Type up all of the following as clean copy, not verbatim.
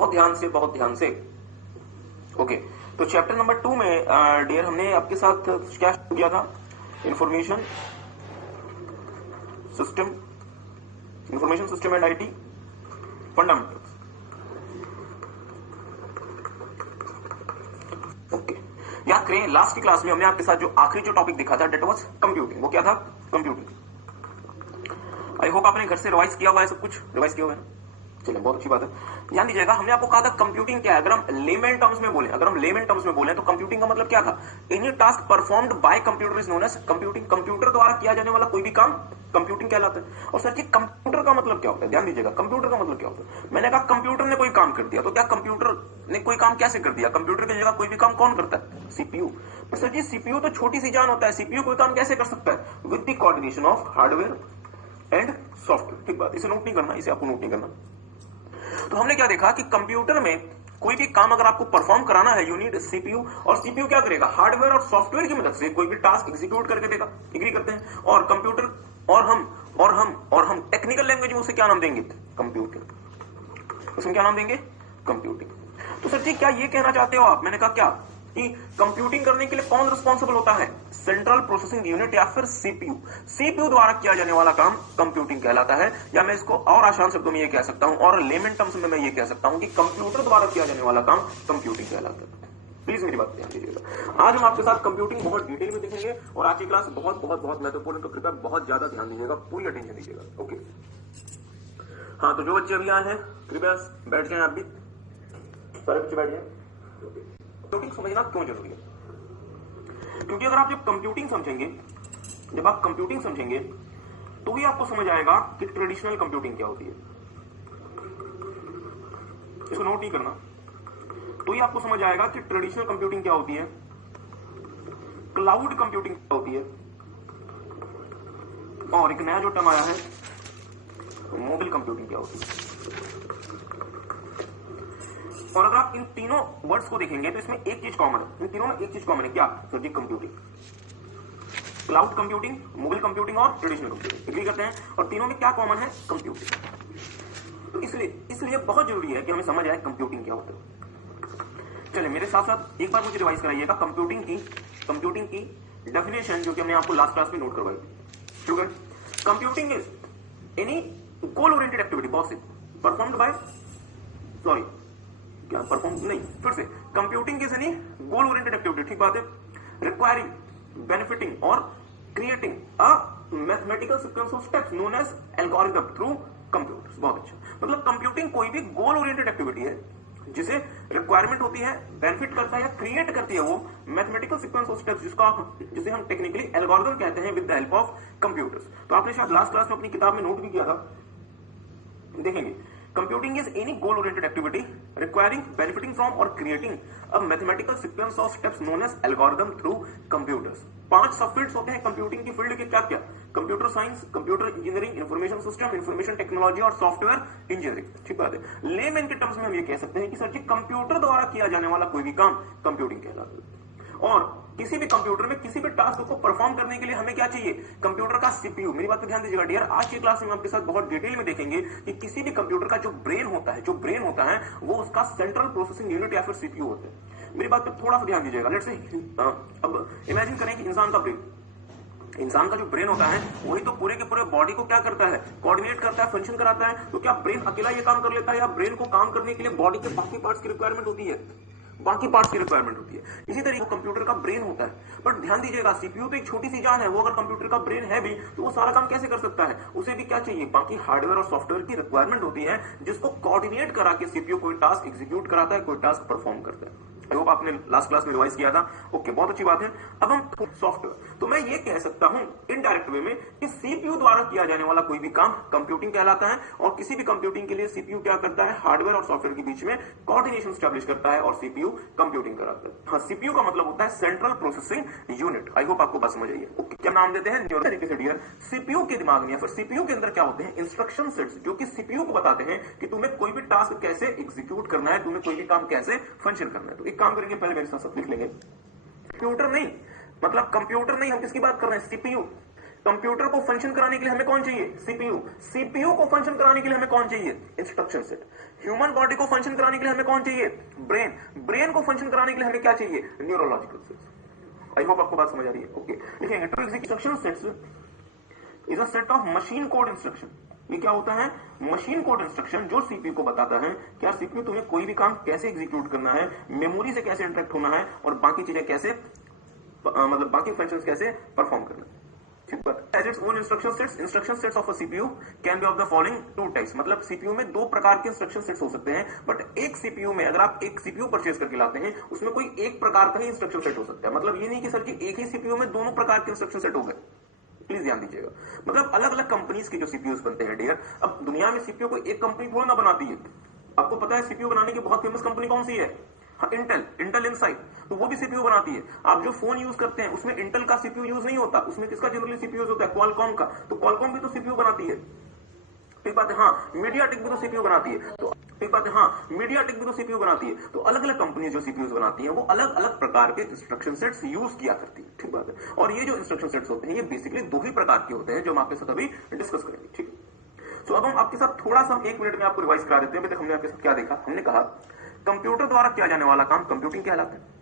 बहुत ध्यान से। ओके, तो चैप्टर नंबर 2 में डियर हमने आपके साथ क्या किया था? Information system and IT fundamentals. Okay, याद करें लास्ट की क्लास में हमने आपके साथ जो आखिरी जो टॉपिक देखा था डेट वाज कंप्यूटिंग। वो क्या था? कंप्यूटिंग। आई होप आपने घर से रिवाइज किया हुआ है, सब कुछ रिवाइज किया हुआ है। चलिए, बहुत अच्छी बात है। ध्यान दीजिएगा, हमने आपको कहा था कंप्यूटिंग क्या है। अगर हम लेमन टर्म्स में बोले तो कंप्यूटिंग का मतलब क्या था? Any task performed by computer is known edge computing. Computer द्वारा किया जाने वाला कोई भी काम कंप्यूटिंग कहलाता है। और सर जी, कंप्यूटर का मतलब क्या होता है? ध्यान दीजिएगा, कंप्यूटर का मतलब क्या होता है? मैंने कहा कंप्यूटर ने कोई काम कर दिया, तो क्या कंप्यूटर ने कोई काम कैसे कर दिया? कंप्यूटर की जगह कोई भी काम कौन करता है? सीपीयू। सर जी, सीपीयू तो छोटी सी जान होता है, सीपीयू कोई काम कैसे कर सकता है? With the coordination of hardware and software. ठीक बात, इसे नोट नहीं करना, इसे आपको नोट नहीं करना। तो हमने क्या देखा कि कंप्यूटर में कोई भी काम अगर आपको परफॉर्म कराना है, यू नीड सीपीयू। और सीपीयू क्या करेगा? हार्डवेयर और सॉफ्टवेयर की मदद से कोई भी टास्क एग्जीक्यूट करके देगा। एग्री करते हैं? और कंप्यूटर और हम टेक्निकल लैंग्वेज में उसे क्या नाम देंगे? कंप्यूटिंग। उसमें क्या नाम देंगे? कंप्यूटिंग। तो सर जी, क्या ये कहना चाहते हो आप? मैंने कहा क्या कि कंप्यूटिंग करने के लिए कौन रिस्पॉन्सिबल होता है? सेंट्रल प्रोसेसिंग यूनिट या फिर सीपीयू। सीपीयू द्वारा किया जाने वाला काम कंप्यूटिंग कहलाता है। या मैं इसको और आसान शब्दों में ये कह सकता हूं, और लेमन टर्म्स में मैं ये कह सकता हूं कि कंप्यूटर द्वारा किया जाने वाला काम कंप्यूटिंग कहलाता है। प्लीज मेरी बात ध्यान दीजिएगा। आज हम आपके साथ कंप्यूटिंग बहुत डिटेल में देखेंगे और आज की क्लास बहुत बहुत बहुत महत्वपूर्ण, तो कृपया बहुत ज्यादा ध्यान दीजिएगा, पूरी अटेंशन दीजिएगा। ओके, हाँ, तो जो बच्चे अभी आए हैं कृपया बैठ जाए। आप भी सारे बच्चे बैठ जाए। कंप्यूटिंग समझना क्यों जरूरी है? क्योंकि अगर आप जब कंप्यूटिंग समझेंगे तो ही आपको समझ आएगा कि ट्रेडिशनल कंप्यूटिंग क्या होती है। इसको नोट नहीं करना, तो ही आपको समझ आएगा कि ट्रेडिशनल कंप्यूटिंग क्या होती है, क्लाउड कंप्यूटिंग क्या होती है, और एक नया जो टर्म आया है मोबाइल कंप्यूटिंग क्या होती है। और अगर आप इन तीनों वर्ड्स को देखेंगे तो इसमें एक चीज कॉमन है, इन तीनों में एक चीज कॉमन है। क्या? Sir ji, computing, cloud computing, mobile computing और ट्रेडिशनल कंप्यूटिंग। एग्री करते हैं? और तीनों में क्या कॉमन है? कंप्यूटिंग। तो इसलिए बहुत जरूरी है कि हमें समझ आए कंप्यूटिंग क्या होता है। चलिए, मेरे साथ साथ एक बार मुझे रिवाइज कराइएगा कंप्यूटिंग की डेफिनेशन जो कि हमने आपको लास्ट क्लास में नोट करवाई। शुगर, computing is any goal oriented activity performed by computing is any goal oriented activity, ठीक बात है, रिक्वायरिंग, बेनिफिटिंग और creating a mathematical sequence of steps known as algorithm through computers. बहुत अच्छा, मतलब कंप्यूटिंग कोई भी गोल ओरिएंटेड एक्टिविटी है जिसे रिक्वायरमेंट होती है, बेनिफिट करता है या क्रिएट करती है वो मैथमेटिकल सीक्वेंस ऑफ स्टेप्स, जिसे हम टेक्निकली एल्गोरिथम कहते हैं, with the help of computers. तो आपने शायद लास्ट क्लास में अपनी किताब में नोट भी किया था, देखेंगे। Computing is any goal-oriented activity requiring benefiting from or creating a mathematical sequence of steps known as algorithm through computers। 5 सब फील्ड्स होते हैं कंप्यूटिंग की फील्ड के। क्या क्या? Computer science, computer engineering, information system, information technology और software engineering. ठीक बात है। लेमैन के टर्म्स में हम ये कह सकते हैं कि सर जी, कंप्यूटर द्वारा किया जाने वाला कोई भी काम कंप्यूटिंग कहलाता है। और किसी भी कंप्यूटर में किसी भी टास्क को परफॉर्म करने के लिए हमें क्या चाहिए? कंप्यूटर का सीपीयू। मेरी बात पे ध्यान दीजिएगा डियर, आज की क्लास में आपके साथ बहुत डिटेल में देखेंगे कि किसी भी कंप्यूटर का जो ब्रेन होता है वो उसका सेंट्रल प्रोसेसिंग यूनिट या फिर सीपीयू होता है। मेरी बात पे थोड़ा सा ध्यान दीजिएगा। लेट्स से अब इमेजिन करें कि इंसान का जो ब्रेन होता है वही तो पूरे के पूरे बॉडी को क्या करता है? कोऑर्डिनेट करता है, फंक्शन कराता है। तो क्या ब्रेन अकेला ये काम कर लेता है या ब्रेन को काम करने के लिए बॉडी के बाकी पार्ट्स की रिक्वायरमेंट होती है? इसी तरीके कंप्यूटर का ब्रेन होता है। बट ध्यान दीजिएगा, सीपीयू तो एक छोटी सी जान है, वो अगर कंप्यूटर का ब्रेन है भी तो वो सारा काम कैसे कर सकता है? उसे भी क्या चाहिए? बाकी हार्डवेयर और सॉफ्टवेयर की रिक्वायरमेंट होती है, जिसको कोऑर्डिनेट करा के सीपीयू कोई टास्क एग्जीक्यूट कराता है, कोई टास्क परफॉर्म करता है। आई होप आपने लास्ट क्लास में रिवाइज किया था। ओके, बहुत अच्छी बात है। अब हम सॉफ्टवेयर, तो मैं ये कह सकता हूं इनडायरेक्ट वे में कि सीपीयू द्वारा किया जाने वाला कोई भी काम कंप्यूटिंग कहलाता है। और किसी भी कंप्यूटिंग के लिए सीपीयू क्या करता है? हार्डवेयर और सॉफ्टवेयर के बीच में कोऑर्डिनेशन स्टैब्लिश करता है और सीपीयू कंप्यूटिंग कराता है। हाँ, सीपीयू का मतलब होता है central processing unit. I hope आपको बात समझ आई है। ओके, क्या नाम देते हैं? तरीके से डियर, सीपीयू के दिमाग में या फिर सीपीयू के अंदर क्या होते हैं? इंस्ट्रक्शन सेट्स, जो कि सीपीयू को बताते हैं कि तुम्हें कोई भी टास्क कैसे एग्जीक्यूट करना है, तुम्हें कोई भी काम कैसे फंक्शन करना है। तो एक काम करेंगे, पहले मेरे साथ सब लिख लेंगे। कंप्यूटर नहीं, हम किसकी बात कर रहे हैं? सीपीयू। कंप्यूटर को फंक्शन कराने के लिए हमें कौन चाहिए? सीपीयू। सीपीयू को फंक्शन कराने के लिए हमें कौन चाहिए? Instruction set. ह्यूमन बॉडी को फंक्शन कराने के लिए हमें कौन चाहिए? ब्रेन। ब्रेन को फंक्शन कराने के लिए हमें क्या चाहिए? Neurological sets. आई होप आपको बात समझ आ रही है। ओके, लिखेंगे two instruction sets is a set of machine code instruction. ये क्या होता है? मशीन कोड इंस्ट्रक्शन जो सीपीयू को बताता है कि यार सीपीयू तुम्हें कोई भी काम कैसे एग्जीक्यूट करना है, मेमोरी से कैसे इंटरेक्ट होना है और बाकी चीजें कैसे मतलब बाकी फंक्शंस कैसे परफॉर्म करना है। ठीक है। As its own instruction sets of a CPU can be of the following two types. मतलब सीपीयू में दो प्रकार के इंस्ट्रक्शन सेट्स हो सकते हैं, बट एक सीपीयू में अगर आप एक सीपीयू परचेज करके लाते हैं उसमें कोई एक प्रकार का ही इंस्ट्रक्शन सेट हो सकता है। मतलब ये नहीं कि सर जी एक ही सीपीयू में दोनों प्रकार के इंस्ट्रक्शन सेट हो गए। प्लीज ध्यान दीजिएगा। मतलब अलग अलग कंपनीज के जो सीपीयूज बनते हैं डियर, अब दुनिया में सीपीयू को एक कंपनी थोड़ा ना बनाती है। आपको पता है सीपीयू बनाने की बहुत फेमस कंपनी कौन सी है? इंटेल इनसाइड, तो वो भी सीपीयू बनाती है। आप जो फोन यूज करते हैं उसमें इंटेल का सीपीयू यूज नहीं होता, उसमें किसका जनरली सीपीयू होता है? क्वालकॉम का। तो क्वालकॉम भी तो सीपीयू बनाती है। ठीक बात है। हाँ, मीडियाटेक भी तो सीपीयू बनाती है। तो ठीक बात है। हाँ, मीडियाटेक भी तो सीपीयू बनाती है। तो अलग अलग कंपनी जो सीपीयूज बनाती हैं वो अलग अलग प्रकार के इंस्ट्रक्शन सेट्स यूज किया करती है। ठीक बात है। और ये जो इंस्ट्रक्शन सेट्स होते हैं ये बेसिकली दो ही प्रकार के होते हैं जो हम आपके साथ अभी डिस्कस करेंगे। ठीक है। तो अब हम आपके साथ थोड़ा सा 1 मिनट में आपको रिवाइज करा देते हैं। अभी तक हमने आपके साथ क्या देखा? हमने कहा कंप्यूटर द्वारा किया जाने वाला काम कंप्यूटिंग कहलाता है।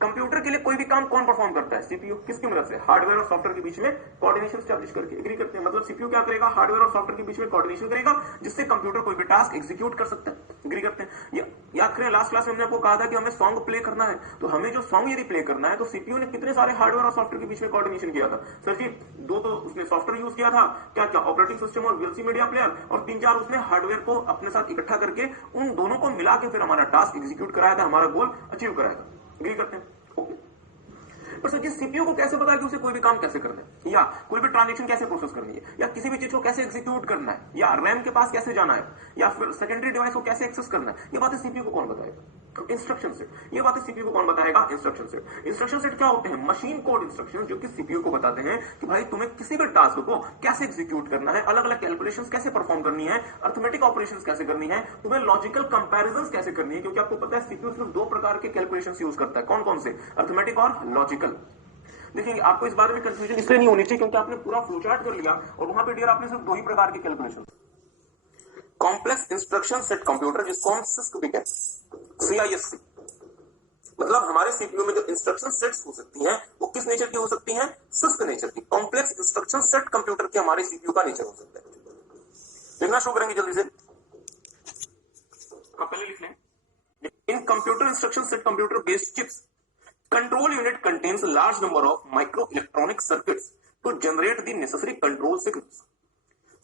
कंप्यूटर के लिए कोई भी काम कौन परफॉर्म करता है? सीपीयू। किसकी मदद से? हार्डवेयर और सॉफ्टवेयर के बीच में कोऑर्डिनेशन स्टैब्लिश करके। एग्री करते हैं? मतलब सीपीयू क्या करेगा? हार्डवेयर और सॉफ्टवेयर के बीच में कोऑर्डिनेशन करेगा जिससे कंप्यूटर कोई भी टास्क एग्जीक्यूट कर सकता है। एग्री करते हैं? याद करें लास्ट क्लास में हमने आपको कहा था कि हमें सॉन्ग प्ले करना है, तो हमें जो सॉन्ग यदि प्ले करना है तो सीपीयू ने कितने सारे हार्डवेयर और सॉफ्टवेयर के बीच में कोऑर्डिनेशन किया था? सर जी दो तो उसने सॉफ्टवेयर यूज किया था, क्या क्या? ऑपरेटिंग सिस्टम और वीएलसी मीडिया प्लेयर, और 3-4 उसने हार्डवेयर को अपने साथ इकट्ठा करके उन दोनों को मिला के फिर हमारा टास्क एग्जीक्यूट कराया था, हमारा गोल अचीव कराया था। एग्री करते हैं? पर सर जी सीपीयू को कैसे पता है कि उसे कोई भी काम कैसे करना है, या कोई भी ट्रांजेक्शन कैसे प्रोसेस करनी है, या किसी भी चीज को कैसे एग्जीक्यूट करना है, या रैम के पास कैसे जाना है, या फिर सेकेंडरी डिवाइस को कैसे एक्सेस करना है? ये बातें सीपीयू को कौन बताएगा? तो इंस्ट्रक्शन सेट। ये बातें सीपीयू को कौन बताएगा? Instruction set. इंस्ट्रक्शन सेट क्या होते हैं? मशीन कोड इंस्ट्रक्शन जो कि सीपीयू को बताते हैं कि भाई तुम्हें किसी भी टास्क को कैसे एग्जीक्यूट करना है, अलग अलग कैलकुलेशंस कैसे परफॉर्म करनी है, अर्थमेटिक ऑपरेशंस कैसे करनी है, तुम्हें लॉजिकल कंपैरिजंस कैसे करनी है। क्योंकि आपको पता है सीपीयू सिर्फ दो प्रकार के कैलकुलेशंस यूज करता है। कौन कौन से? अर्थमेटिक और लॉजिकल। देखिए आपको इस बारे में कंफ्यूजन इसलिए नहीं होनी चाहिए क्योंकि आपने पूरा फ्लोचार्ट कर लिया और वहां पे डियर आपने सिर्फ दो ही प्रकार के calculation. Complex instruction set computer जिसको हम सिस्क भी कहते हैं, CISC। मतलब हमारे सीपीयू में जो इंस्ट्रक्शन सेट्स हो सकती हैं वो किस नेचर की हो सकती हैं? सिस्क नेचर की। कॉम्प्लेक्स इंस्ट्रक्शन सेट कंप्यूटर के हमारे सीपीयू का नेचर हो सकता है। लिखना शुरू करेंगे जल्दी से। पहले लिख लें, इन computer instruction set computer based chips control unit contains a large number of microelectronic circuits to generate the necessary control signals.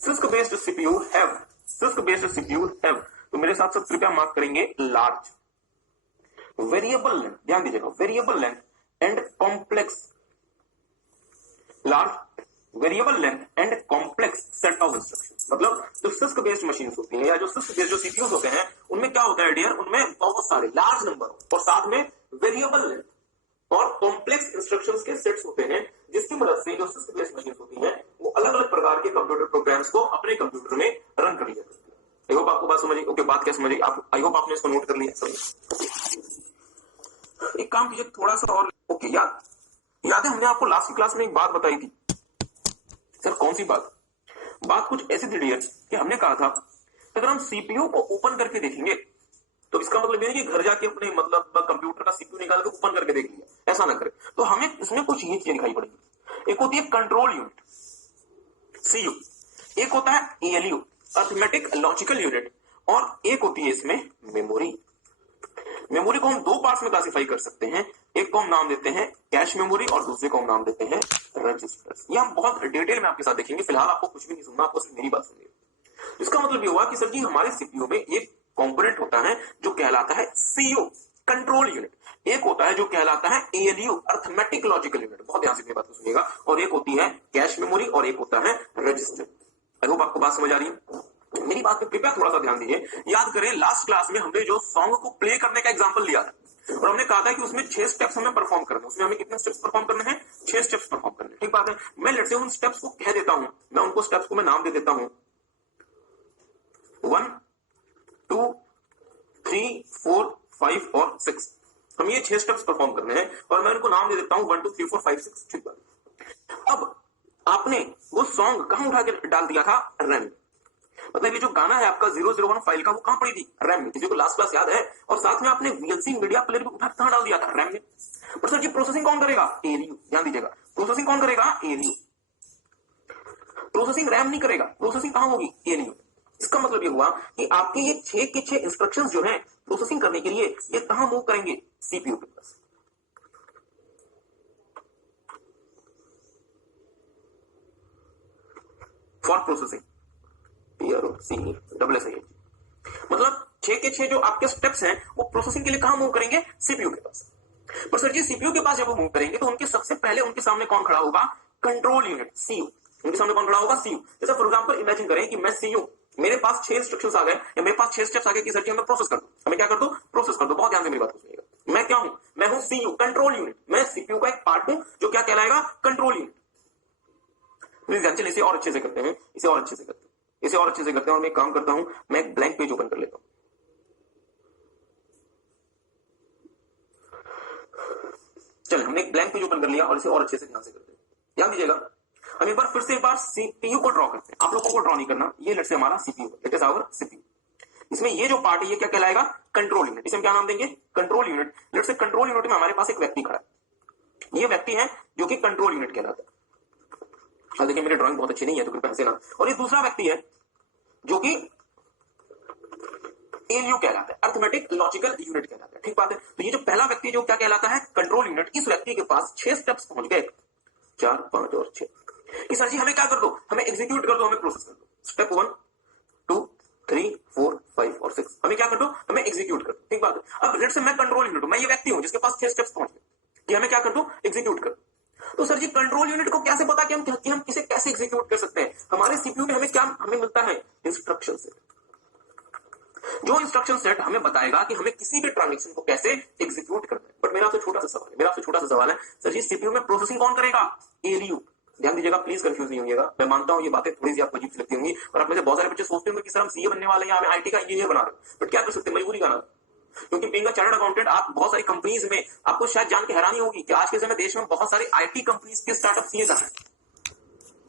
CISC based CPU have तो मेरे साथ सब कृपया मार्क करेंगे large, variable length, ध्यान दीजिएगा, variable length and complex, large, variable length and complex set of instructions। मतलब जो CISC based machines होती हैं या जो CISC based जो CPUs होते हैं उनमें क्या होता है डियर? उनमें बहुत सारे large number और साथ में variable length और कॉम्प्लेक्स इंस्ट्रक्शंस के सेट्स होते हैं जिसकी मदद से जो सिस्क बेस्ड मशीन्स होती हैं वो अलग अलग प्रकार के कंप्यूटर प्रोग्राम्स को अपने कंप्यूटर में रन कर लिया करती है। आई होप आपको बात समझ आई। ओके, बात क्या समझ आई आप? आई होप आपने इसको नोट कर लिया। एक काम कीजिए थोड़ा सा और। ओके, याद है हमने आपको लास्ट क्लास में एक बात बताई थी। सर कौन सी बात? बात कुछ ऐसी थी डियर कि हमने कहा था अगर हम सीपीयू को ओपन करके देखेंगे तो इसका मतलब ये नहीं कि घर जाके अपने मतलब कंप्यूटर का सीपीयू निकाल के ओपन करके देख लिया, ऐसा ना करें। तो हमें इसमें कुछ ये चीजें दिखाई पड़ेगी। एक होती है कंट्रोल यूनिट CU, एक होता है ALU अर्थमेटिक लॉजिकल यूनिट, और एक होती है इसमें मेमोरी। मेमोरी को हम दो पार्ट्स में क्लासिफाई कर सकते हैं, एक को हम नाम देते हैं कैश मेमोरी और दूसरे को हम नाम देते हैं रजिस्टर्स। ये हम बहुत डिटेल में आपके साथ देखेंगे, फिलहाल आपको कुछ भी नहीं सुनना, आपको सिर्फ मेरी बात सुनिए। इसका मतलब ये हुआ कि सर जी हमारे सीपीयू में एक कंपोनेंट होता है जो कहलाता है CU कंट्रोल यूनिट, एक होता है जो कहलाता है ALU अर्थमेटिक लॉजिकल यूनिट, बहुत ध्यान से मेरी बात को सुनिएगा, और एक होती है कैश मेमोरी और एक होता है रजिस्टर। आई होप आपको बात समझ आ रही है। मेरी बात पे कृपया थोड़ा सा ध्यान दीजिए। याद करें लास्ट क्लास में हमने जो सॉन्ग को प्ले करने का एग्जांपल लिया था और हमने कहा था कि उसमें 6 स्टेप्स हमें परफॉर्म करने, उसमें हमें कितने स्टेप्स परफॉर्म करने हैं? 6 स्टेप्स परफॉर्म करने। ठीक बात है। मैं लेट्स से उन स्टेप्स को कह देता हूं, मैं उनको स्टेप्स को मैं नाम दे देता हूं 1 2 3 4 5 और 6। हम ये 6 स्टेप्स परफॉर्म करने हैं और मैं उनको नाम दे देता हूं 1 2 3 4 5 6। ठीक है। अब आपने वो सॉन्ग कहां उठा के डाल दिया था? रैम। मतलब ये जो गाना है आपका 001 फाइल का, वो कहां पड़ी थी? रैम में। किसी को लास्ट क्लास याद है? और साथ में आपने वीएलसी मीडिया प्लेयर भी उठा कहां डाल दिया था? रैम में। पर सर जी प्रोसेसिंग कौन करेगा? एलयू। ध्यान दीजिएगा, प्रोसेसिंग कौन करेगा? एलयू। प्रोसेसिंग रैम नहीं करेगा, प्रोसेसिंग कहां होगी? एलयू। इसका मतलब ये हुआ कि आपके ये 6 के 6 इंस्ट्रक्शंस जो हैं प्रोसेसिंग करने के लिए, ये कहां मूव करेंगे? सीपीयू के पास। फॉर प्रोसेसिंग, मतलब 6 के 6 जो आपके स्टेप्स हैं वो प्रोसेसिंग के लिए कहां मूव करेंगे? सीपीयू के पास। पर सर जी सीपीयू के पास जब वो मूव करेंगे तो उनके सबसे पहले उनके सामने कौन खड़ा होगा? Control unit, CU. उनके सामने कौन खड़ा होगा? सीयू। जैसे फॉर एग्जांपल इमेजिन करें कि मैं सीयू, मेरे पास 6 इंस्ट्रक्शंस आ गए या मेरे पास 6 स्टेप्स आ गए कि सर जी हमें प्रोसेस कर दो। हमें क्या कर दो? प्रोसेस कर दो। बहुत ध्यान से मेरी बात को सुनिएगा। मैं क्या हूं? मैं हूं सीयू, कंट्रोल यूनिट। मैं सीपीयू का एक पार्ट हूं जो क्या कहलाएगा? Control unit. प्लीज ध्यान से, इसे और अच्छे से करते हैं, इसे और अच्छे से करते हैं, इसे और अच्छे से करते हैं। और मैं एक काम करता हूं, मैं एक ब्लैंक पेज ओपन कर लेता हूं। चलिए हमने एक ब्लैंक पेज ओपन कर लिया और इसे और अच्छे से ध्यान से करते हैं। ध्यान दीजिएगा, हम एक बार फिर से एक बार सीपीयू को ड्रॉ करते हैं। आप लोगों को ड्रॉ नहीं करना, ये लेट से हमारा सीपीयू है, इट इज आवर सीपीयू। इसमें ये जो पार्ट है ये क्या कहलाएगा? Control unit. इसे हम क्या नाम देंगे? Control unit. लेट से कंट्रोल यूनिट में हमारे पास एक व्यक्ति खड़ा है। ये व्यक्ति है जो कि कंट्रोल यूनिट कहलाता है। अब देखिए मेरी ड्राइंग बहुत अच्छी नहीं है तो कृपया हंसे ना। और ये दूसरा व्यक्ति है जो कि एलयू कहलाता है, अर्थमेटिक लॉजिकल यूनिट कहलाता है। ठीक बात है। तो ये जो पहला व्यक्ति जो क्या कहलाता है? Control unit. इस व्यक्ति के पास 6 स्टेप्स पहुंच गए, 4, 5 और 6। कि सर जी हमें क्या कर दो? हमें एग्जीक्यूट कर दो, हमें प्रोसेस कर दो। स्टेप 1, 2, 3, 4, 5 और 6 हमें क्या कर दो? हमें एग्जीक्यूट कर दो। ठीक बात है। अब लेट से मैं कंट्रोल यूनिट हूं, मैं ये व्यक्ति हूं जिसके पास 6 स्टेप्स पहुंच गए, कि हमें क्या कर दो? एग्जीक्यूट कर। तो सर जी कंट्रोल यूनिट को कैसे पता कि हम किसे कैसे एग्जीक्यूट कर सकते हैं? हमारे सीपीयू में हमें मिलता है इंस्ट्रक्शन सेट। जो इंस्ट्रक्शन सेट हमें बताएगा कि हमें किसी भी ट्रांजेक्शन को कैसे एग्जीक्यूट करना है। बट मेरा आपसे छोटा सा सवाल है, सर जी सीपीयू में प्रोसेसिंग कौन करेगा? एलयू। ध्यान दीजिएगा, प्लीज कंफ्यूज नहीं होइएगा। मैं मानता हूं ये बातें थोड़ी सी आपको अजीब लगती होंगी और आप में से बहुत सारे बच्चे सोचते होंगे कि सर हम सीए बनने वाले हैं, हमें आईटी का इंजीनियर बना रहे। बट क्या कर सकते हैं? मजबूरी का नाम। क्योंकि बीइंग अ चार्टर्ड अकाउंटेंट आप बहुत सारी कंपनीज में, आपको शायद जान के हैरानी होगी कि आज के समय देश में बहुत सारे आईटी कंपनीज के स्टार्टअप किए जा रहे हैं।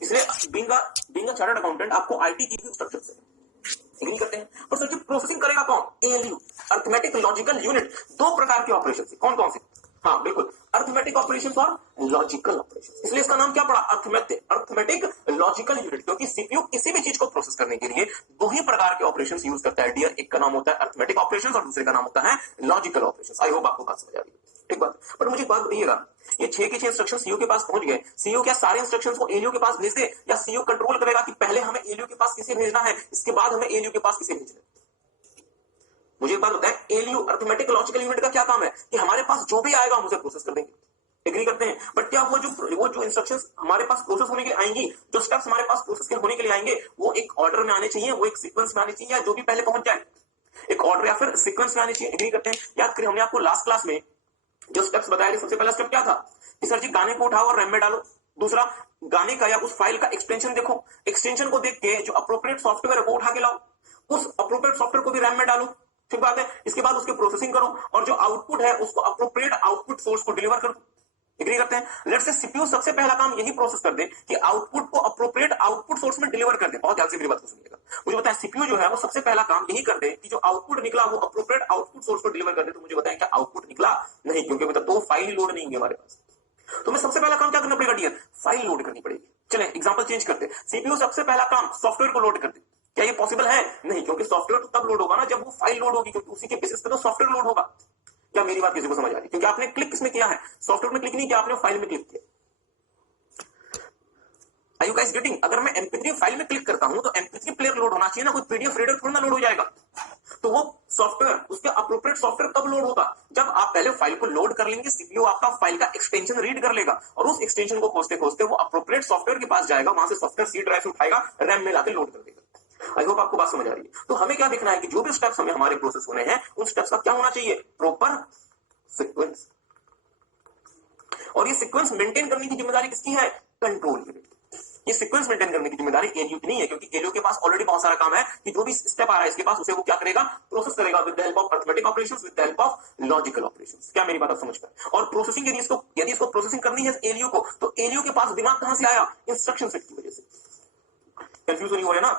इसलिए बीइंग अ चार्टर्ड अकाउंटेंट आपको आईटी की भी स्ट्रक्चर से एग्री करते हैं। और सर जी प्रोसेसिंग करेगा कौन? LU, arithmetic logical unit. 2 प्रकार के ऑपरेशन से। कौन कौन से? हाँ बिल्कुल, अर्थमेटिक ऑपरेशन और लॉजिकल ऑपरेशन। इसलिए इसका नाम क्या पड़ा? Arithmetic logical unit. क्योंकि सीपीयू किसी भी चीज को प्रोसेस करने के लिए 2 ही प्रकार के ऑपरेशन यूज करता है डियर। एक का नाम होता है अर्थमेटिक ऑपरेशन और दूसरे का नाम होता है लॉजिकल ऑपरेशन। आई होप आपको बात समझ आ रही है। ठीक बात। पर मुझे बात बताइएगा, ये 6 के 6 इंस्ट्रक्शन सीयू के पास पहुंच गए। सीयू क्या सारे इंस्ट्रक्शंस को एलयू के पास भेज दे, या सीयू कंट्रोल करेगा कि पहले हमें एलयू के पास किसे भेजना है, इसके बाद हमें एलयू के पास किसे भेजना है? मुझे एक बात बताएं, एलयू अर्थमेटिक लॉजिकल यूनिट का क्या काम है? कि हमारे पास जो भी आएगा हम उसे प्रोसेस कर देंगे। एग्री करते हैं? बट क्या वो जो इंस्ट्रक्शंस हमारे पास प्रोसेस होने के लिए आएंगी, जो स्टेप्स हमारे पास प्रोसेस होने के लिए आएंगे, वो एक ऑर्डर में आने चाहिए, वो एक सीक्वेंस में आने चाहिए, या जो भी पहले पहुंच जाए एक ऑर्डर या फिर सीक्वेंस में आने चाहिए। एग्री करते हैं? याद करें हमने आपको लास्ट क्लास में जो स्टेप्स बताए थे, सबसे पहला स्टेप क्या था? कि सर जी गाने को उठाओ और रैम में डालो। दूसरा, गाने का या उस फाइल का एक्सटेंशन देखो, एक्सटेंशन को देख के जो अप्रोप्रिएट सॉफ्टवेयर है वो उठा के लाओ, उस अप्रोप्रिएट सॉफ्टवेयर को भी रैम में डालो। ठीक बात है। इसके बाद उसकी प्रोसेसिंग करो और जो आउटपुट है उसको अप्रोप्रिएट आउटपुट सोर्स को डिलीवर करो। एग्री करते हैं? लेट से सीपीयू सबसे पहला काम यही प्रोसेस कर दे कि आउटपुट को अप्रोप्रिएट आउटपुट सोर्स में डिलीवर कर दे। बहुत ध्यान से मेरी बात को सुनिएगा। मुझे बताएं सीपीयू जो है वो सबसे पहला काम यही कर दे कि जो आउटपुट निकला वो अप्रोप्रिएट आउटपुट सोर्स को डिलीवर कर दे। तो मुझे बताएं क्या आउटपुट निकला? नहीं, क्योंकि मतलब तो फाइल लोड नहीं होगी हमारे पास। तो मैं सबसे पहला काम क्या करना पड़ेगा डियर? फाइल लोड करनी पड़ेगी। चलें एग्जांपल चेंज करते हैं। सीपीयू सबसे पहला काम सॉफ्टवेयर को लोड कर दे। क्या ये पॉसिबल है? नहीं, क्योंकि सॉफ्टवेयर तो तब लोड होगा ना जब वो फाइल लोड होगी, क्योंकि उसी के बेसिस पे तो सॉफ्टवेयर लोड होगा। क्या मेरी बात किसी को समझ आ रही? क्योंकि आपने क्लिक किसमें किया है? सॉफ्टवेयर में क्लिक नहीं किया, आपने फाइल में क्लिक किया। Are you guys getting? अगर मैं MP3 फाइल में क्लिक करता हूं तो MP3 प्लेयर लोड होना चाहिए ना, कोई पीडीएफ रीडर थोड़ा ना लोड हो जाएगा। तो वो सॉफ्टवेयर, उसके अप्रोप्रिएट सॉफ्टवेयर कब लोड होगा? जब आप पहले फाइल को लोड कर लेंगे, सीपीयू आपका फाइल का एक्सटेंशन रीड कर लेगा और उस एक्सटेंशन को खोजते खोजते वो अप्रोप्रिएट सॉफ्टवेयर के पास जाएगा, वहां से सॉफ्टवेयर सी ड्राइव से उठाएगा, रैम में लाके लोड कर देगा। आई होप आपको बात समझ आ रही है। तो हमें क्या देखना है कि जो भी स्टेप्स हमें हमारे प्रोसेस होने हैं उन स्टेप्स का क्या होना चाहिए? Proper sequence. और ये सीक्वेंस मेंटेन करने की जिम्मेदारी किसकी है? Control unit. ये सीक्वेंस मेंटेन करने की जिम्मेदारी एलयू की नहीं है, क्योंकि एलयू के पास ऑलरेडी बहुत सारा काम है कि जो भी स्टेप आ रहा है इसके पास, उसे वो क्या करेगा, प्रोसेस करेगा with the help of arithmetic operations, with the help of logical operations. क्या मेरी बात आप समझ पाए? और प्रोसेसिंग यदि इसको प्रोसेसिंग करनी है एलयू को, तो एलयू के पास दिमाग कहां से आया? इंस्ट्रक्शन सेट की वजह से। कंफ्यूज नहीं हो रहे ना?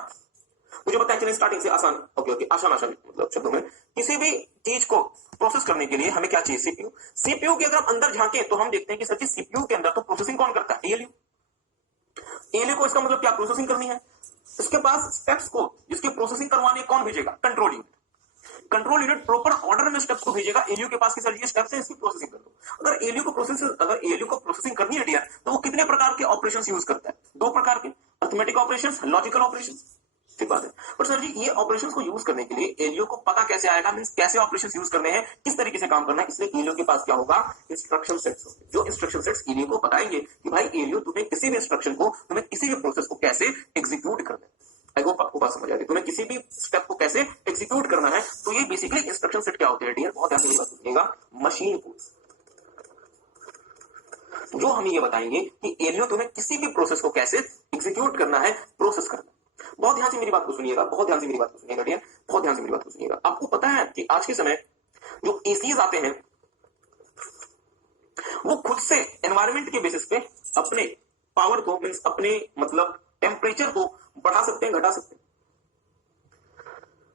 मुझे बताया चलिए स्टार्टिंग से आसान, ओके आसान मतलब शब्दों में, किसी भी चीज को प्रोसेस करने के लिए हमें क्या चाहिए? सीपीयू। सीपीयू के अगर हम अंदर झांके तो हम देखते हैं कि सर जी सीपीयू के अंदर तो प्रोसेसिंग कौन करता है? एलयू। एलयू को इसका मतलब क्या, प्रोसेसिंग करनी है। इसके पास स्टेप्स को जिसकी प्रोसेसिंग करवानी है कौन भेजेगा? Control unit. Control unit proper order में स्टेप्स को भेजेगा एलयू के पास कि सर ये स्टेप्स है, इसकी प्रोसेसिंग कर दो। अगर एलयू को प्रोसेसिंग करनी है डियर, तो वो कितने प्रकार के ऑपरेशंस यूज करता है? 2 प्रकार के, अरिथमेटिक ऑपरेशंस, लॉजिकल ऑपरेशंस। ठीक बात है। पर सर जी ये ऑपरेशंस को यूज करने के लिए एलयू को पता कैसे आएगा, मींस कैसे ऑपरेशंस यूज करने हैं, किस तरीके से काम करना है? इसलिए एलयू के पास क्या होगा? इंस्ट्रक्शन सेट्स होंगे। जो इंस्ट्रक्शन सेट्स एलयू को बताएंगे कि भाई एलयू तुम्हें किसी भी इंस्ट्रक्शन को, तुम्हें किसी भी प्रोसेस को कैसे एग्जीक्यूट करना है। आई होप आपको बात समझ आ रही है। तुम्हें किसी भी स्टेप को कैसे एग्जीक्यूट करना है। तो ये बेसिकली इंस्ट्रक्शन सेट क्या होते हैं डियर, बहुत ध्यान से बात सुनिएगा। मशीन कोड्स जो हमें ये बताएंगे कि एलयू तुम्हें किसी भी प्रोसेस को कैसे एग्जीक्यूट करना है, प्रोसेस करना है। बहुत ध्यान से मेरी बात को सुनिएगा, बहुत ध्यान से मेरी बात को सुनिएगा डियर, बहुत ध्यान से मेरी बात को सुनिएगा। आपको पता है कि आज के समय जो एसीज आते हैं वो खुद से एनवायरमेंट के बेसिस पे अपने पावर को, मींस अपने मतलब टेम्परेचर को बढ़ा सकते हैं, घटा सकते हैं।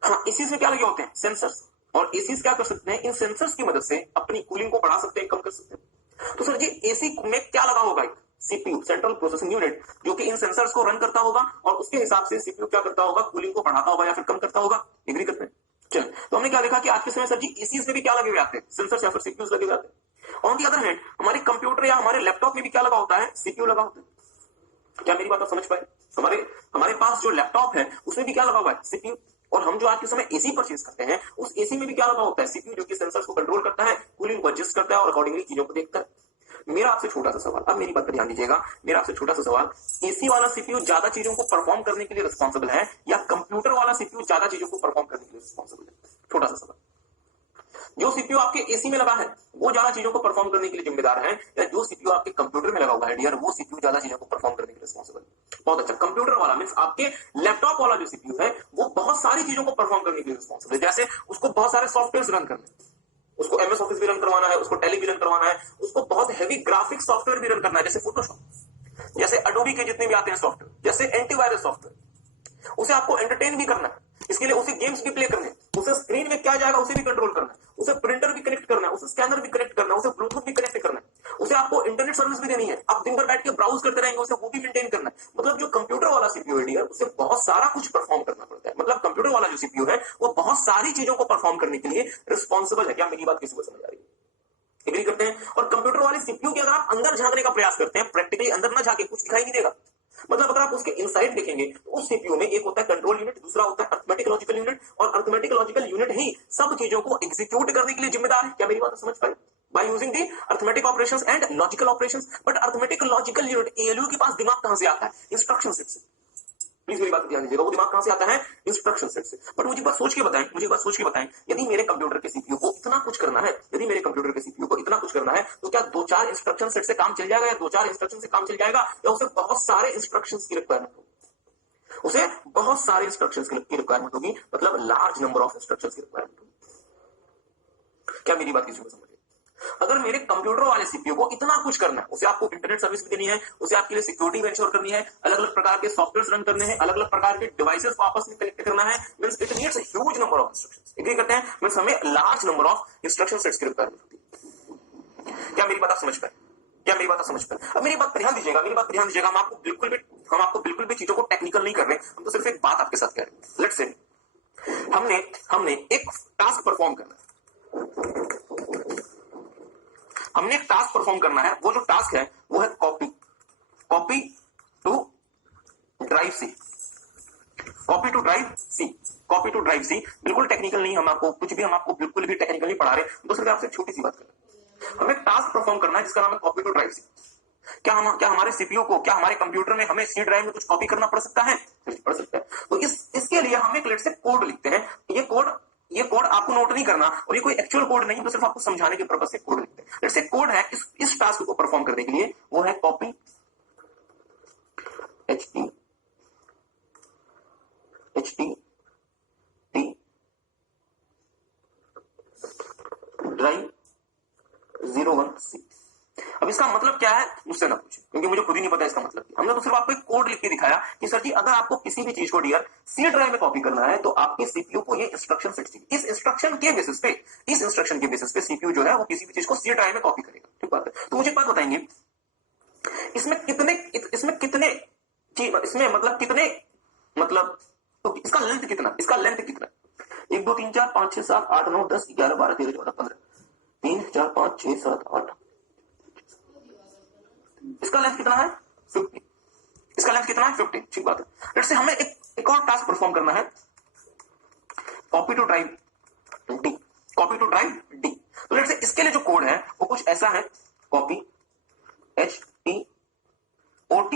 हाँ, एसीज में क्या लगे होते हैं? सेंसर्स। और एसीज क्या कर सकते हैं? इन सेंसर्स की मदद से अपनी कूलिंग को बढ़ा सकते हैं, कम कर सकते हैं। तो सर जी एसी में क्या लगा होगा? एक सीपीयू, सेंट्रल प्रोसेसिंग यूनिट, जो कि इन सेंसर्स को रन करता होगा और उसके हिसाब से सीपीयू क्या करता होगा? कूलिंग को बढ़ाता होगा या फिर कम करता होगा। एग्री करते हैं? चल, तो हमने क्या देखा कि आज के समय सर जी एसीज में भी क्या लगे हुए आते हैं? सेंसर्स या फिर सीपीयूज लगे हुए आते हैं। ऑन दी अदर हैंड हमारे कंप्यूटर या हमारे लैपटॉप में भी क्या लगा होता है? सीपीयू लगा होता है। क्या मेरी बात आप समझ पाए? हमारे पास जो लैपटॉप है उसमें भी क्या लगा हुआ है? सीपीयू। और हम जो आज के समय एसी परचेज करते हैं उस एसी में भी क्या लगा होता है? सीपीयू, जो कि सेंसर्स को कंट्रोल करता है, कूलिंग को एडजस्ट करता है और अकॉर्डिंगली चीजों को देखता है। मेरा आपसे छोटा सा सवाल, अब मेरी बात पर ध्यान दीजिएगा, मेरा आपसे छोटा सा सवाल, एसी वाला सीपीयू ज्यादा चीजों को परफॉर्म करने के लिए रिस्पॉन्सिबल है या कंप्यूटर वाला सीपीयू ज्यादा चीजों को परफॉर्म करने के लिए रिस्पॉन्सिबल है? छोटा सा सवाल। जो सीपीयू आपके एसी में लगा है वो ज्यादा चीजों को परफॉर्म करने के लिए जिम्मेदार है, या जो सीपीयू आपके कंप्यूटर में लगा हुआ है डियर, वो सीपीयू ज्यादा चीजों को परफॉर्म करने के लिए रिस्पॉन्सिबल है? बहुत अच्छा। कंप्यूटर वाला मींस आपके लैपटॉप वाला जो सीपीयू है वो बहुत सारी चीजों को परफॉर्म करने के लिए रिस्पॉन्सिबल है। जैसे उसको बहुत सारे सॉफ्टवेयर रन करने, उसको एमएस ऑफिस भी रन करवाना है, उसको टैली भी रन करवाना है, उसको बहुत हैवी ग्राफिक्स सॉफ्टवेयर भी रन करना है, जैसे फोटोशॉप, जैसे अडोबी के जितने भी आते हैं सॉफ्टवेयर, जैसे एंटीवायरस सॉफ्टवेयर। उसे आपको एंटरटेन भी करना है, इसके लिए उसे गेम्स भी प्ले करने हैं, उसे स्क्रीन में क्या जाएगा उसे भी कंट्रोल करना है, उसे प्रिंटर भी कनेक्ट करना है, उसे स्कैनर भी कनेक्ट करना है, उसे ब्लूटूथ भी कनेक्ट करना है, उसे आपको इंटरनेट सर्विस भी देनी है, आप दिन भर बैठ के ब्राउज करते रहेंगे, उसे वो भी मेंटेन करना है। मतलब जो कंप्यूटर वाला सीपीयू है उसे बहुत सारा कुछ परफॉर्म करना पड़ता है। मतलब कंप्यूटर वाला जो सीपीयू है वो बहुत सारी चीजों को परफॉर्म करने के लिए रिस्पॉन्सिबल है। क्या मेरी बात किसी को समझ आ रही है? एग्री करते हैं? और कंप्यूटर वाले सीपीयू के अगर आप अंदर झांकने का प्रयास करते हैं, प्रैक्टिकली अंदर ना झांके कुछ दिखाई नहीं देगा। मतलब अगर आप उसके इनसाइड देखेंगे तो उस सीपीयू में एक होता है कंट्रोल यूनिट, दूसरा होता है अरिथमेटिक लॉजिकल यूनिट, और अरिथमेटिक लॉजिकल यूनिट ही सब चीजों को एग्जीक्यूट करने के लिए जिम्मेदार है। क्या मेरी बात समझ पाए? by using the arithmetic operations and logical operations, but arithmetic logical unit ALU के पास दिमाग कहां से आता है? इंस्ट्रक्शन सेट से। प्लीज मेरी बात ध्यान दीजिएगा, वो दिमाग कहां से आता है? इंस्ट्रक्शन सेट से। बट मुझे बात सोच के बताएं, यदि मेरे कंप्यूटर के सीपीयू को इतना कुछ करना है, तो क्या 2-4 इंस्ट्रक्शन सेट से काम चल जाएगा, या 2-4 इंस्ट्रक्शन से काम चल जाएगा, या उसे बहुत सारे इंस्ट्रक्शंस की रिक्वायरमेंट होगी? उसे बहुत सारे इंस्ट्रक्शंस की रिक्वायरमेंट होगी, मतलब लार्ज नंबर ऑफ इंस्ट्रक्शंस की रिक्वायरमेंट होगी। क्या मेरी बात किसी को समझ? अगर मेरे कंप्यूटर वाले सीपीयू को इतना कुछ करना है, उसे आपको इंटरनेट सर्विस भी देनी है, उसे आपके लिए सिक्योरिटी भी इंश्योर करनी है, अलग अलग प्रकार के सॉफ्टवेयर रन करने हैं, अलग अलग प्रकार के डिवाइसेस को आपस में कनेक्ट करना है, means it needs a huge number of instructions. Agree करते हैं? मींस हमें large number of instruction sets की रिक्वायरमेंट होती है। क्या मेरी बात आप समझ पाए? अब मेरी बात पर ध्यान दीजिएगा, हम आपको बिल्कुल भी चीजों को टेक्निकल नहीं कर रहे, हम तो सिर्फ एक बात आपके साथ कह रहे हैं। लेट्स से हमने एक टास्क परफॉर्म करना है, वो जो टास्क है वो है कॉपी टू ड्राइव सी। बिल्कुल टेक्निकल नहीं, हम आपको बिल्कुल भी टेक्निकल नहीं पढ़ा रहे, तो सिर्फ आपसे छोटी सी बात कर रहे हैं। हमें टास्क परफॉर्म करना है जिसका नाम है कॉपी टू ड्राइव सी। क्या हमारे सीपीयू को, क्या हमारे कंप्यूटर में हमें सी ड्राइव में कुछ कॉपी करना पड़ सकता है? पड़ सकता है। तो इसके लिए हम एक लेट से कोड लिखते हैं। ये कोड आपको नोट नहीं करना, और ये कोई एक्चुअल कोड नहीं, तो सिर्फ आपको समझाने के पर्पस से कोड लिखते हैं। लेट्स से कोड है इस टास्क को परफॉर्म करने के लिए, वो है कॉपी HT ड्राइव 01C। अब इसका मतलब क्या है मुझसे ना पूछे, क्योंकि मुझे खुद ही नहीं पता इसका मतलब क्या। हमने तो सिर्फ आपको एक कोड लिख के दिखाया कि सर जी अगर आपको किसी भी चीज को डियर सी ड्राइव में कॉपी करना है तो आपके सीपीयू को ये इंस्ट्रक्शन सेट चाहिए। इस इंस्ट्रक्शन के बेसिस पे सीपीयू जो है वो किसी भी चीज को सी ड्राइव में कॉपी करेगा। ठीक बात है। तो मुझे एक बात बताएंगे, इसमें इसका लेंथ कितना 1 2 3 4 5 6 7 8 9 10 11 12 13 14 15 3 4 5 6 7 8, इसका लेंथ कितना है 50। इसका लेंथ कितना है 50। ठीक बात है। लेट्स से हमें एक और टास्क परफॉर्म करना है, कॉपी टू ड्राइव डी। तो लेट्स से इसके लिए जो कोड है वो कुछ ऐसा है, कॉपी HTOT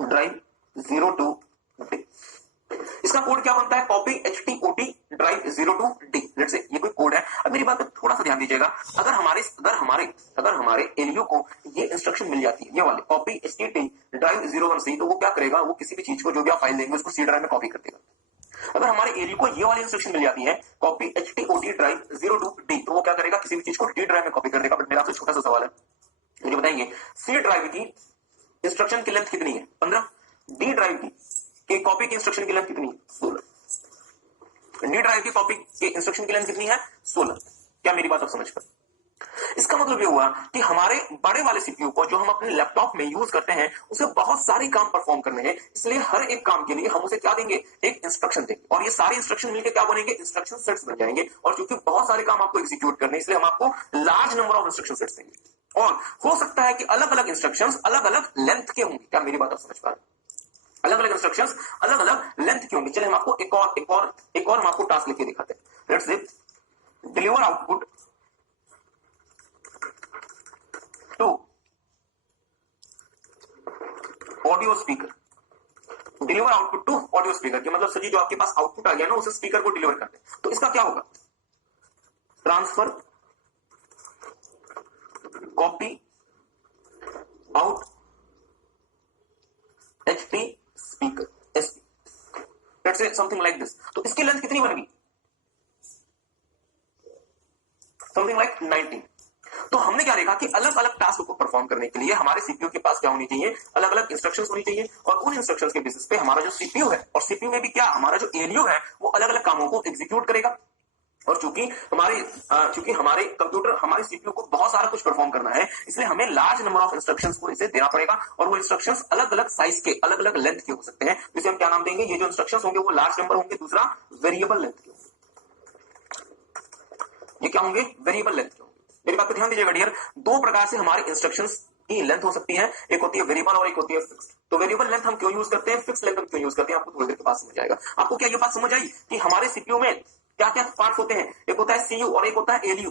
ड्राइव 02 डी। इसका कोड क्या बनता है, copy HTOT drive 02 D. Let's say ये कोई कोड है। अब मेरी बात पे थोड़ा सा ध्यान दीजिएगा, अगर हमारे एलयू को ये इंस्ट्रक्शन मिल जाती है, ये वाले कॉपी HTOT ड्राइव 01C, तो वो क्या करेगा, वो किसी भी चीज को जो भी आप फाइल देंगे उसको सी ड्राइव में कॉपी कर देगा। अगर हमारे एलयू को ये वाली इंस्ट्रक्शन मिल जाती है, कॉपी HTOT ड्राइव 02 डी, तो वो क्या करेगा, किसी भी चीज को डी ड्राइव में कॉपी कर देगा। बट मेरा आपसे छोटा सा सवाल है, मुझे बताएंगे सी ड्राइव की इंस्ट्रक्शन की लेंथ कितनी है 15, डी ड्राइव की कॉपी की इंस्ट्रक्शन की लेंथ कितनी है 16, डी ड्राइव की कॉपी की इंस्ट्रक्शन की लेंथ कितनी है 16। क्या मेरी बात आप समझ पाए? इसका मतलब ये हुआ कि हमारे बड़े वाले सीपीयू को जो हम अपने लैपटॉप में यूज करते हैं उसे बहुत सारे काम परफॉर्म करने हैं, इसलिए हर एक काम के लिए हम उसे क्या देंगे, एक इंस्ट्रक्शन देंगे, और ये सारे इंस्ट्रक्शन मिलकर क्या बनेंगे, इंस्ट्रक्शन सेट्स बन जाएंगे। और क्योंकि बहुत सारे काम आपको एग्जीक्यूट करने, इसलिए हम आपको large number of instruction sets देंगे। और हो सकता है कि अलग अलग इंस्ट्रक्शंस अलग अलग लेंथ के होंगे। क्या मेरी बात आप समझ पा रहे हैं? अलग अलग इंस्ट्रक्शंस अलग अलग लेंथ की होंगी। चलिए हम आपको एक और हम आपको टास्क लिख के दिखाते हैं। Let's say deliver output to audio speaker. Deliver output to audio speaker के मतलब सर जी जो आपके पास आउटपुट आ गया ना, उसे स्पीकर को डिलीवर करते हैं। तो इसका क्या होगा, transfer copy out HP speaker SP, let's say something like this. तो इसकी लेंथ कितनी बनेगी, समथिंग लाइक 19। तो हमने क्या देखा कि अलग अलग टास्क को परफॉर्म करने के लिए हमारे सीपीयू के पास क्या होनी चाहिए, अलग अलग इंस्ट्रक्शंस होनी चाहिए, और उन इंस्ट्रक्शंस के बेसिस पे हमारा जो सीपीयू है, और सीपीयू में भी क्या हमारा जो एलयू है वो अलग अलग कामों को एग्जीक्यूट करेगा। और चूंकि हमारे कंप्यूटर हमारे सीपीयू को बहुत सारा कुछ परफॉर्म करना है, इसलिए हमें लार्ज नंबर ऑफ इंस्ट्रक्शंस को इसे देना पड़ेगा, और वो इंस्ट्रक्शंस अलग अलग साइज के अलग अलग लेंथ के हो सकते हैं। जिसे हम क्या नाम देंगे, ये जो इंस्ट्रक्शंस होंगे वो लार्ज नंबर होंगे, दूसरा वेरिएबल लेंथ के होंगे। ये क्या होंगे, वेरिएबल लेंथ के होंगे। मेरी बात पे ध्यान दीजिएगा डियर, दो प्रकार से हमारे इंस्ट्रक्शंस की लेंथ हो सकती है, एक होती है वेरिएबल और एक होती है फिक्स्ड। तो वेरिएबल लेंथ हम क्यों यूज करते हैं, फिक्स्ड लेंथ हम क्यों यूज करते हैं, आपको थोड़ी देर के बाद समझ आएगा। आपको क्या ये बात समझ आई कि हमारे सीपीयू में क्या क्या पार्ट्स होते हैं, एक होता है सीयू और एक होता है एलयू।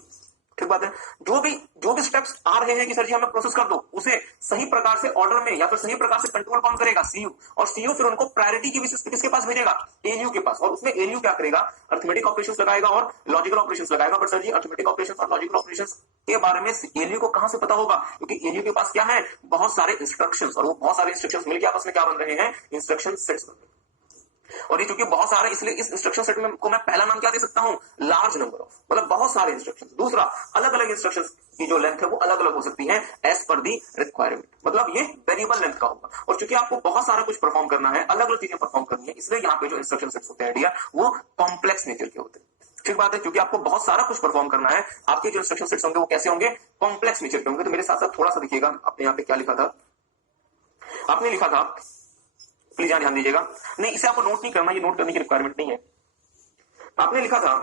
ठीक बात है। जो भी स्टेप्स आ रहे हैं कि सर जी हमें प्रोसेस कर दो, उसे सही प्रकार से ऑर्डर में या फिर सही प्रकार से कंट्रोल कौन करेगा, सीयू, और सीयू फिर उनको प्रायोरिटी की बेसिस पे किसके पास भेजेगा, एलयू के पास, और उसमें एलयू क्या करेगा, अरिथमेटिक ऑपरेशंस लगाएगा और लॉजिकल ऑपरेशंस लगाएगा। But sir ji arithmetic operations और लॉजिकल ऑपरेशंस के बारे में एलयू को कहां से पता होगा, क्योंकि एलयू के पास क्या है, बहुत सारे इंस्ट्रक्शंस, और वो बहुत सारे इंस्ट्रक्शंस मिलकर आपस में क्या बन रहे हैं, इंस्ट्रक्शन सेट्स बन रहे हैं। और ये चूंकि बहुत सारे, इसलिए इस इंस्ट्रक्शन सेट में को मैं पहला नाम क्या दे सकता हूं, लार्ज नंबर ऑफ, मतलब बहुत सारे इंस्ट्रक्शंस। दूसरा, अलग अलग इंस्ट्रक्शंस की जो लेंथ है वो अलग अलग हो सकती है एज पर दी रिक्वायरमेंट, मतलब ये वेरिएबल लेंथ का होगा। और चूंकि आपको बहुत सारा कुछ परफॉर्म करना है, अलग अलग चीजें परफॉर्म करनी है, इसलिए यहाँ पे जो इंस्ट्रक्शन सेट्स होते हैं डियर वो कॉम्प्लेक्स नेचर के होते हैं। ठीक बात है, क्योंकि आपको बहुत सारा कुछ परफॉर्म करना है, आपके जो इंस्ट्रक्शन सेट्स होंगे वो कैसे होंगे, कॉम्प्लेक्स नेचर के होंगे। तो मेरे साथ साथ थोड़ा सा देखिएगा, आपने यहाँ पे क्या लिखा था, आपने लिखा था, प्लीज ध्यान दीजिएगा, नहीं इसे आपको नोट नहीं करना, ये नोट करने की रिक्वायरमेंट नहीं है। आपने लिखा था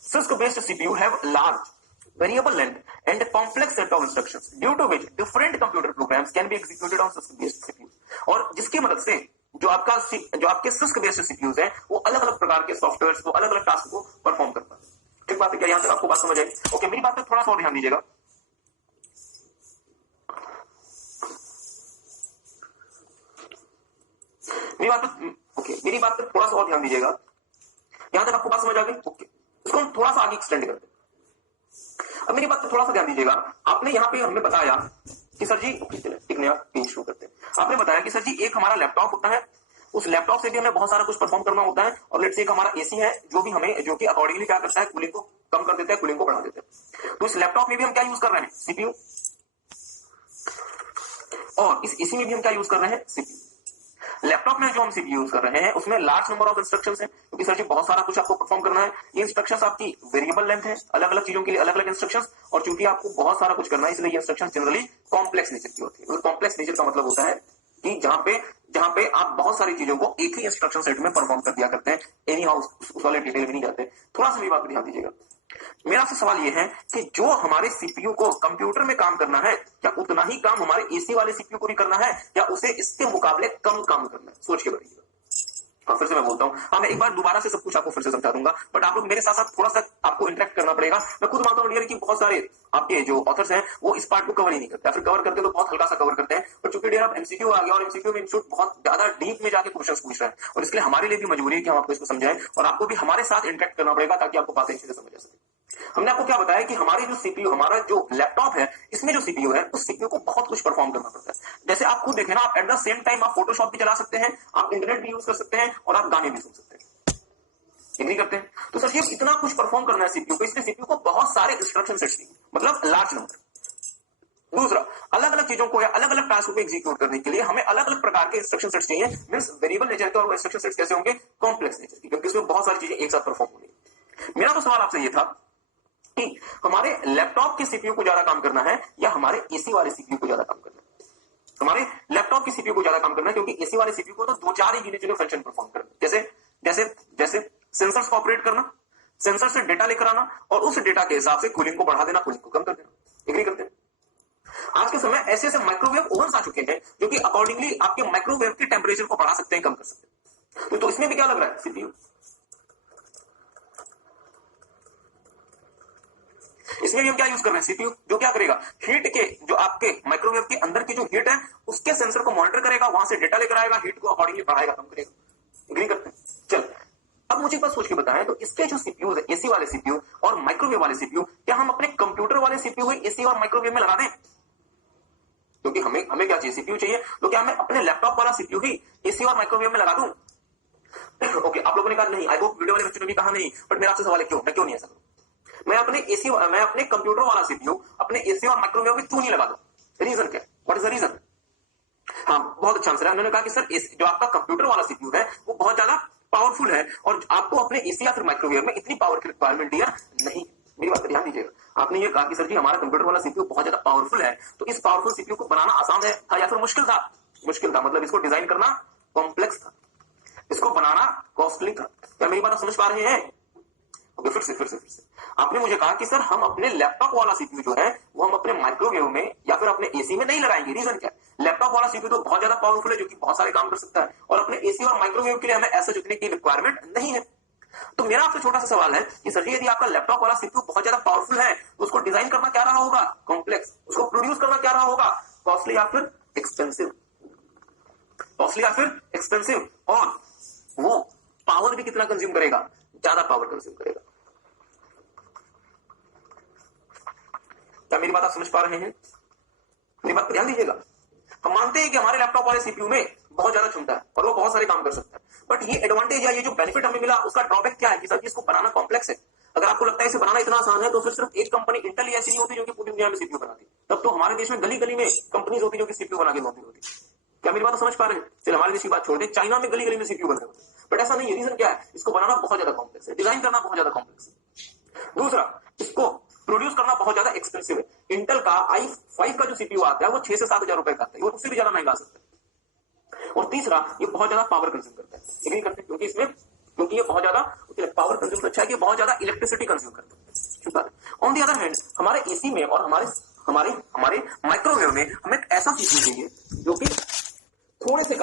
CISC based CPU have large variable length and a complex set of instructions due to which different computer programs can be executed on CISC based CPU। और जिसकी मदद से जो आपके CISC based CPUs हैं वो अलग अलग प्रकार के सॉफ्टवेयर को, अलग अलग टास्क को परफॉर्म करता है। ठीक बात है, क्या यहां तक आपको बात समझ आई? ओके, मेरी बात पर थोड़ा सा और ध्यान दीजिएगा। मेरी बात पर थोड़ा सा और ध्यान दीजिएगा। यहां तक आपको बात समझ आ गई? ओके, इसको हम थोड़ा सा आगे एक्सटेंड करते हैं। अब मेरी बात पर थोड़ा सा ध्यान दीजिएगा। आपने यहां पे हमें बताया कि सर जी एक नया पेज शुरू करते हैं। आपने बताया कि सर जी एक हमारा लैपटॉप होता है, उस लैपटॉप से भी हमें बहुत सारा कुछ परफॉर्म करना होता है, और लेट्स से एक हमारा एसी है जो कि अकॉर्डिंगली क्या करता है, कूलिंग को कम कर देता है, कूलिंग को बढ़ा देता है। तो इस लैपटॉप में भी हम क्या यूज कर रहे हैं, सीपीयू, और इस एसी में भी हम क्या यूज कर रहे हैं, सीपीयू। लैपटॉप में जो हम सीपीयू यूज कर रहे हैं उसमें लार्ज नंबर ऑफ इंस्ट्रक्शंस हैं, क्योंकि सर जी बहुत सारा कुछ आपको परफॉर्म करना है। ये इंस्ट्रक्शंस आपकी वेरिएबल लेंथ है, अलग अलग चीजों के लिए अलग अलग इंस्ट्रक्शंस, और चूंकि आपको बहुत सारा कुछ करना है इसलिए ये इंस्ट्रक्शंस जनरली कॉम्प्लेक्स नेचर की होती है। कॉम्प्लेक्स नेचर का मतलब होता है कि जहां पे आप बहुत सारी चीजों को एक ही इंस्ट्रक्शन सेट में परफॉर्म कर दिया करते हैं। एनी हाउ उस वाले डिटेल में नहीं जाते, थोड़ा सा मेरी बात पर ध्यान दीजिएगा। मेरा आपसे सवाल यह है कि जो हमारे सीपीयू को कंप्यूटर में काम करना है, क्या उतना ही काम हमारे एसी वाले सीपीयू को भी करना है, या उसे इसके मुकाबले कम काम करना है? सोच के बताइएगा। फिर से मैं बोलता हूं, हाँ मैं एक बार दोबारा से सब कुछ आपको फिर से समझा दूंगा, बट आप लोग मेरे साथ साथ थोड़ा सा आपको इंटरेक्ट करना पड़ेगा। मैं खुद मानता हूं कि बहुत सारे आपके जो ऑथर्स हैं वो इस पार्ट को कवर ही नहीं करते, फिर कवर करते तो बहुत हल्का सा कवर करते हैं। पर चूंकि डियर अब एमसीक्यू आ गया और एमसीक्यू में इंस्टीट्यूट बहुत ज्यादा डीप में जाके क्वेश्चन पूछ रहा है, और इसलिए हमारे लिए भी मजबूरी है कि हम आपको इसको समझाएं, और आपको भी हमारे साथ इंटरेक्ट करना पड़ेगा ताकि आपको बातें अच्छे से समझ आ सके। हमने आपको क्या बताया कि हमारे जो सीपीयू, हमारा जो लैपटॉप है, इसमें जो सीपीयू है उस सीपीयू को बहुत कुछ परफॉर्म करना पड़ता है। जैसे आप खुद देखें ना, आप एट द सेम टाइम आप फोटोशॉप भी चला सकते हैं, आप इंटरनेट भी यूज कर सकते हैं, और आप गाने भी सुन सकते हैं। एग्री करते हैं? तो सर ये इतना कुछ परफॉर्म करना है सीपीयू को, इसलिए सीपीयू को बहुत सारे इंस्ट्रक्शन सेट्स चाहिए, मतलब लार्ज नंबर। दूसरा, अलग अलग चीजों को या अलग अलग टास्क को एग्जीक्यूट करने के लिए हमें अलग अलग प्रकार के इंस्ट्रक्शन सेट्स चाहिए। मींस वेरिएबल नेचर के, और इंस्ट्रक्शन सेट्स कैसे होंगे, कॉम्प्लेक्स नेचर के, क्योंकि इसमें बहुत सारी चीजें एक साथ परफॉर्म होंगी। मेरा तो सवाल आपसे ये था कि हमारे लैपटॉप के सीपीयू को ज्यादा काम करना है या हमारे एसी वाले सीपीयू को ज्यादा काम करना है? हमारे लैपटॉप के सीपीयू को ज्यादा काम करना है, क्योंकि एसी वाले सीपीयू को तो दो चार ही गिने चुने फंक्शन परफॉर्म करना, जैसे जैसे जैसे सेंसर्स को ऑपरेट करना, सेंसर से डेटा लेकर आना, और उस डेटा के हिसाब से कूलिंग को बढ़ा देना, कूलिंग को कम कर देना। एग्री करते हैं? आज के समय ऐसे ऐसे माइक्रोवेव ओवंस आ चुके हैं जो कि अकॉर्डिंगली आपके माइक्रोवेव के टेम्परेचर को बढ़ा सकते हैं, कम कर सकते हैं। तो इसमें भी क्या लग रहा है, सीपीयू। इसमें भी हम क्या यूज कर रहे हैं, सीपीयू, जो क्या करेगा, हीट के जो आपके माइक्रोवेव के अंदर की जो हीट है उसके सेंसर को मॉनिटर करेगा, वहां से डेटा लेकर आएगा, हीट को अकॉर्डिंगली बढ़ाएगा, कम करेगा। एग्री करते हैं? चल अब मुझे एक बात सोच के बताएं, तो इसके जो सीपीयू है, एसी वाले सीपीयू और माइक्रोवेव वाले सीपीयू, क्या हम अपने कंप्यूटर वाले सीपीयू एसी और माइक्रोवेव में लगा दें? क्योंकि हमें क्या चाहिए, सीपीयू चाहिए, तो क्या मैं अपने लैपटॉप वाला सीपीयू ही एसी और माइक्रोवेव में लगा दूं? ओके, आप लोगों ने कहा नहीं, आई होप वीडियो वाले बच्चों ने भी कहा नहीं, बट मेरा आपसे सवाल है क्यों, मैं क्यों नहीं ऐसा करूं? मैं अपने कंप्यूटर वाला सीपीयू अपने एसी और माइक्रोवेव में क्यों नहीं लगा दूं? रीजन क्या है? What is the reason? हाँ, बहुत अच्छा आंसर है। उन्होंने कहा कि सर जो आपका कंप्यूटर वाला सीपीयू है वो बहुत ज्यादा पावरफुल है, और आपको अपने एसी या फिर माइक्रोवेव में इतनी पावर की रिक्वायरमेंट दिया नहीं। मेरी बात पर ध्यान दीजिएगा। आपने ये कहा कि सर जी हमारा कंप्यूटर वाला सीपीयू बहुत ज्यादा पावरफुल है, तो इस पावरफुल सीपीयू को बनाना आसान है था या फिर मुश्किल था? मुश्किल था, मतलब इसको डिजाइन करना कॉम्प्लेक्स था, इसको बनाना कॉस्टली था। क्या मेरी बात आप समझ पा रहे हैं? ओके, फिर से आपने मुझे कहा कि सर हम अपने लैपटॉप वाला सीपीयू जो है वो हम अपने माइक्रोवेव में या फिर अपने एसी में नहीं लगाएंगे। रीजन क्या है? लैपटॉप वाला सीपीयू तो बहुत ज्यादा पावरफुल है, जो कि बहुत सारे काम कर सकता है, और अपने एसी और माइक्रोवेव के लिए हमें ऐसा जुटने की रिक्वायरमेंट नहीं है। तो मेरा आपसे छोटा सा सवाल है कि सर जी यदि आपका लैपटॉप वाला सीपीयू बहुत ज्यादा पावरफुल है तो उसको डिजाइन करना क्या रहा होगा, कॉम्प्लेक्स। उसको प्रोड्यूस करना क्या रहा होगा, कॉस्टली या फिर एक्सपेंसिव। कॉस्टली या फिर एक्सपेंसिव, और वो पावर भी कितना कंज्यूम करेगा, ज्यादा पावर कंज्यूम करेगा। क्या मेरी बात आप समझ पा रहे हैं? मेरी बात पर ध्यान दीजिएगा। हम मानते हैं कि हमारे लैपटॉप वाले सीपीयू में बहुत ज्यादा क्षमता है और वो बहुत सारे काम कर सकता है, बट ये एडवांटेज या ये जो बेनिफिट हमें मिला उसका ड्रॉबैक क्या है कि सर इसको बनाना कॉम्प्लेक्स है। अगर आपको लगता है इसे बनाना इतना आसान है तो फिर सिर्फ एक कंपनी इंटेल ऐसी नहीं होती जो कि पूरी दुनिया में सीपीयू बनाती, तब तो हमारे देश में गली गली में कंपनीज होती जो कि सीपीयू बना के लाती होती। क्या मेरी बात समझ पा रहे हैं? चलिए हमारे देश की बात छोड़ दें, चाइना में गली गली में सीपीयू बन रहे होते, बट ऐसा नहीं है। रीजन क्या है? इसको बनाना बहुत ज्यादा कॉम्प्लेक्स है, डिजाइन करना बहुत ज्यादा कॉम्प्लेक्स है। दूसरा, इसको प्रोड्यूस करना बहुत ज्यादा एक्सपेंसिव है। इंटेल का i5 का जो सीपीयू आता है वो 6 से 7 हजार रुपए का आता है, वो उससे भी ज्यादा महंगा आ सकता है। और तीसरा, ये बहुत ज्यादा पावर कंज्यूम करता है। एग्री करते हैं? क्योंकि ये बहुत ज्यादा पावर कंज्यूम अच्छा है कि बहुत ज्यादा इलेक्ट्रिसिटी कंज्यूम करता है। ऑन दी अदर हैंड हमारे एसी में और हमारे माइक्रोवेव में हमें ऐसा सीपीयू चाहिए जो कि थोड़े से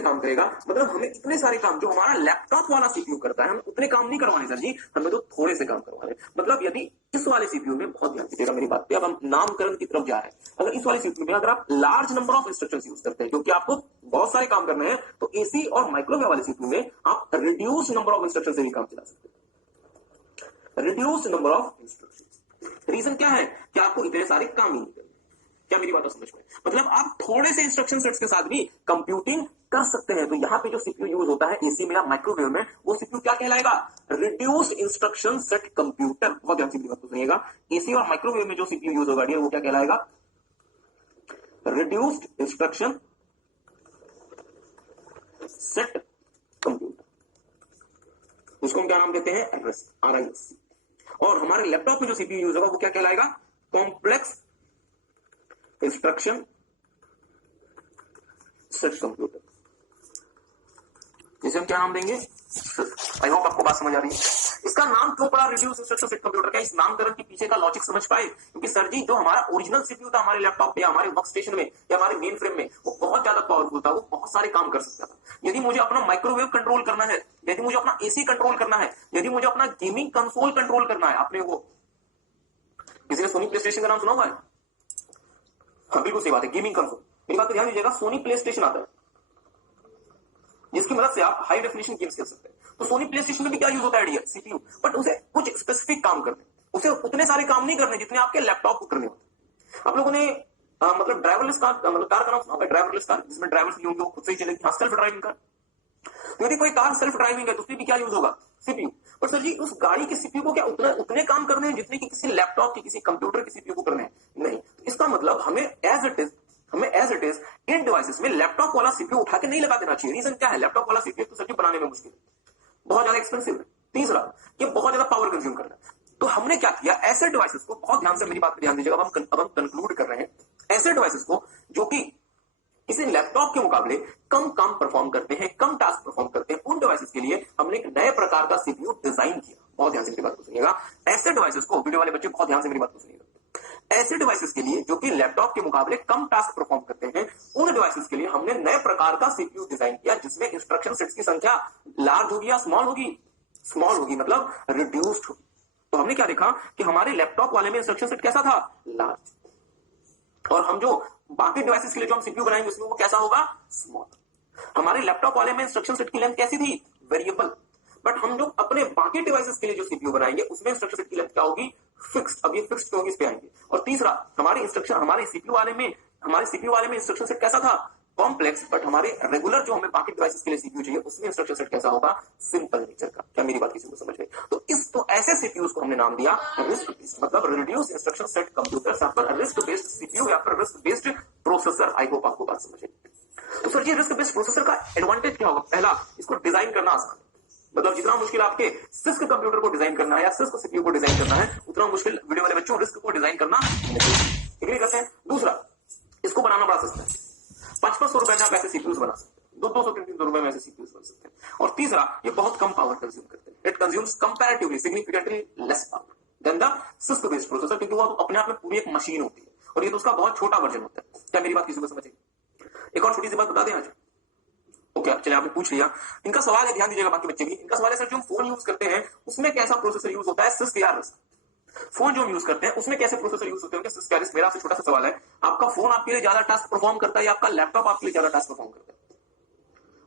काम करेगा, मतलब हमें इतने सारे काम जो हमारा लैपटॉप वाला सीपीयू करता है, हमें उतने काम नहीं करवाने सर जी, हमें तो थोड़े से काम करवाने। मतलब यदि इस वाले सीपीयू में, बहुत ध्यान दीजिएगा मेरी बात पे, अब हम नामकरण की तरफ जा रहे हैं। अगर इस वाले सीपीयू में अगर आप large number of instructions use करते हैं क्योंकि आपको बहुत सारे काम करने हैं, तो एसी और माइक्रोवेव वाले सीपीयू में आप रिड्यूस नंबर ऑफ इंस्ट्रक्शन से भी काम चला सकते हैं। Reduce number of instruction, reason क्या है कि आपको इतने सारे काम ही नहीं करने। क्या मेरी बात समझ में? मतलब आप थोड़े से इंस्ट्रक्शन सेट्स के साथ भी कंप्यूटिंग कर सकते हैं। तो यहाँ पे जो सीपीयू यूज होता है एसी में या माइक्रोवेव में, वो सीपीयू क्या कहलाएगा? Reduce instruction set computer. बहुत ध्यान से मेरी बात को सुनिएगा, एसी और माइक्रोवेव में जो सीपीयू यूज होगा डियर, वो क्या कहलाएगा? Reduced instruction set computer. उसको हम क्या नाम देते हैं? RISC। और हमारे लैपटॉप में जो सीपीयू यूज होगा वो क्या कहलाएगा? कॉम्प्लेक्स इंस्ट्रक्शन सेट कंप्यूटर, जिसे हम क्या नाम देंगे? आई होप आपको बात समझ आ रही है। इसका नाम क्यों पड़ा रिड्यूस इंस्ट्रक्शन सेट कंप्यूटर? क्या इस नामकरण के पीछे का लॉजिक समझ पाए? क्योंकि सर जी जो हमारा ओरिजिनल सीपीयू था हमारे लैपटॉप पे, हमारे वर्क स्टेशन में या हमारे मेन फ्रेम में, वो बहुत ज्यादा पावरफुल था, वो बहुत सारे काम कर सकता था। यदि मुझे अपना माइक्रोवेव कंट्रोल करना है, यदि मुझे अपना एसी कंट्रोल करना है, यदि मुझे अपना गेमिंग कंसोल कंट्रोल करना है, आपने वो किसी ने सोनी प्ले स्टेशन का नाम सुना हुआ है? हाँ बिल्कुल सही बात है, गेमिंग कंसोल। मेरी बात को ध्यान दीजिएगा, सोनी प्ले स्टेशन आता है जिसकी मदद से आप हाई डेफिनेशन गेम्स खेल सकते हैं। तो सोनी प्ले स्टेशन में भी क्या यूज होता है डियर? सीपीयू। बट उसे कुछ स्पेसिफिक काम करने, उसे उतने सारे काम नहीं करने जितने आपके लैपटॉप को करने होते। आप लोगों ने मतलब ड्राइवरलेस कार, मतलब कार का नाम सुना होगा? ड्राइवरलेस कार, जिसमें ड्राइवर्स नहीं होंगे, वो खुद से ही चलेगी। हाँ, सेल्फ ड्राइविंग कार। तो यदि कोई कार सेल्फ ड्राइविंग है तो उसमें भी क्या यूज होगा? सीपीयू। पर सर जी उस गाड़ी के सीपीयू को क्या उतने काम करने हैं जितने कि किसी लैपटॉप की, किसी कंप्यूटर के सीपीयू को करने हैं? नहीं। इसका मतलब हमें as it is in devices में लैपटॉप वाला सीपीयू उठा के नहीं लगा देना चाहिए। रीजन क्या है? लैपटॉप वाला सीपीयू तो सर बनाने में मुश्किल है, बहुत ज्यादा एक्सपेंसिव है। तीसरा, ये बहुत ज्यादा पावर कंज्यूम कर रहा है। तो हमने क्या किया, ऐसे डिवाइसेस को, बहुत ध्यान से मेरी बात पर ध्यान दीजिएगा, अब हम कंक्लूड कर रहे हैं, ऐसे डिवाइसेस को जो कि किसी लैपटॉप के मुकाबले कम काम परफॉर्म करते हैं, कम टास्क परफॉर्म करते हैं, उन डिवाइसेस के लिए हमने एक नए प्रकार का सीपीयू डिजाइन किया। बहुत ध्यान से मेरी बात को सुनिएगा। ऐसे डिवाइसेस को, वीडियो वाले बच्चे बहुत ध्यान से मेरी बात को सुनिएगा, ऐसे डिवाइसेस के लिए जो कि लैपटॉप के मुकाबले कम टास्क परफॉर्म करते हैं, उन डिवाइसेस के लिए हमने नए प्रकार का सीपीयू डिजाइन किया, जिसमें इंस्ट्रक्शन सेट्स की संख्या लार्ज होगी या स्मॉल होगी? स्मॉल होगी, मतलब रिड्यूस्ड होगी। तो हमने क्या देखा कि हमारे लैपटॉप वाले में इंस्ट्रक्शन सेट कैसा था? लार्ज। और हम जो बाकी डिवाइसेस के लिए जो हम सीपीयू बनाएंगे उसमें वो कैसा होगा? स्मॉल। हमारे लैपटॉप वाले में इंस्ट्रक्शन सेट की लेंथ कैसी थी? वेरिएबल। बट हम जो अपने बाकी डिवाइसेस के लिए जो सीपीयू बनाएंगे उसमें इंस्ट्रक्शन सेट की लेंथ क्या होगी? फिक्स्ड। अब ये फिक्स्ड होगी, इस पे आएंगे। और तीसरा, हमारे सीपीयू वाले में इंस्ट्रक्शन सेट कैसा था? कॉम्प्लेक्स। बट हमारे रेगुलर जो हमें बाकी डिवाइसेस के लिए सीपीयू चाहिए उसमें इंस्ट्रक्शन सेट कैसा होगा? सिंपल नेचर का। क्या मेरी बात किसी को समझ गई? तो ऐसे सीपीयूज को हमने नाम दिया रिस्क बेस्ड, मतलब रिड्यूस इंस्ट्रक्शन सेट कंप्यूटर, या फिर रिस्क बेस्ड सीपीयू या फिर risk based processor. I hope आपको बात समझ गई। तो सर जी रिस्क बेस्ड प्रोसेसर का एडवांटेज क्या होगा? पहला, इसको डिजाइन करना आसान है। मतलब जितना मुश्किल आपके सिस्क कंप्यूटर को डिजाइन करना है या सिस्क सीपीयू को डिजाइन करना है, उतना मुश्किल वीडियो वाले बच्चों रिस्क को डिजाइन करना नहीं। एग्री करते हैं? दूसरा, इसको बनाना बड़ा सस्ता है। 500 रुपए में आप ऐसे सीपीयूज बना सकते हैं, 200-300 रुपए में ऐसे सीपीयूज बन सकते हैं। और तीसरा, ये बहुत कम पावर कंज्यूम करते हैं। It consumes comparatively significantly less power than the CISC based processor, क्योंकि वो अपने आप में पूरी एक मशीन होती है और ये तो उसका बहुत छोटा वर्जन होता है। क्या मेरी बात किसी को समझ आई? एक और छोटी सी बात बता दें आज। ओके, चलिए आपने पूछ लिया। इनका सवाल है, ध्यान दीजिएगा बाकी बच्चे भी। इनका सवाल है सर जो हम फोन यूज करते हैं उसमें कैसा प्रोसेसर यूज होता है, सिस्क या रिस्क? फोन जो हम यूज करते हैं उसमें कैसे प्रोसेसर यूज होते हैं, सिस्क या रिस्क? मेरा आपसे छोटा सा सवाल है, आपका फोन आपके लिए ज्यादा टास्क परफॉर्म करता है या आपका लैपटॉप आपके लिए ज्यादा टास्क परफॉर्म करता है?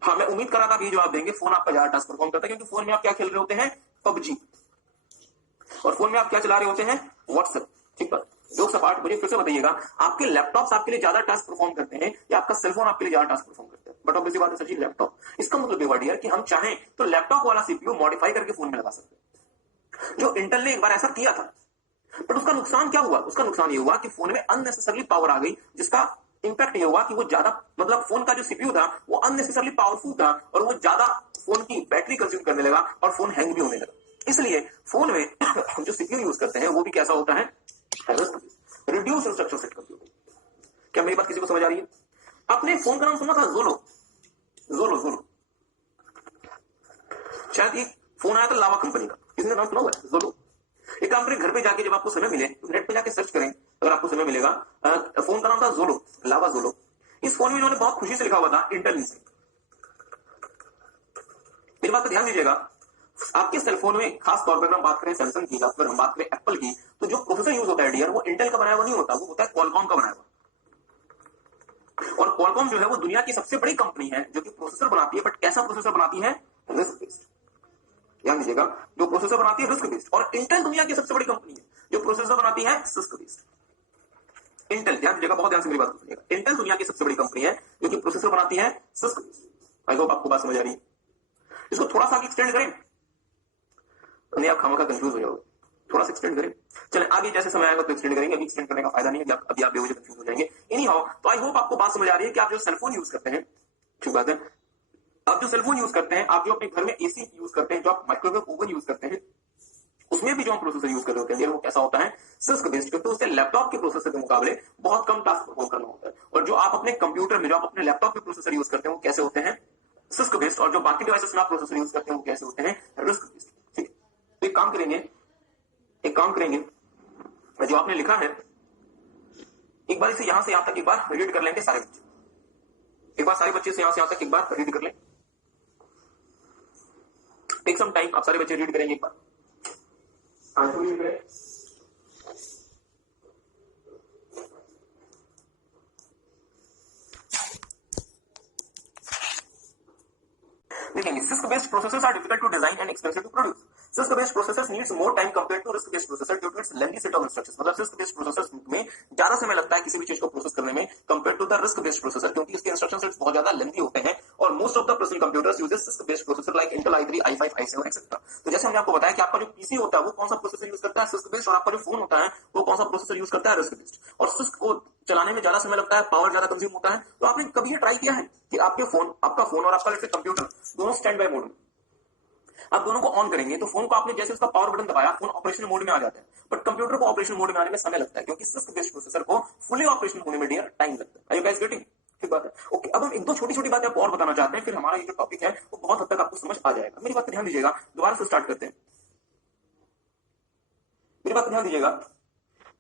हाँ, मैं उम्मीद कर रहा था आप ये जवाब देंगे, फोन आपका ज्यादा टास्क परफॉर्म करता है, क्योंकि फोन में आप क्या खेल रहे होते हैं? पबजी। और फोन में आप क्या चला रहे होते हैं? व्हाट्सएप। ठीक है, जो सपाट, मुझे फिर से बताइएगा, आपके लैपटॉप्स आपके लिए ज्यादा टास्क परफॉर्म करते हैं या आपका सेलफोन आपके लिए ज्यादा टास्क परफॉर्म करता है? बट ऑब्वियसली बात है सर जी लैपटॉप। इसका मतलब ये वर्ड है कि हम चाहें तो लैपटॉप वाला सीपीयू मॉडिफाई करके फोन में लगा सकते हैं, जो इंटेल ने एक बार ऐसा किया था। बट उसका नुकसान क्या हुआ? उसका नुकसान ये हुआ कि फोन में अननेसेसरली पावर आ गई, जिसका इंपैक्ट ये हुआ कि वो ज्यादा, मतलब फोन का जो सीपीयू था वो अननेसेसरली पावरफुल था और वो ज्यादा फोन की बैटरी कंज्यूम करने लगा और फोन हैंग भी होने लगा। इसलिए फोन में हम जो सीपीयू यूज करते हैं वो भी कैसा होता है? Reduce instruction set computer. क्या मेरी बात किसी को समझ आ रही है? आपने फोन का नाम सुना था? जोलो। शायद एक फोन आया था लावा कंपनी का, किसने नाम सुना हुआ है? जोलो। एक काम करें, घर पे जाके जब आपको समय मिले तो नेट पे जाके सर्च करें, अगर आपको समय मिलेगा। फोन का नाम था जोलो, लावा जोलो। इस फोन में इन्होंने बहुत खुशी से लिखा हुआ था इंटेल नीचे। मेरी बात पर ध्यान दीजिएगा, आपके सेलफोन में खास तौर पर हम बात करें सैमसंग की या फिर हम बात करें एप्पल की, तो जो प्रोसेसर यूज होता है डियर, वो इंटेल का बनाया हुआ नहीं होता, वो होता है क्वालकॉम का बनाया हुआ। और क्वालकॉम जो है वो दुनिया की सबसे बड़ी कंपनी है जो कि प्रोसेसर बनाती है। बट कैसा प्रोसेसर बनाती है? Risk based. ध्यान दीजिएगा, जो प्रोसेसर बनाती है रिस्क बेस्ड। और इंटेल दुनिया की सबसे बड़ी कंपनी है जो प्रोसेसर बनाती है सिस्क बेस्ड। इंटेल, ध्यान दीजिएगा, बहुत ध्यान से मेरी बात सुनिएगा। इंटेल दुनिया की सबसे बड़ी कंपनी है जो कि प्रोसेसर बनाती है सिस्क। आई होप आपको बात समझ आ रही है। इसको थोड़ा सा एक्सटेंड करें, नहीं आप खामखा कंफ्यूज हो जाओगे, थोड़ा सा एक्सटेंड करें। चलें आगे जैसे समय आएगा तो एक्सटेंड करेंगे, अभी एक्सटेंड करने का फायदा नहीं है, अभी आप बेवजह कंफ्यूज हो जाएंगे। एनी हाउ, तो आई होप आपको बात समझ आ रही है कि आप जो सेलफोन यूज करते हैं, ठीक बात है, आप जो सेलफोन यूज करते हैं, आप जो अपने घर में एसी यूज करते हैं, जो आप माइक्रोवेव ओवन यूज करते हैं, उसमें भी जो हम प्रोसेसर यूज कर रहे होते हैं वो कैसा होता है, सिस्क बेस्ड, क्योंकि उससे लैपटॉप के प्रोसेसर के मुकाबले बहुत कम टास्क परफॉर्म करना होता है। और जो आप अपने कंप्यूटर में, जो आप अपने लैपटॉप में प्रोसेसर यूज करते हैं वो कैसे होते हैं, सिस्क बेस्ड। और जो बाकी डिवाइसेस में आप प्रोसेसर यूज करते हैं वो कैसे होते हैं, रिस्क बेस्ड। ठीक है, तो एक काम करेंगे, जो आपने लिखा है एक बार इसे यहां से यहां तक एक बार रीड कर लेंगे सारे बच्चे, एक बार सारे बच्चे से यहां तक एक बार रीड कर लें। टेक सम टाइम, आप सारे बच्चे रीड करेंगे एक बार, रीड करें। देखेंगे, CISC based processors are difficult to design and expensive to produce. CISC based processors needs more time compared to RISC based processor due to its lengthy set of instructions. मतलब CISC based processors में ज्यादा समय लगता है किसी भी चीज को प्रोसेस करने में compared to the RISC based processor, क्योंकि इसके इंस्ट्रक्शन सेट्स बहुत ज्यादा लेंथी होते हैं। और most of the personal computers uses six based processor like Intel i3, i5, i7 etcetera. तो जैसे हमने आपको बताया कि आपका जो पीसी होता है वो कौन सा प्रोसेसर यूज करता है, सिस्क बेस्ड, और आपका जो फोन होता है वो कौन सा प्रोसेसर यूज करता है, रिस्क बेस्ड। और सिस्क को चलाने में ज्यादा समय लगता है, पावर ज्यादा कंज्यूम होता है। तो आपने कभी ये ट्राई किया है कि आपका फोन और आपका कंप्यूटर दोनों स्टैंड बाय मोड में, आप दोनों को ऑन करेंगे तो फोन को आपने जैसे उसका पावर बटन दबाया, फोन ऑपरेशन मोड में आ जाता है, बट कंप्यूटर को ऑपरेशन मोड में आने में समय लगता है, क्योंकि सिस्क बेस्ड प्रोसेसर को फुली ऑपरेशन होने में डियर टाइम लगता है। Are you guys getting? ठीक बात है। ओके, अब हम एक दो छोटी छोटी बातें आपको और बताना चाहते हैं, फिर हमारा ये जो टॉपिक है वो बहुत हद तक आपको समझ आ जाएगा। मेरी बात पर ध्यान दीजिएगा, दोबारा से स्टार्ट करते हैं। मेरी बात पर ध्यान दीजिएगा,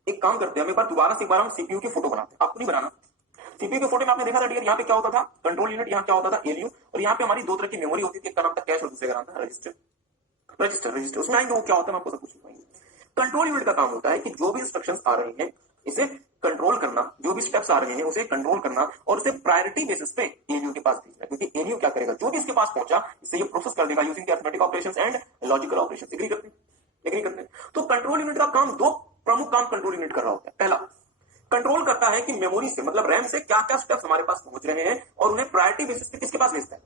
एक काम करते हैं, दोबारा से एक बार हम सीपीयू की फोटो बनाते हैं। आपको नहीं बनाना। सीपीयू के फोटो में आपने देखा था डियर, यहाँ पे क्या होता था, कंट्रोल यूनिट, यहाँ क्या होता था, एलयू, और यहाँ पे हमारी दो तरह की मेमोरी होती थी, एक का नाम था कैश और दूसरे का नाम था रजिस्टर। रजिस्टर उसमें आएंगे, वो क्या होता है मैं आपको सब कुछ सिखाएंगे। कंट्रोल यूनिट का काम होता है कि जो भी इंस्ट्रक्शंस आ रहे हैं इसे कंट्रोल करना, जो भी स्टेप्स आ रहे हैं उसे कंट्रोल करना और उसे प्रायोरिटी बेसिस पे एलयू के पास भेजना, क्योंकि एलयू क्या करेगा, जो भी इसके पास पहुंचा इससे ये प्रोसेस कर देगा using arithmetic operations and logical operations. Agree करते हैं? तो कंट्रोल यूनिट का काम, दो प्रमुख काम कंट्रोल यूनिट कर रहा होता है। पहला, कंट्रोल करता है कि मेमोरी से, मतलब रैम से क्या क्या स्टेप्स हमारे पास पहुंच रहे हैं और उन्हें प्रायोरिटी बेसिस पे किसके पास भेजता है,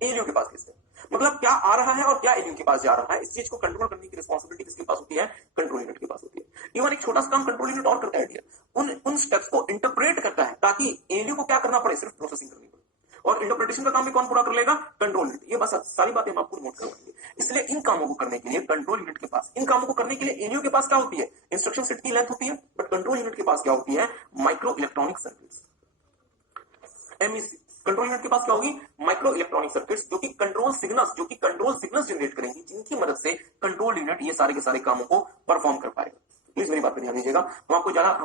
एलयू के पास भेजता है। मतलब क्या आ रहा है और क्या एलयू के पास जा रहा है, इस चीज को कंट्रोल करने की रिस्पांसिबिलिटी किसके पास होती है, कंट्रोल यूनिट के पास होती है। इवन एक छोटा सा काम कंट्रोल यूनिट और करता है डियर, उन स्टेप्स को इंटरप्रेट करता है ताकि एलयू को क्या करना पड़े, सिर्फ प्रोसेसिंग करनी पड़े। और इंटरप्रिटेशन का काम भी कौन पूरा कर लेगा, कंट्रोल यूनिट। ये बस सारी बातें हम आपको नोट करवाएंगे। इसलिए इन कामों को करने के लिए कंट्रोल यूनिट के पास, इन कामों को करने के लिए एलयू के पास क्या होती है, इंस्ट्रक्शन सेट की लेंथ होती है, बट कंट्रोल यूनिट के पास क्या होती है, micro electronic circuits, MEC. Control unit के पास क्या होगी, माइक्रो इलेक्ट्रॉनिक सर्किट्स, जो कि कंट्रोल सिग्नल्स जनरेट करेंगी, जिनकी मदद से कंट्रोल यूनिट ये सारे के सारे कामों को परफॉर्म कर पाएगा। प्लीज मेरी बात पर ध्यान दीजिएगा। हम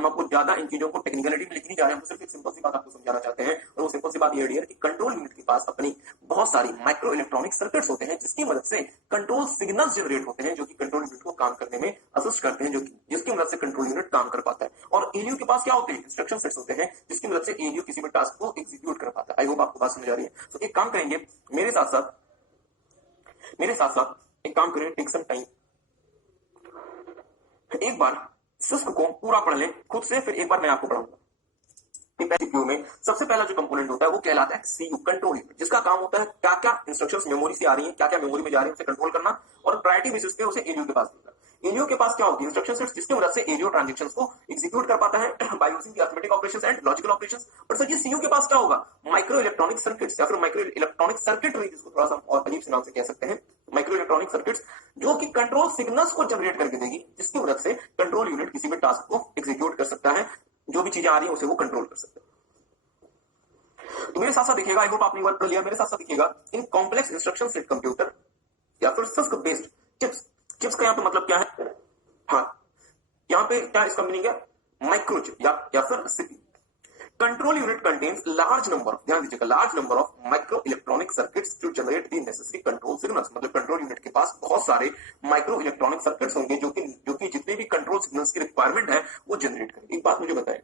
आपको ज्यादा इन चीजों को टेक्निकलिटी में लिखने जा रहे हैं, हम सिर्फ एक सिंपल सी बात आपको समझाना चाहते हैं। और वो सिंपल सी बात ये है कि कंट्रोल यूनिट के पास अपनी बहुत सारी माइक्रो इलेक्ट्रॉनिक सर्किट्स होते हैं, जिसकी मदद से कंट्रोल सिग्नल्स जनरेट होते हैं, जो कि कंट्रोल यूनिट को काम करने में असिस्ट करते हैं, जिसकी मदद से कंट्रोल यूनिट काम कर पाता है। और एलयू के पास क्या होते हैं, इंस्ट्रक्शन सेट्स होते हैं, जिसकी मदद से एलयू किसी भी टास्क को एग्जीक्यूट कर पाता है। आई होप आपको बात समझ आ रही है। तो एक काम करेंगे, मेरे साथ साथ एक काम करें, टेक सम टाइम, एक बार सिस्क को पूरा पढ़ लें खुद से, फिर एक बार मैं आपको पढ़ाऊंगा। सीपीयू में सबसे पहला जो कंपोनेंट होता है वो कहलाता है सीयू, कंट्रोल यूनिट, जिसका काम होता है क्या क्या इंस्ट्रक्शंस मेमोरी से आ रही हैं, क्या क्या मेमोरी में जा रही है उसे कंट्रोल करना और प्रायोरिटी बेसिस पे उसे एलयू के पास भेजना। एलयू के पास क्या होती है, इंस्ट्रक्शन सेट्स, जिसकी मदद से एलयू ट्रांजैक्शंस को एग्जीक्यूट कर पाता है by using the arithmetic operations and logical operations. But sir ये सीयू के पास क्या होगा, माइक्रो इलेक्ट्रॉनिक सर्किट्स या फिर माइक्रो इलेक्ट्रॉनिक सर्किटरी, जिसको थोड़ा सा और अजीब से नाम से कह सकते हैं, माइक्रो इलेक्ट्रॉनिक सर्किट्स, जो कि कंट्रोल सिग्नल्स को जनरेट करके देगी, जिसकी मदद से कंट्रोल यूनिट किसी भी टास्क को एग्जीक्यूट कर सकता है, जो भी चीजें आ रही है उसे वो कंट्रोल कर सकता है। तो मेरे साथ साथ देखिएगा, आई होप आपने वर्क कर लिया, मेरे साथ साथ देखिएगा, in complex instruction set computer या फिर सिस्क बेस्ड चिप्स का यहाँ पे मतलब क्या है, हाँ यहाँ पे क्या इसका मीनिंग है, माइक्रोचिप या फिर CPU. Control unit contains large number, ध्यान दीजिएगा, large number of micro electronic circuits to generate the necessary control signals. मतलब कंट्रोल यूनिट के पास बहुत सारे माइक्रो इलेक्ट्रॉनिक सर्किट्स होंगे जो कि जितने भी कंट्रोल सिग्नल्स की रिक्वायरमेंट है वो जनरेट करेंगे। एक बात मुझे बताएं,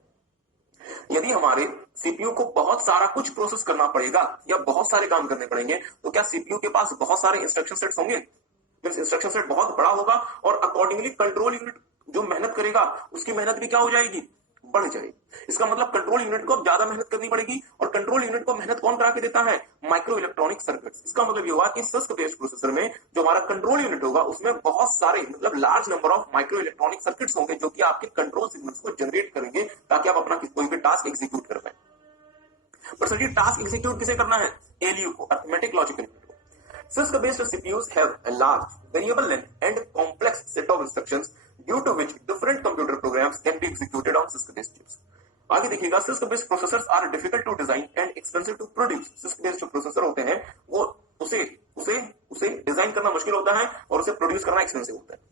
यदि हमारे सीपीयू को बहुत सारा कुछ प्रोसेस करना पड़ेगा या बहुत सारे काम करने पड़ेंगे, तो क्या सीपीयू के पास बहुत सारे इंस्ट्रक्शन सेट्स होंगे, इंस्ट्रक्शन सेट बहुत बड़ा होगा और अकॉर्डिंगली कंट्रोल यूनिट जो मेहनत करेगा उसकी मेहनत भी क्या हो जाएगी, बढ़ जाएगी। इसका मतलब कंट्रोल यूनिट को अब ज्यादा मेहनत करनी पड़ेगी, और कंट्रोल यूनिट को मेहनत कौन करा के देता है? Micro electronic circuits. इसका मतलब ये हुआ कि सिस्क बेस्ड प्रोसेसर में जो हमारा कंट्रोल यूनिट होगा उसमें बहुत सारे मतलब large number of micro electronic circuits होंगे जो कि आपके कंट्रोल सिग्नल्स को जनरेट करेंगे ताकि आप अपना कोई भी टास्क एग्जीक्यूट कर पाए। पर सर ये टास्क एग्जीक्यूट किसे करना है? एलयू को, अरिथमेटिक लॉजिकल यूनिट को। CISC based CPUs have a large variable length and complex set of instructions due to which different computer programs can be executed on CISC based chips. आगे देखिएगा, CISC based processors are difficult to design and expensive to produce. CISC based जो processor होते हैं वो उसे design करना मुश्किल होता है और उसे प्रोड्यूस करना एक्सपेंसिव होता है।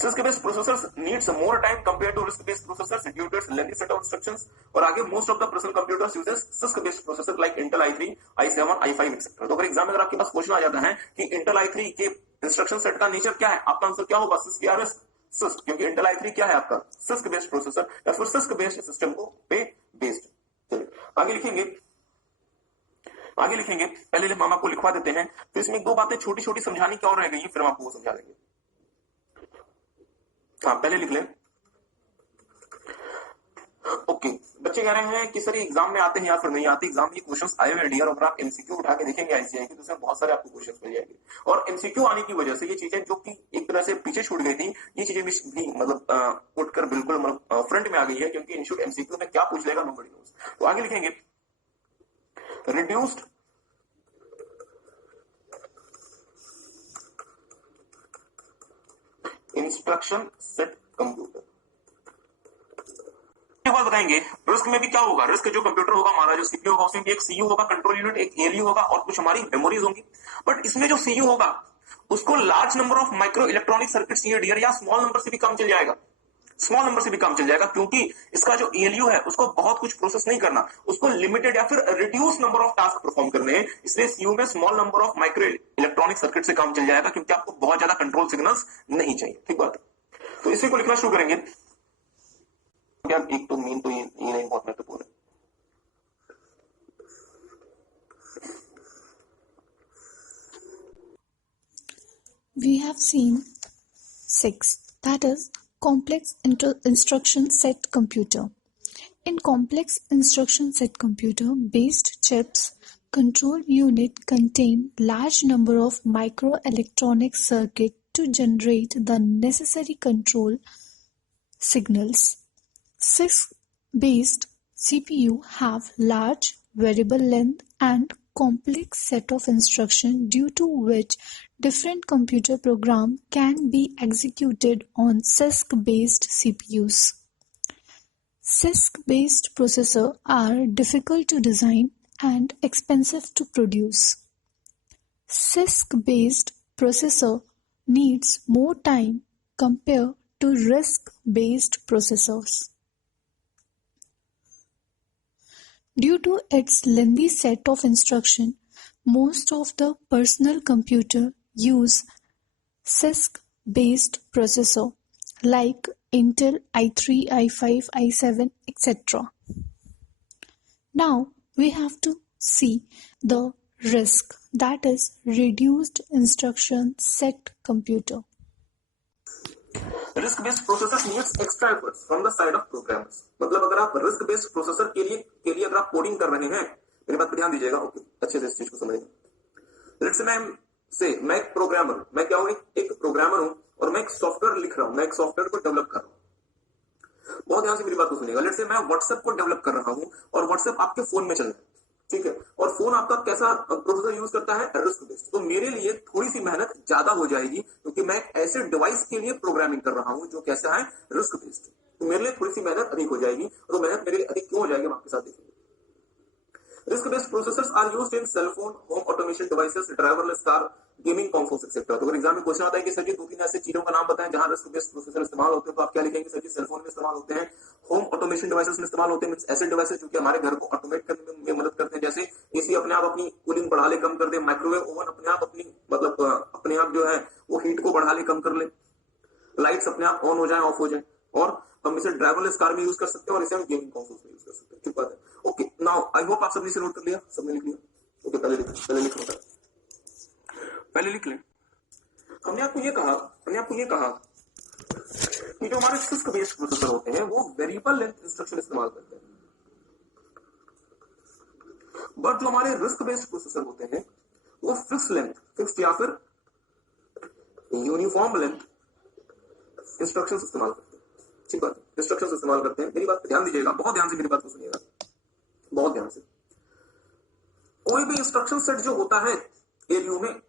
CISC based processors needs more time compared to RISC based processors due to its lengthy set of instructions. और आगे most of the personal computers uses CISC based processors like Intel i3, i7, i5 etc. तो अगर exam में अगर आपके पास question आ जाता है कि Intel i3 के इंस्ट्रक्शन सेट का नेचर क्या है, आपका आंसर क्या होगा? CISC या RISC? CISC, क्योंकि Intel i3 क्या है आपका? CISC based प्रोसेसर या फिर CISC based सिस्टम को पे बेस्ड। चलिए आगे लिखेंगे, पहले हम आपको लिखवा देते हैं, तो इसमें दो बातें छोटी छोटी समझानी क्या और रह गई, फिर हम आपको वो समझा देंगे। हाँ पहले लिख लें। ओके, बच्चे कह रहे हैं कि सर ये एग्जाम में आते हैं या फिर नहीं आते। एग्जाम में क्वेश्चंस आए हुए डियर, अगर आप एमसीक्यू उठा के देखेंगे आईसीआई की तो उसमें बहुत सारे आपको क्वेश्चंस मिल जाएंगे। और एमसीक्यू आने की वजह से ये चीजें जो कि एक तरह से पीछे छूट गई थी, ये चीजें भी मतलब उठकर बिल्कुल मतलब फ्रंट में आ गई है, क्योंकि इंस्टीट्यूट एमसीक्यू में क्या पूछ लेगा नोबडी नोस। तो आगे लिखेंगे, रिड्यूस्ड इंस्ट्रक्शन सेट कंप्यूटर। एक बात बताएंगे, रिस्क में भी क्या होगा? रिस्क जो कंप्यूटर होगा हमारा, जो सीपीयू होगा, उसमें भी एक सीयू होगा, कंट्रोल यूनिट, एक एलयू होगा और कुछ हमारी मेमोरीज होंगी। बट इसमें जो सीयू होगा उसको large number of micro electronic circuits चाहिए डियर, या स्मॉल नंबर से भी काम चल जाएगा? स्मॉल नंबर से भी काम चल जाएगा, क्योंकि इसका जो एलयू है उसको बहुत कुछ प्रोसेस नहीं करना, उसको लिमिटेड या फिर reduce number of task perform करने हैं। इसलिए सीयू में small number of micro electronic circuit से काम चल जाएगा, क्योंकि आपको बहुत ज्यादा कंट्रोल सिग्नल्स नहीं चाहिए। ठीक बात है, तो इसी को लिखना शुरू करेंगे। एक तो मेन तो ये नहीं बहुत महत्वपूर्ण है। We have seen 6, that is complex instruction set computer. In complex instruction set computer based chips, control unit contain large number of microelectronic circuit to generate the necessary control signals. CISC based CPU have large variable length and complex set of instruction due to which different computer program can be executed on CISC based CPUs. CISC based processors are difficult to design and expensive to produce. CISC based processor needs more time compared to RISC based processors. Due to its lengthy set of instruction, most of the personal computer use CISC-based processor like Intel i3, i5, i7, etc. Now we have to see the RISC, that is Reduced Instruction Set Computer. Risk based processor needs extra efforts from the side of programmers. मतलब अगर आप risk based processor के लिए अगर आप coding कर रहे हैं, मेरी बात पे ध्यान दीजिएगा, ओके अच्छे से इस चीज को समझिए। लेट्स से मैं एक प्रोग्रामर, मैं क्या हूं? एक प्रोग्रामर हूं और मैं एक सॉफ्टवेयर लिख रहा हूं, मैं एक सॉफ्टवेयर को डेवलप कर रहा हूं। बहुत ध्यान से मेरी बात को सुनिएगा। लेट्स से मैं व्हाट्सएप को डेवलप कर रहा हूं और व्हाट्सएप आपके फोन में चल रहा है, ठीक है, और फोन आपका कैसा प्रोसेसर यूज करता है? Risk based. तो मेरे लिए थोड़ी सी मेहनत ज्यादा हो जाएगी, क्योंकि मैं एक ऐसे डिवाइस के लिए प्रोग्रामिंग कर रहा हूं जो कैसा है? Risk based. तो मेरे लिए थोड़ी सी मेहनत अधिक हो जाएगी, और मेहनत मेरे लिए अधिक क्यों हो जाएगी हम आपके साथ देखेंगे। RISC based processors are used in cell phone, home automation devices, driverless car, gaming consoles etcetera. तो अगर एग्जाम में क्वेश्चन आता है कि सर जी 2-3 ऐसे चीजों का नाम बताएं जहां रिस्क बेस्ड प्रोसेसर इस्तेमाल होते हैं, तो आप क्या लिखेंगे? सर जी सेल फोन में इस्तेमाल होते हैं, होम ऑटोमेशन डिवाइसेस में इस्तेमाल होते हैं, ऐसे डिवाइसेस जो कि हमारे घर को ऑटोमेट करने में मदद करते हैं, जैसे एसी अपने आप अपनी कूलिंग बढ़ा ले कम कर दे, माइक्रोवेव ओवन अपने आप अपनी मतलब अपने आप जो है वो हीट को बढ़ा ले कम कर ले, लाइट्स अपने आप ऑन हो जाए ऑफ हो जाए, और हम इसे ड्राइवरलेस कार में यूज कर सकते हैं और इसे हम गेमिंग कंसोल्स में यूज कर सकते हैं। ठीक बात है, ओके। नाउ आई होप आप सबने इसे नोट कर लिया, सबने लिख लिया, ओके। पहले लिख लें। हमने आपको ये कहा कि जो हमारे सिस्क बेस्ड प्रोसेसर होते हैं वो वेरिएबल लेंथ इंस्ट्रक्शन इस्तेमाल करते हैं, बट जो हमारे रिस्क बेस्ड प्रोसेसर होते हैं वो फिक्स लेंथ, फिक्स्ड या फिर यूनिफॉर्म लेंथ इंस्ट्रक्शन इस्तेमाल करते हैं। ठीक बात, इंस्ट्रक्शन इस्तेमाल करते हैं। मेरी बात पे ध्यान दीजिएगा, बहुत ध्यान से मेरी बात को सुनिएगा, बहुत ध्यान से। कोई भी इंस्ट्रक्शन सेट जो होता है एलयू में,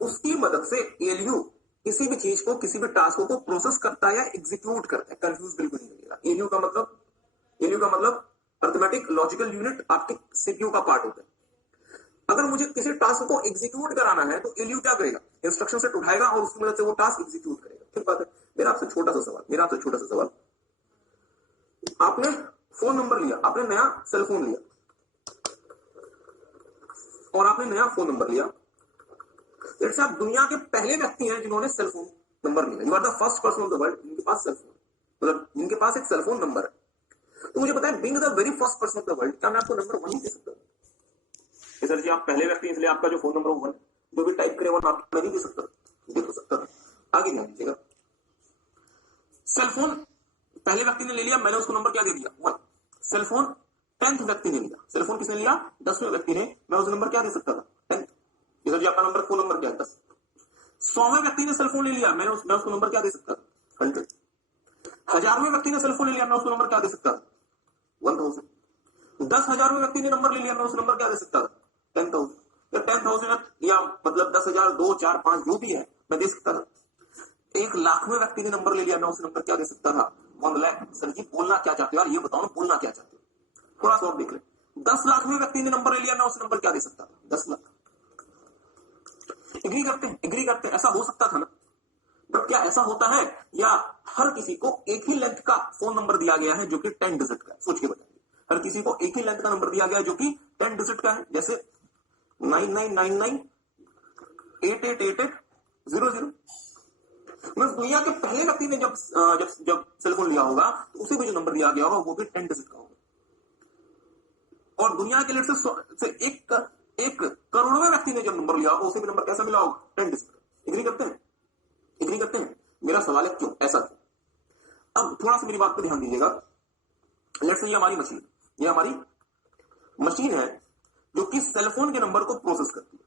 उसकी मदद से एलयू किसी भी चीज को, किसी भी टास्क को प्रोसेस करता है या एग्जीक्यूट करता है। कंफ्यूज बिल्कुल नहीं होगा। एलयू का मतलब अर्थमेटिक लॉजिकल यूनिट आपके सीपीयू का पार्ट होता है। अगर मुझे किसी टास्क को एग्जीक्यूट कराना है तो एलयू क्या करेगा, इंस्ट्रक्शन सेट उठाएगा और उसकी मदद से वो टास्क एग्जीक्यूट करेगा। ठीक बात है। मेरा आपसे छोटा सा सवाल, आपने फोन नंबर लिया, आपने नया सेल फोन लिया और आपने नया फोन नंबर लिया। जैसे आप दुनिया के पहले व्यक्ति हैं जिन्होंने सेल फोन नंबर लिया। You are the first person of the world जिनके पास सेल फोन, मतलब जिनके पास एक सेल फोन नंबर है। तो मुझे पता है, being the very first person of the world, क्या मैं आपको नंबर 1 दे सकता हूँ? सर जी आप पहले व्यक्ति, इसलिए आपका जो फोन नंबर 1, जो भी टाइप करे 1 आप नहीं दे सकता, दे तो सकता था। आगे ध्यान दीजिएगा, सेल फोन पहले व्यक्ति ने ले लिया, मैंने उसको नंबर क्या दे दिया, 1। सेल फोन 10th व्यक्ति ने लिया, सेल फोन किसने लिया, 10वें व्यक्ति ने, मैं उसे नंबर क्या दे सकता था, 10th। सर जी आपका नंबर, फोन नंबर क्या है, 10। 100वें व्यक्ति ने सेल फोन ले लिया, मैं उसको नंबर क्या दे सकता था, 100। 1000वें व्यक्ति ने सेल फोन ले लिया, मैं उसको नंबर क्या दे सकता था, 1000। 10,000वें व्यक्ति ने नंबर ले लिया, मैं उसको नंबर क्या दे सकता था, 10,000। या 10,000 या मतलब 10,000, 2, 4, 5 जो भी है मैं दे सकता था। 1,00,000वें व्यक्ति ने नंबर ले लिया, मैं उसे नंबर क्या दे सकता था, 1 लाख। सर जी बोलना क्या चाहते हो यार, ये बताओ ना, बोलना क्या चाहते हो, थोड़ा सा और देख ले। 10,00,000वें व्यक्ति ने नंबर ले लिया, मैं उसे नंबर क्या दे सकता था, 10 लाख। एग्री करते हैं, ऐसा हो सकता था ना। बट क्या ऐसा होता है, या हर किसी को एक ही लेंथ का फोन नंबर दिया गया है जो कि 10 डिजिट का है? सोच के बताइए, हर किसी को एक ही लेंथ का नंबर दिया गया है जो कि 10 डिजिट का है, जैसे 9999888800। दुनिया के पहले व्यक्ति ने जब सेल फोन लिया होगा तो उसे भी जो नंबर दिया गया होगा वो भी 10 डिजिट का होगा। और दुनिया के लिए से एक करोड़वें व्यक्ति ने जब नंबर लिया होगा उसे भी नंबर कैसा मिला होगा, 10 डिजिट का। एग्री करते हैं? मेरा सवाल है क्यों ऐसा क्यों? अब थोड़ा सा मेरी बात पे ध्यान दीजिएगा। लेट्स से ये हमारी मशीन है जो कि सेलफोन के नंबर को प्रोसेस करती है।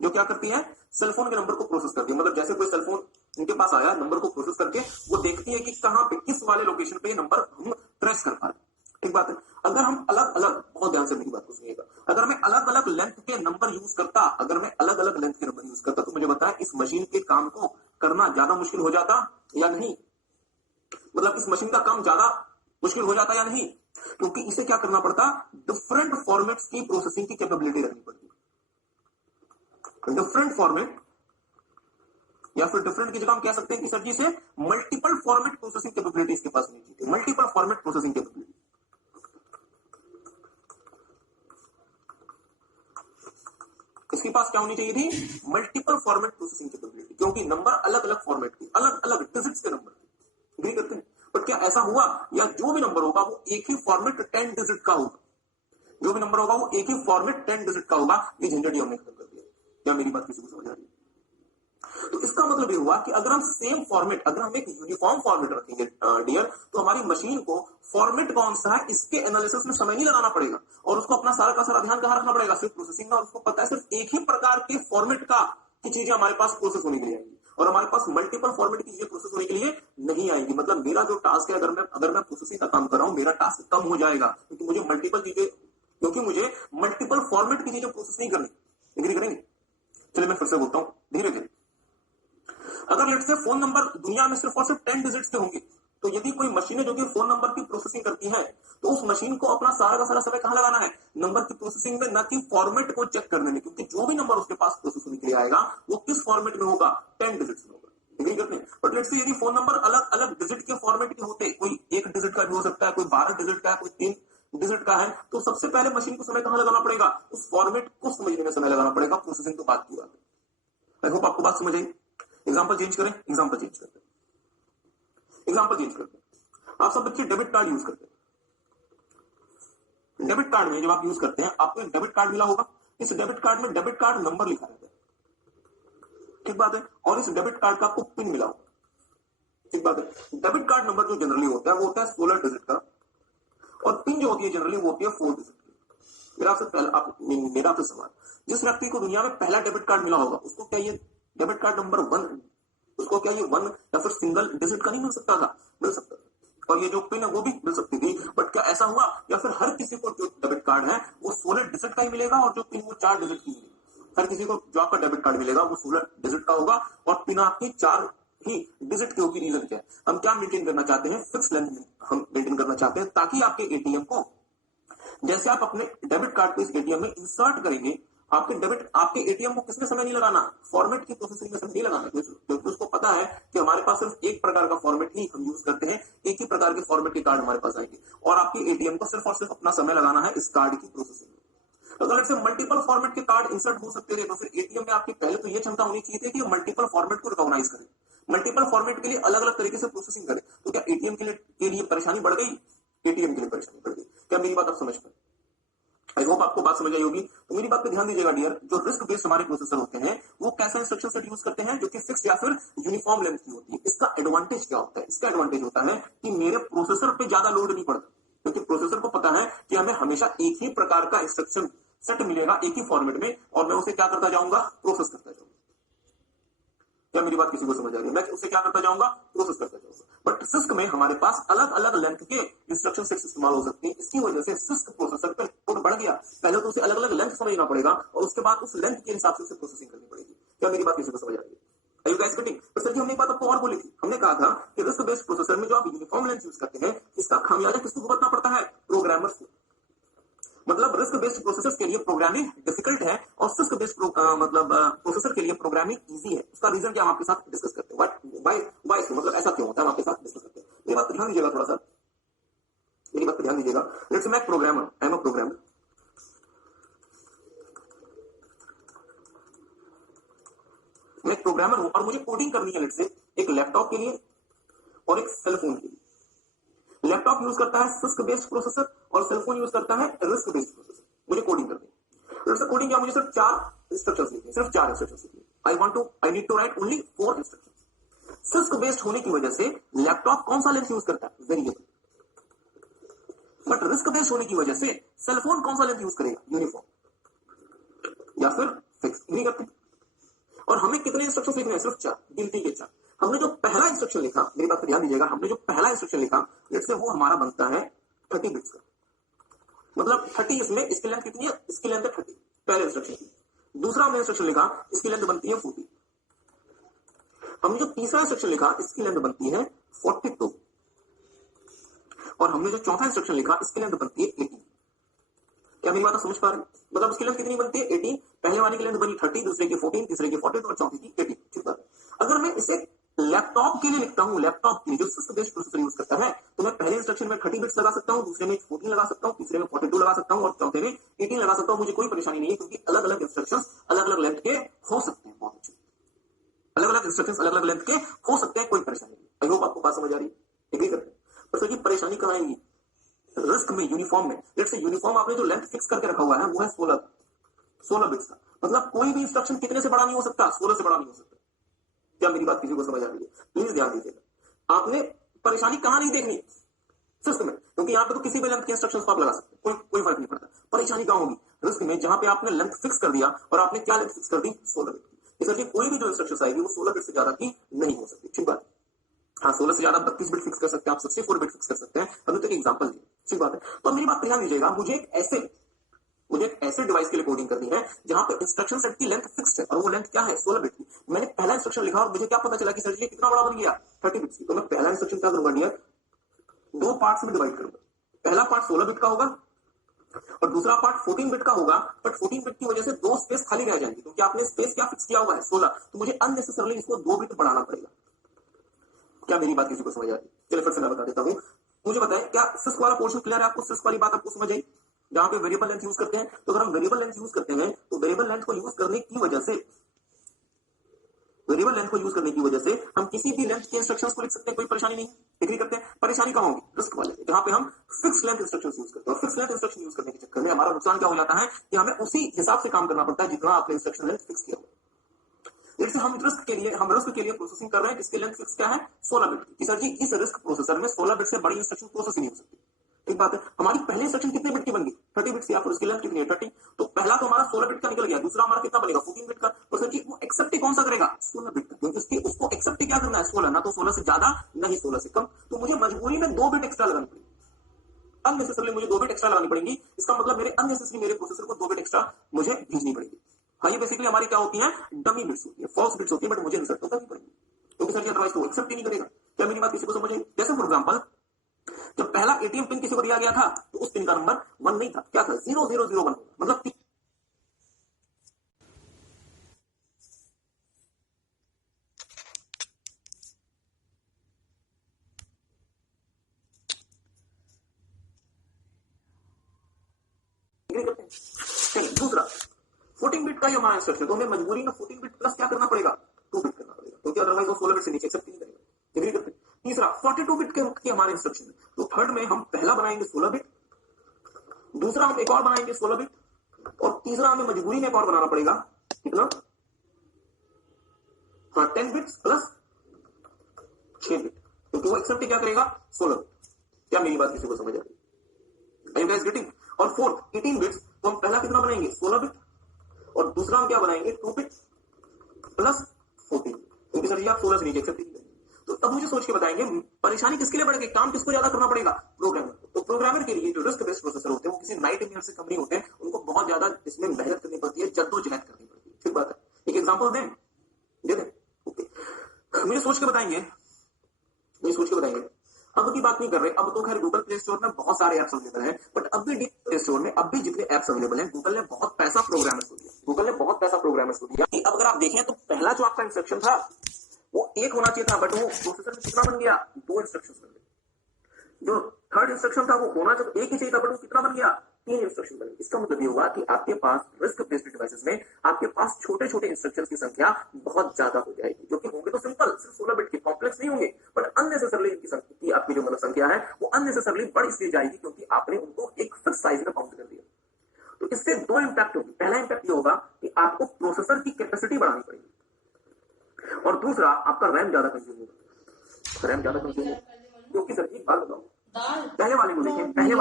जो क्या करती है, सेलफोन के नंबर को प्रोसेस करती है। मतलब जैसे कोई सेलफोन इनके पास आया, नंबर को प्रोसेस करके वो देखती है कि कहां पे, किस वाले लोकेशन पे ये नंबर हम ट्रेस कर पा रहे हैं। ठीक बात है। अगर हम अलग अलग, बहुत ध्यान से मेरी बात को सुनिएगा, अगर मैं अलग अलग लेंथ के नंबर यूज करता, तो मुझे बताया इस मशीन के काम को करना ज्यादा मुश्किल हो जाता या नहीं? मतलब इस मशीन का काम ज्यादा मुश्किल हो जाता या नहीं? क्योंकि इसे क्या करना पड़ता, डिफरेंट फॉर्मेट्स की प्रोसेसिंग की कैपेबिलिटी रखनी पड़ती। डिफरेंट फॉर्मेट या फिर डिफरेंट की जगह हम कह सकते हैं कि सर जी से मल्टीपल फॉर्मेट प्रोसेसिंग कैपेबिलिटी इसके पास नहीं थी। मल्टीपल फॉर्मेट प्रोसेसिंग कैपेबिलिटी इसके पास क्या होनी चाहिए थी, मल्टीपल फॉर्मेट प्रोसेसिंग कैपेबिलिटी, क्योंकि नंबर अलग अलग फॉर्मेट की, अलग अलग डिजिट्स के नंबर थे। एग्री करते हैं? बट क्या ऐसा हुआ, या जो भी नंबर होगा वो एक ही फॉर्मेट 10 डिजिट का होगा, जो भी नंबर होगा वो एक ही फॉर्मेट 10 डिजिट का होगा? ये झंझट हमने खत्म कर दिया। क्या मेरी बात किसी को समझ आ रही है? तो इसका मतलब ये हुआ कि अगर हम सेम फॉर्मेट, अगर हम एक यूनिफॉर्म फॉर्मेट रखेंगे डियर, तो हमारी मशीन को फॉर्मेट कौन सा है इसके एनालिसिस में समय नहीं लगाना पड़ेगा, और उसको अपना सारा का सारा ध्यान कहां रखना पड़ेगा, सिर्फ प्रोसेसिंग में। और उसको पता है सिर्फ एक ही प्रकार के फॉर्मेट का की चीजें हमारे पास प्रोसेस होने के लिए आएंगी, और हमारे पास मल्टीपल फॉर्मेट की चीजें प्रोसेस होने के लिए नहीं आएंगी। मतलब मेरा जो टास्क है, अगर मैं प्रोसेसिंग का काम कर रहा हूं, मेरा टास्क कम हो जाएगा, क्योंकि मुझे मल्टीपल फॉर्मेट की चीजें प्रोसेस नहीं करनी। एग्री करेंगे? चलिए मैं फिर से बोलता हूं धीरे धीरे। अगर लेट्स से फोन नंबर दुनिया में सिर्फ और सिर्फ 10 डिजिट्स के होंगे, तो यदि कोई मशीन है जो कि फोन नंबर की प्रोसेसिंग करती है, तो उस मशीन को अपना सारा का सारा समय कहां लगाना है, नंबर की प्रोसेसिंग में, न कि फॉर्मेट को चेक करने में। क्योंकि जो भी नंबर उसके पास प्रोसेस होने के लिए आएगा वो किस फॉर्मेट में होगा, 10 डिजिट्स में होगा। एग्री करते हैं? बट लेट्स से यदि फोन नंबर अलग अलग डिजिट के फॉर्मेट के होते, कोई 1 डिजिट का भी हो सकता है, कोई 12 डिजिट का है, कोई 3 डिजिट का है, तो सबसे पहले मशीन को समय कहां लगाना पड़ेगा, उस फॉर्मेट को समझने में समय लगाना पड़ेगा। प्रोसेसिंग तो बात की बात है। आई होप आपको बात समझ आई। एग्जाम्पल चेंज करते हैं। आप सब बच्चे डेबिट कार्ड यूज करते हैं। डेबिट कार्ड में जब आप यूज करते हैं, आपको एक डेबिट कार्ड मिला होगा। इस डेबिट कार्ड में डेबिट कार्ड नंबर लिखा रहता है। ठीक बात है। और इस डेबिट कार्ड का आपको पिन मिला होगा। ठीक बात है। डेबिट कार्ड नंबर जो जनरली होता है वो होता है 16 डिजिट का, और पिन जो होती है जनरली वो होती है 4 डिजिट की। मेरा आपसे सवाल, जिस व्यक्ति को दुनिया में पहला डेबिट कार्ड मिला होगा उसको क्या ये डेबिट कार्ड नंबर 1, उसको क्या ये 1 या फिर सिंगल डिजिट का नहीं मिल सकता था? मिल सकता था, और ये जो पिन है वो भी मिल सकती थी। बट क्या ऐसा हुआ? या फिर हर किसी को जो डेबिट कार्ड है वो 16 डिजिट का ही मिलेगा और जो पिन वो 4 डिजिट की मिलेगी? हर किसी को जो आपका डेबिट कार्ड मिलेगा वो 16 डिजिट का होगा और पिन आपकी 4 ही डिजिट की होगी। रीजन क्या है? हम क्या मेंटेन करना चाहते हैं? फिक्स लेंथ हम मेंटेन करना चाहते हैं, ताकि आपके एटीएम को जैसे आप अपने डेबिट कार्ड को इस एटीएम में इंसर्ट करेंगे, आपके एटीएम को किसमें समय नहीं लगाना? फॉर्मेट की प्रोसेसिंग में समय नहीं लगाना, क्योंकि उसको पता है कि हमारे पास सिर्फ एक प्रकार का फॉर्मेट ही हम यूज करते हैं, एक ही प्रकार के फॉर्मेट के कार्ड हमारे पास आएंगे, और आपके एटीएम को सिर्फ और सिर्फ अपना समय लगाना है इस कार्ड की प्रोसेसिंग में। अगर ऐसे मल्टीपल फॉर्मेट के कार्ड इंसर्ट हो सकते थे तो फिर एटीएम में आपकी पहले तो ये क्षमता होनी चाहिए थी कि मल्टीपल फॉर्मेट को रिकॉग्नाइज करे, मल्टीपल फॉर्मेट के लिए अलग अलग तरीके से प्रोसेसिंग करे। तो क्या एटीएम के लिए परेशानी बढ़ गई? एटीएम के लिए परेशानी बढ़ गई। क्या मेरी बात आप समझ पाए? आई होप आपको बात समझ आई होगी। तो मेरी बात पे ध्यान दीजिएगा डियर, जो रिस्क बेस्ड हमारे प्रोसेसर होते हैं वो कैसा इंस्ट्रक्शन सेट यूज करते हैं जो कि फिक्स या फिर यूनिफॉर्म लेंथ की होती है। इसका एडवांटेज क्या होता है? इसका एडवांटेज होता है कि मेरे प्रोसेसर पे ज्यादा लोड नहीं पड़ता, क्योंकि प्रोसेसर को पता है कि हमें हमेशा एक ही प्रकार का इंस्ट्रक्शन सेट मिलेगा एक ही फॉर्मेट में, और मैं उसे क्या करता जाऊंगा? प्रोसेस करता जाऊंगा। क्या मेरी बात किसी को समझ आ रही है? मैं उसे क्या करता जाऊंगा? प्रोसेस करता जाऊंगा। बट सिस्क में हमारे पास अलग अलग लेंथ के इंस्ट्रक्शन सेट्स इस्तेमाल हो सकते हैं। इसकी वजह से सिस्क प्रोसेसर पे लोड बढ़ गया। पहले तो उसे अलग अलग लेंथ समझना पड़ेगा और उसके बाद उस लेंथ के हिसाब से उसे प्रोसेसिंग करनी पड़ेगी। क्या मेरी बात किसी को समझ आ रही है? Are you guys getting? पर सर जी हमने एक बात आपको और बोली थी, हमने कहा था कि रिस्क बेस्ड प्रोसेसर में जो आप यूनिफॉर्म लेंथ यूज करते हैं इसका खामियाजा किसको भुगतना पड़ता है? प्रोग्रामर्स को। मतलब रिस्क बेस्ड प्रोसेसर के लिए प्रोग्रामिंग डिफिकल्ट है और सिस्क बेस्ड प्रोसेसर के लिए प्रोग्रामिंग इजी है। उसका रीजन क्या हम आपके साथ डिस्कस करते हैं। वाई मतलब ऐसा क्यों होता है हम आपके साथ डिस्कस करते हैं। मेरी बात पर ध्यान दीजिएगा, थोड़ा सा मेरी बात पर ध्यान दीजिएगा। लेट्स से मैं programmer, I am a programmer, मैं एक प्रोग्रामर हूं और मुझे कोडिंग करनी है लेट्स से एक लैपटॉप के लिए और एक सेलफोन के लिए। लैपटॉप यूज करता है सिस्क बेस्ड प्रोसेसर और सेलफोन यूज करता है रिस्क बेस्ड प्रोसेसर। मुझे कोडिंग करनी है। कोडिंग क्या? मुझे सिर्फ 4 इंस्ट्रक्शंस लिखने, सिर्फ 4 इंस्ट्रक्शंस लिखने। I need to write only 4 instructions. CISC based होने की वजह से लैपटॉप कौन सा लेंथ यूज करता है? वेरिएबल। बट रिस्क बेस्ड होने की वजह से सेलफोन कौन सा लेंथ यूज करेगा? यूनिफॉर्म या फिर फिक्स। नहीं करते। और हमें कितने इंस्ट्रक्शंस लिखने हैं? सिर्फ 4, गिनती के 4। हमने जो पहला इंस्ट्रक्शन लिखा, मेरी बात पर ध्यान दीजिएगा, हमने जो पहला इंस्ट्रक्शन लिखा लेट्स से वो हमारा बनता है 30 बिट्स का। मतलब 30, इसमें इसकी लेंथ कितनी है? इसकी लेंथ है 30, पहले इंस्ट्रक्शन की। दूसरा हमने इंस्ट्रक्शन लिखा, इसकी लेंथ बनती है 40। हमने जो तीसरा इंस्ट्रक्शन लिखा इसकी लेंथ बनती है 42, और हमने जो चौथा इंस्ट्रक्शन लिखा इसकी लेंथ बनती है 18। क्या मेरी बात समझ पा रहे हैं? मतलब इसकी लेंथ कितनी बनती है? 18। पहले वाले की लेंथ बनी 30, दूसरे की 14, तीसरे की 42 और चौथे की 18। ठीक है। अगर मैं इसे लैपटॉप के लिए लिखता हूं, लैपटॉप के लिए जो सिस्क बेस्ड प्रोसेसर यूज करता है, तो मैं पहले इंस्ट्रक्शन में 30 बिट्स लगा सकता हूं, दूसरे में 14 लगा सकता हूं, तीसरे में 42 लगा सकता हूं और चौथे में 18 लगा सकता हूं। मुझे कोई परेशानी नहीं है, क्योंकि अलग अलग इंस्ट्रक्शंस अलग अलग लेंथ के हो सकते हैं। बहुत अच्छे, अलग अलग इंस्ट्रक्शंस अलग अलग लेंथ के हो सकते हैं, कोई परेशानी नहीं। आई होप आपको बात समझ आ रही है। एग्री करते हैं? पर सर जी परेशानी कहां आएगी? रिस्क में, यूनिफॉर्म में। लेट्स से यूनिफॉर्म आपने जो लेंथ फिक्स करके रखा हुआ है वो है 16 बिट्स का। मतलब कोई भी इंस्ट्रक्शन कितने से बड़ा नहीं हो सकता? 16 से बड़ा नहीं हो सकता। क्या मेरी बात किसी को समझ आ रही है? प्लीज ध्यान दीजिएगा। आपने परेशानी कहां नहीं देखनी? सिस्टम में, क्योंकि यहाँ पे तो किसी भी लेंथ के इंस्ट्रक्शंस आप लगा सकते हैं, कोई फर्क नहीं पड़ता। परेशानी कहां होगी? रिस्क में, जहां पे आपने लेंथ फिक्स कर दिया और आपने क्या लेंथ फिक्स कर दी? 16 बिट की। इसलिए कोई भी जो इंस्ट्रक्शन आएगी वो 16 बिट से ज्यादा की नहीं हो सकती। ठीक बात। हाँ, 16 से ज्यादा 32 बिट फिक्स कर सकते हैं आप, 64 बिट फिक्स कर सकते हैं। अभी तक एग्जांपल दिया। ठीक बात है। तो मेरी बात ध्यान दीजिएगा, मुझे एक ऐसे डिवाइस के लिए कोडिंग करनी है जहां पे इंस्ट्रक्शन सेट की लेंथ फिक्स्ड है और वो लेंथ क्या है? 16 बिट की। मैंने पहला इंस्ट्रक्शन लिखा और मुझे क्या पता चला कि सर जी कितना बड़ा बन गया? 30 बिट्स की। तो मैं पहला इंस्ट्रक्शन क्या करूंगा डियर? 2 पार्ट्स में डिवाइड करूंगा। पहला पार्ट 16 बिट का होगा और दूसरा पार्ट 14 बिट का होगा। बट 14 बिट की वजह से 2 स्पेस खाली रह जाएंगी, क्योंकि आपने स्पेस क्या फिक्स किया हुआ है? 16। तो मुझे अननेसेसरली इसको 2 बिट बढ़ाना पड़ेगा। क्या मेरी बात किसी को समझ आ रही है? चलिए फिर से मैं बता देता हूं। मुझे बताएं, क्या सिस्क वाला पोर्शन क्लियर है आपको? सिस्क वाली बात आपको समझ आई, जहां पे वेरिएबल लेंथ यूज करते हैं। तो अगर हम वेरिएबल लेंथ यूज करते हैं तो वेरिएबल लेंथ को यूज करने की वजह से हम किसी भी लेंथ के इंस्ट्रक्शंस को लिख सकते हैं, कोई परेशानी नहीं। एग्री करते हैं? परेशानी कहां होगी? रिस्क वाले, जहां पे हम फिक्स लेंथ इंस्ट्रक्शंस यूज करते हैं। और फिक्स लेंथ इंस्ट्रक्शन यूज करने के चक्कर में हमारा नुकसान क्या हो जाता है कि हमें उसी हिसाब से काम करना पड़ता है जितना आपने इंस्ट्रक्शन लेंथ फिक्स किया हुआ। जैसे हम रिस्क के लिए प्रोसेसिंग कर रहे हैं, जिसकी लेंथ फिक्स क्या है 16 बिट की। सर जी इस रिस्क प्रोसेसर में 16 बिट से बड़ी इंस्ट्रक्शन प्रोसेस नहीं हो सकती। एक बात है, हमारी पहली इंस्ट्रक्शन कितने बिट की बन गई 30 बिट से, आपको इसकी लेंथ कितनी है 30। तो पहला तो हमारा 16 बिट का निकल गया, दूसरा हमारा कितना बनेगा 14 बिट का। तो सर जी वो एक्सेप्ट कौन सा करेगा 16 बिट का, क्योंकि उसको एक्सेप्ट क्या करना है 16, ना तो 16 से ज्यादा ना ही 16 से कम। तो मुझे मजबूरी में 2 बिट एक्स्ट्रा लगानी पड़ेगी, अननेसेसरली मुझे 2 बिट एक्स्ट्रा लगानी पड़ेगी। इसका मतलब मेरे अननेसेसरी मेरे प्रोसेसर को 2 बिट एक्स्ट्रा मुझे भेजनी पड़ेगी। हाँ ये बेसिकली हमारी क्या होती है डमी बिट्स होती है, फॉल्स बिट्स होती है, बट मुझे इंसर्ट तो करनी पड़ेगी, क्योंकि सर अदरवाइज तो एक्सेप्ट ही नहीं करेगा। क्या मेरी बात किसी को समझ आई? जैसे फॉर एग्जांपल जब पहला एटीएम पिन किसी को दिया गया था तो उस पिन का नंबर 1 नहीं था, क्या था 0001, मतलब दूसरा 14 बिट का ये हमारा इंस्ट्रक्शन, तो हमें मजबूरी में 14 बिट प्लस क्या करना पड़ेगा 2 बिट करना पड़ेगा, क्योंकि अदरवाइज वो 16 बिट से नीचे एक्सेप्ट नहीं करेगा। एग्री करते हैं? तीसरा 42 बिट के हमारे इंस्ट्रक्शन है, तो थर्ड में हम पहला बनाएंगे 16 बिट, दूसरा हम एक और बनाएंगे 16 बिट, और तीसरा हमें मजबूरी में एक और बनाना पड़ेगा कितना 10 बिट्स प्लस 6 बिट, क्योंकि वो एक्सेप्ट क्या करेगा 16 बिट। क्या मेरी बात किसी को समझ आ रही है? Are you guys getting? और फोर्थ 18 बिट्स, तो हम पहला कितना बनाएंगे 16 बिट, और दूसरा हम क्या बनाएंगे 2 बिट प्लस 14, क्योंकि सर जी आप 16 से नीचे एक्सेप्ट नहीं करेंगे। तो तब मुझे सोच के बताएंगे परेशानी किसके लिए बढ़ेगी, काम किसको ज्यादा करना पड़ेगा प्रोग्रामर को। तो प्रोग्रामर के लिए जो रिस्क बेस्ड प्रोसेसर होते हैं वो किसी नाइटिंगेल से कम नहीं होते, उनको बहुत ज्यादा इसमें मेहनत करनी पड़ती है, जद्दोजहद करनी पड़ती है। ठीक बात है, एक एग्जाम्पल दें, दे दें? ओके मुझे सोच के बताएंगे, अब की बात नहीं कर रहे, अब तो खैर गूगल प्ले स्टोर में बहुत सारे ऐप्स अवेलेबल हैं, बट अब भी प्ले स्टोर में अब भी जितने ऐप्स अवेलेबल हैं गूगल ने बहुत पैसा प्रोग्रामर्स को दिया। अब अगर आप देखें तो पहला जो आपका इंस्ट्रक्शन था वो 1 होना चाहिए था, बट वो प्रोसेसर में कितना बन गया 2 इंस्ट्रक्शन बन गए। जो थर्ड इंस्ट्रक्शन था वो होना चाहिए 1 ही चाहिए था, बट वो कितना बन गया 3 इंस्ट्रक्शन बन गए। इसका मतलब ये हुआ कि आपके पास रिस्क बेस्ड डिवाइसेस में आपके पास छोटे छोटे इंस्ट्रक्शंस की संख्या बहुत ज्यादा हो जाएगी, जो कि होंगे तो सिंपल सिर्फ 16 बिट के, कॉम्प्लेक्स नहीं होंगे, बट अननेसेसरली इनकी संख्या, आपकी जो मतलब संख्या है वो अननेसेसरली बढ़ इसलिए जाएगी क्योंकि आपने उनको एक फिक्स साइज में काउंट कर दिया। तो इससे 2 इंपैक्ट होंगे। पहला इंपैक्ट ये होगा कि आपको प्रोसेसर की कैपेसिटी बढ़ानी पड़ेगी, और दूसरा आपका रैम ज्यादा कंज्यूम होगा। क्योंकि सर जी बात बताओ, पहले वाले को देखें, पहले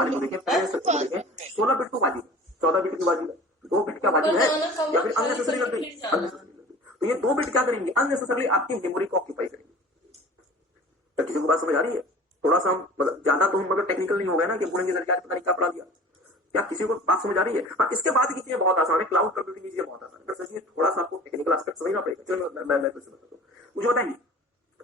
इंस्ट्रक्शन को देखें, 16 बिट तो वाजिब है, 14 बिट की वाजिब है, 2 बिट क्या वाजिब है या फिर अननेसेसरी लग गई? तो ये 2 बिट क्या करेंगे अननेसेसरली आपकी मेमोरी को ऑक्यूपाई करेंगे। तो किसी को बात समझ आ रही है? थोड़ा सा मतलब ज्यादा तो हम मतलब टेक्निकल नहीं हो गए ना कि बोलेंगे सर क्या पता नहीं क्या पढ़ा दिया। क्या किसी को बात समझ आ रही है? हाँ इसके बाद की चीजें बहुत आसान है, क्लाउड कंप्यूटिंग की चीजें बहुत आसान है, पर सच में थोड़ा सा आपको टेक्निकल एस्पेक्ट समझना पड़ेगा। चलो मैं कुछ बताता हूँ। मुझे बताएंगे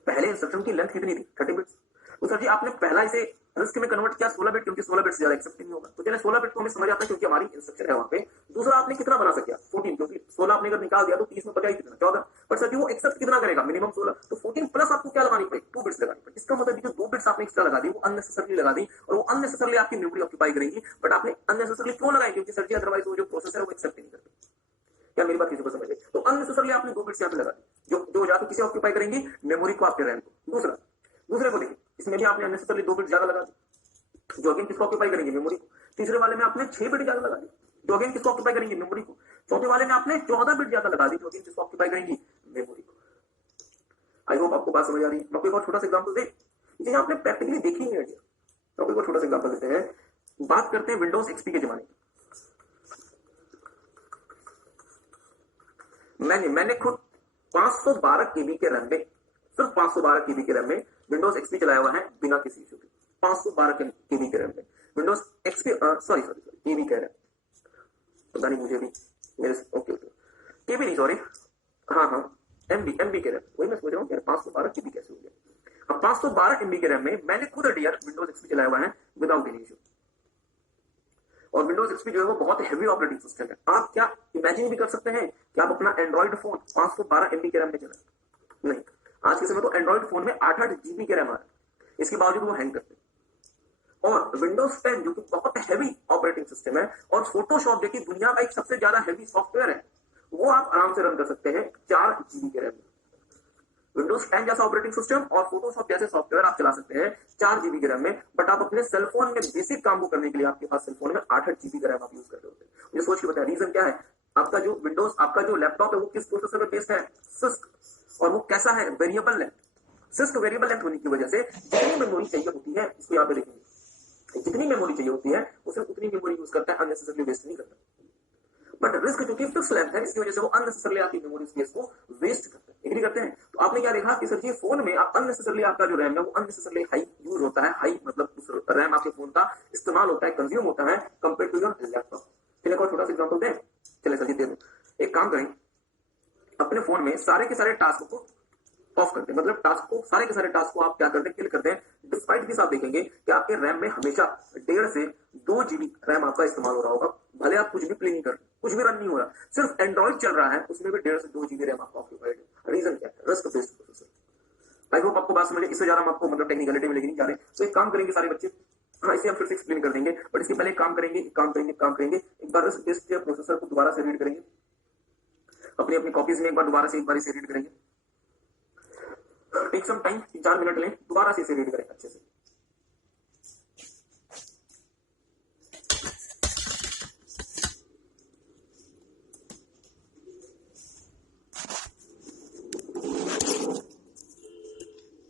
पहले इंस्ट्रक्शन की लेंथ कितनी थी 30 बिट्स, तो सर जी आपने पहला इसे रिस्क में कन्वर्ट किया 16 बिट, क्योंकि 16 बिट से ज्यादा एक्सेप्ट नहीं होगा। तो चलिए 16 बिट को हमें समझ आता है क्योंकि हमारी इंस्ट्रक्शन है वहां पे। दूसरा आपने कितना बना सकिया 14, क्योंकि 16 आपने अगर निकाल दिया तो 30 में बचा ही कितना 14, पर सर जी वो एक्सेप्ट कितना करेगा मिनिमम 16, तो 14 प्लस आपको क्या लगानी पड़ेगी 2 बिट्स लगानी पड़ेगी। इसका मतलब जो 2 बिट्स आपने एक्स्ट्रा लगा दी वो अननेसेसरली लगा दी, और वो अननेसेसरली आपकी मेमोरी ऑक्यूपाई करेंगी। बट आपने अननेसेसरली क्यों लगाई? क्योंकि सर जी अदरवाइज वो जो प्रोसेसर है वो एक्सेप्ट नहीं करता। क्या मेरी बात किसी को समझ आई? तो अननेसेसरली आपने 2 बिट्स यहाँ पे लगा दी जो जाकर किसे ऑक्यूपाई करेंगी मेमोरी को, आपके रैम को। दूसरे को देखिए, इसमें भी आपने अननेसेसरली 2 बिट ज्यादा लगा दी जो अगेन किसको ऑक्यूपाई करेंगे मेमोरी को। तीसरे वाले में आपने 6 बिट ज्यादा लगा दी जो अगेन किसको ऑक्यूपाई करेंगे मेमोरी को। चौथे वाले में आपने 14 बिट ज्यादा लगा दी जो अगेन किसको ऑक्यूपाई करेंगी मेमोरी को। आई होप आपको बात समझ आ रही है। आपको एक और छोटा सा एग्जांपल दे जिसे आपने प्रैक्टिकली देखी नहीं है। आपको एक और छोटा सा एग्जांपल देते हैं, बात करते हैं विंडोज एक्सपी के जमाने की। मैंने खुद 512 केबी के रैम में, सिर्फ 512 केबी के रैम में विंडोज एक्सपी चलाया हुआ है बिना किसी इशू के। 512 केबी के रैम में विंडोज एक्सपी, सॉरी केबी कह रहे हैं, पता नहीं मुझे भी मेरे ओके केबी नहीं सॉरी, हाँ एमबी के रैम, वही मैं सोच रहा हूँ यार 512 केबी कैसे हो गया। अब 512 एमबी के रैम में मैंने खुद डियर विंडोज एक्सपी चलाया हुआ है विदाउट एनी इशू। और विंडोज एक्सपी जो है वो बहुत हेवी ऑपरेटिंग सिस्टम है। आप क्या इमेजिन भी कर सकते हैं कि आप अपना एंड्रॉइड फोन 512 एमबी के रैम में चलाएं? नहीं, आज के समय तो एंड्रॉइड फोन में 8-8 जीबी के रैम आ रहा है, इसके बावजूद वो हैंग करते हैं। और विंडोज 10 जो कि बहुत हैवी ऑपरेटिंग सिस्टम है, और फोटोशॉप जो कि दुनिया का एक सबसे ज्यादा हैवी सॉफ्टवेयर है, वो आप आराम से रन कर सकते हैं 4 जीबी के रैम में। विंडोज 10 जैसा ऑपरेटिंग सिस्टम और फोटोशॉप जैसे सॉफ्टवेयर आप चला सकते हैं 4 जीबी के रैम में, बट आप अपने सेलफोन में बेसिक काम को करने के लिए आपके पास सेलफोन में 8-8 जीबी का रैम आप यूज कर रहे होते हैं। मुझे सोच के बताया रीजन क्या है? आपका जो विंडोज, आपका जो लैपटॉप है वो किस प्रोसेसर पे बेस्ड है? सिस्क। और वो कैसा है? Variable length. Six variable length होने की वजह से जितनी मेमोरी चाहिए होती है, इसको यहाँ पे लिखेंगे, जितनी मेमोरी चाहिए होती है उसे उतनी मेमोरी यूज करता है, अननेसेसरली वेस्ट नहीं करता। बट रिस्क चूंकि फिक्स लेंथ है, इसकी वजह से वो अननेसेसरली आपकी मेमोरी स्पेस को वेस्ट करता है। एग्री करते हैं? तो आपने क्या देखा कि सर जी फोन में आप अननेसेसरली आपका जो रैम है वो अननेसेसरली हाई यूज होता है, हाई मतलब उस रैम आपके फोन का इस्तेमाल होता है, कंज्यूम होता है कंपेयर टू योर लैपटॉप। फिर एक और छोटा सा एग्जांपल दें, चले सर जी दे दो। एक काम करें, अपने फोन में सारे के सारे टास्क को ऑफ करते हैं, मतलब टास्क को, सारे के सारे टास्क को आप क्या करते हैं? किल करते हैं। डिस्पाइट दिस आप देखेंगे कि आपके रैम में हमेशा 1.5 से 2 GB रैम आपका इस्तेमाल हो रहा होगा। भले आप कुछ भी प्ले नहीं कर रहे, कुछ भी रन नहीं हो रहा, सिर्फ एंड्रॉइड चल रहा है, उसमें भी 1.5 से 2 GB रैम आपका ऑक्यूपाइड है। रीजन क्या है? Risk based processor. I hope आपको बात समझ, इससे ज्यादा हम आपको मतलब टेक्निकलिटी में लेके नहीं जा रहे। तो एक काम करेंगे सारे बच्चे, हाँ इसे हम फिर से एक्सप्लेन कर देंगे, बट इसके पहले काम करेंगे, एक बार रिस्क बेस्ड प्रोसेसर को दोबारा से रीड करेंगे, अपनी अपनी कॉपीज में एक बार दोबारा से, एक बार इसे रीड करेंगे। टेक सम टाइम, 4 मिनट लें, दोबारा से इसे रीड करें अच्छे से।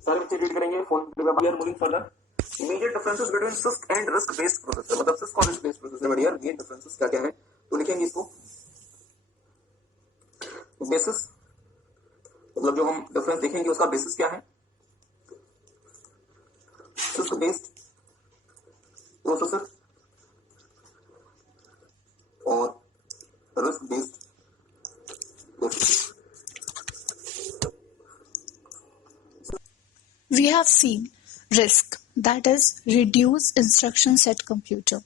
सारे बच्चे रीड करेंगे। Phone we are moving further. Major differences between CISC and RISC based processor, मतलब सिस्क और रिस्क बेस्ड प्रोसेसर में यार मेन डिफरेंसेस क्या क्या है, तो लिखेंगे इसको। बेसिस, मतलब जो हम डिफरेंस देखेंगे उसका बेसिस क्या है? सिस्क बेस्ड प्रोसेसर और RISC based processor. We have seen RISC, that is Reduced Instruction Set Computer.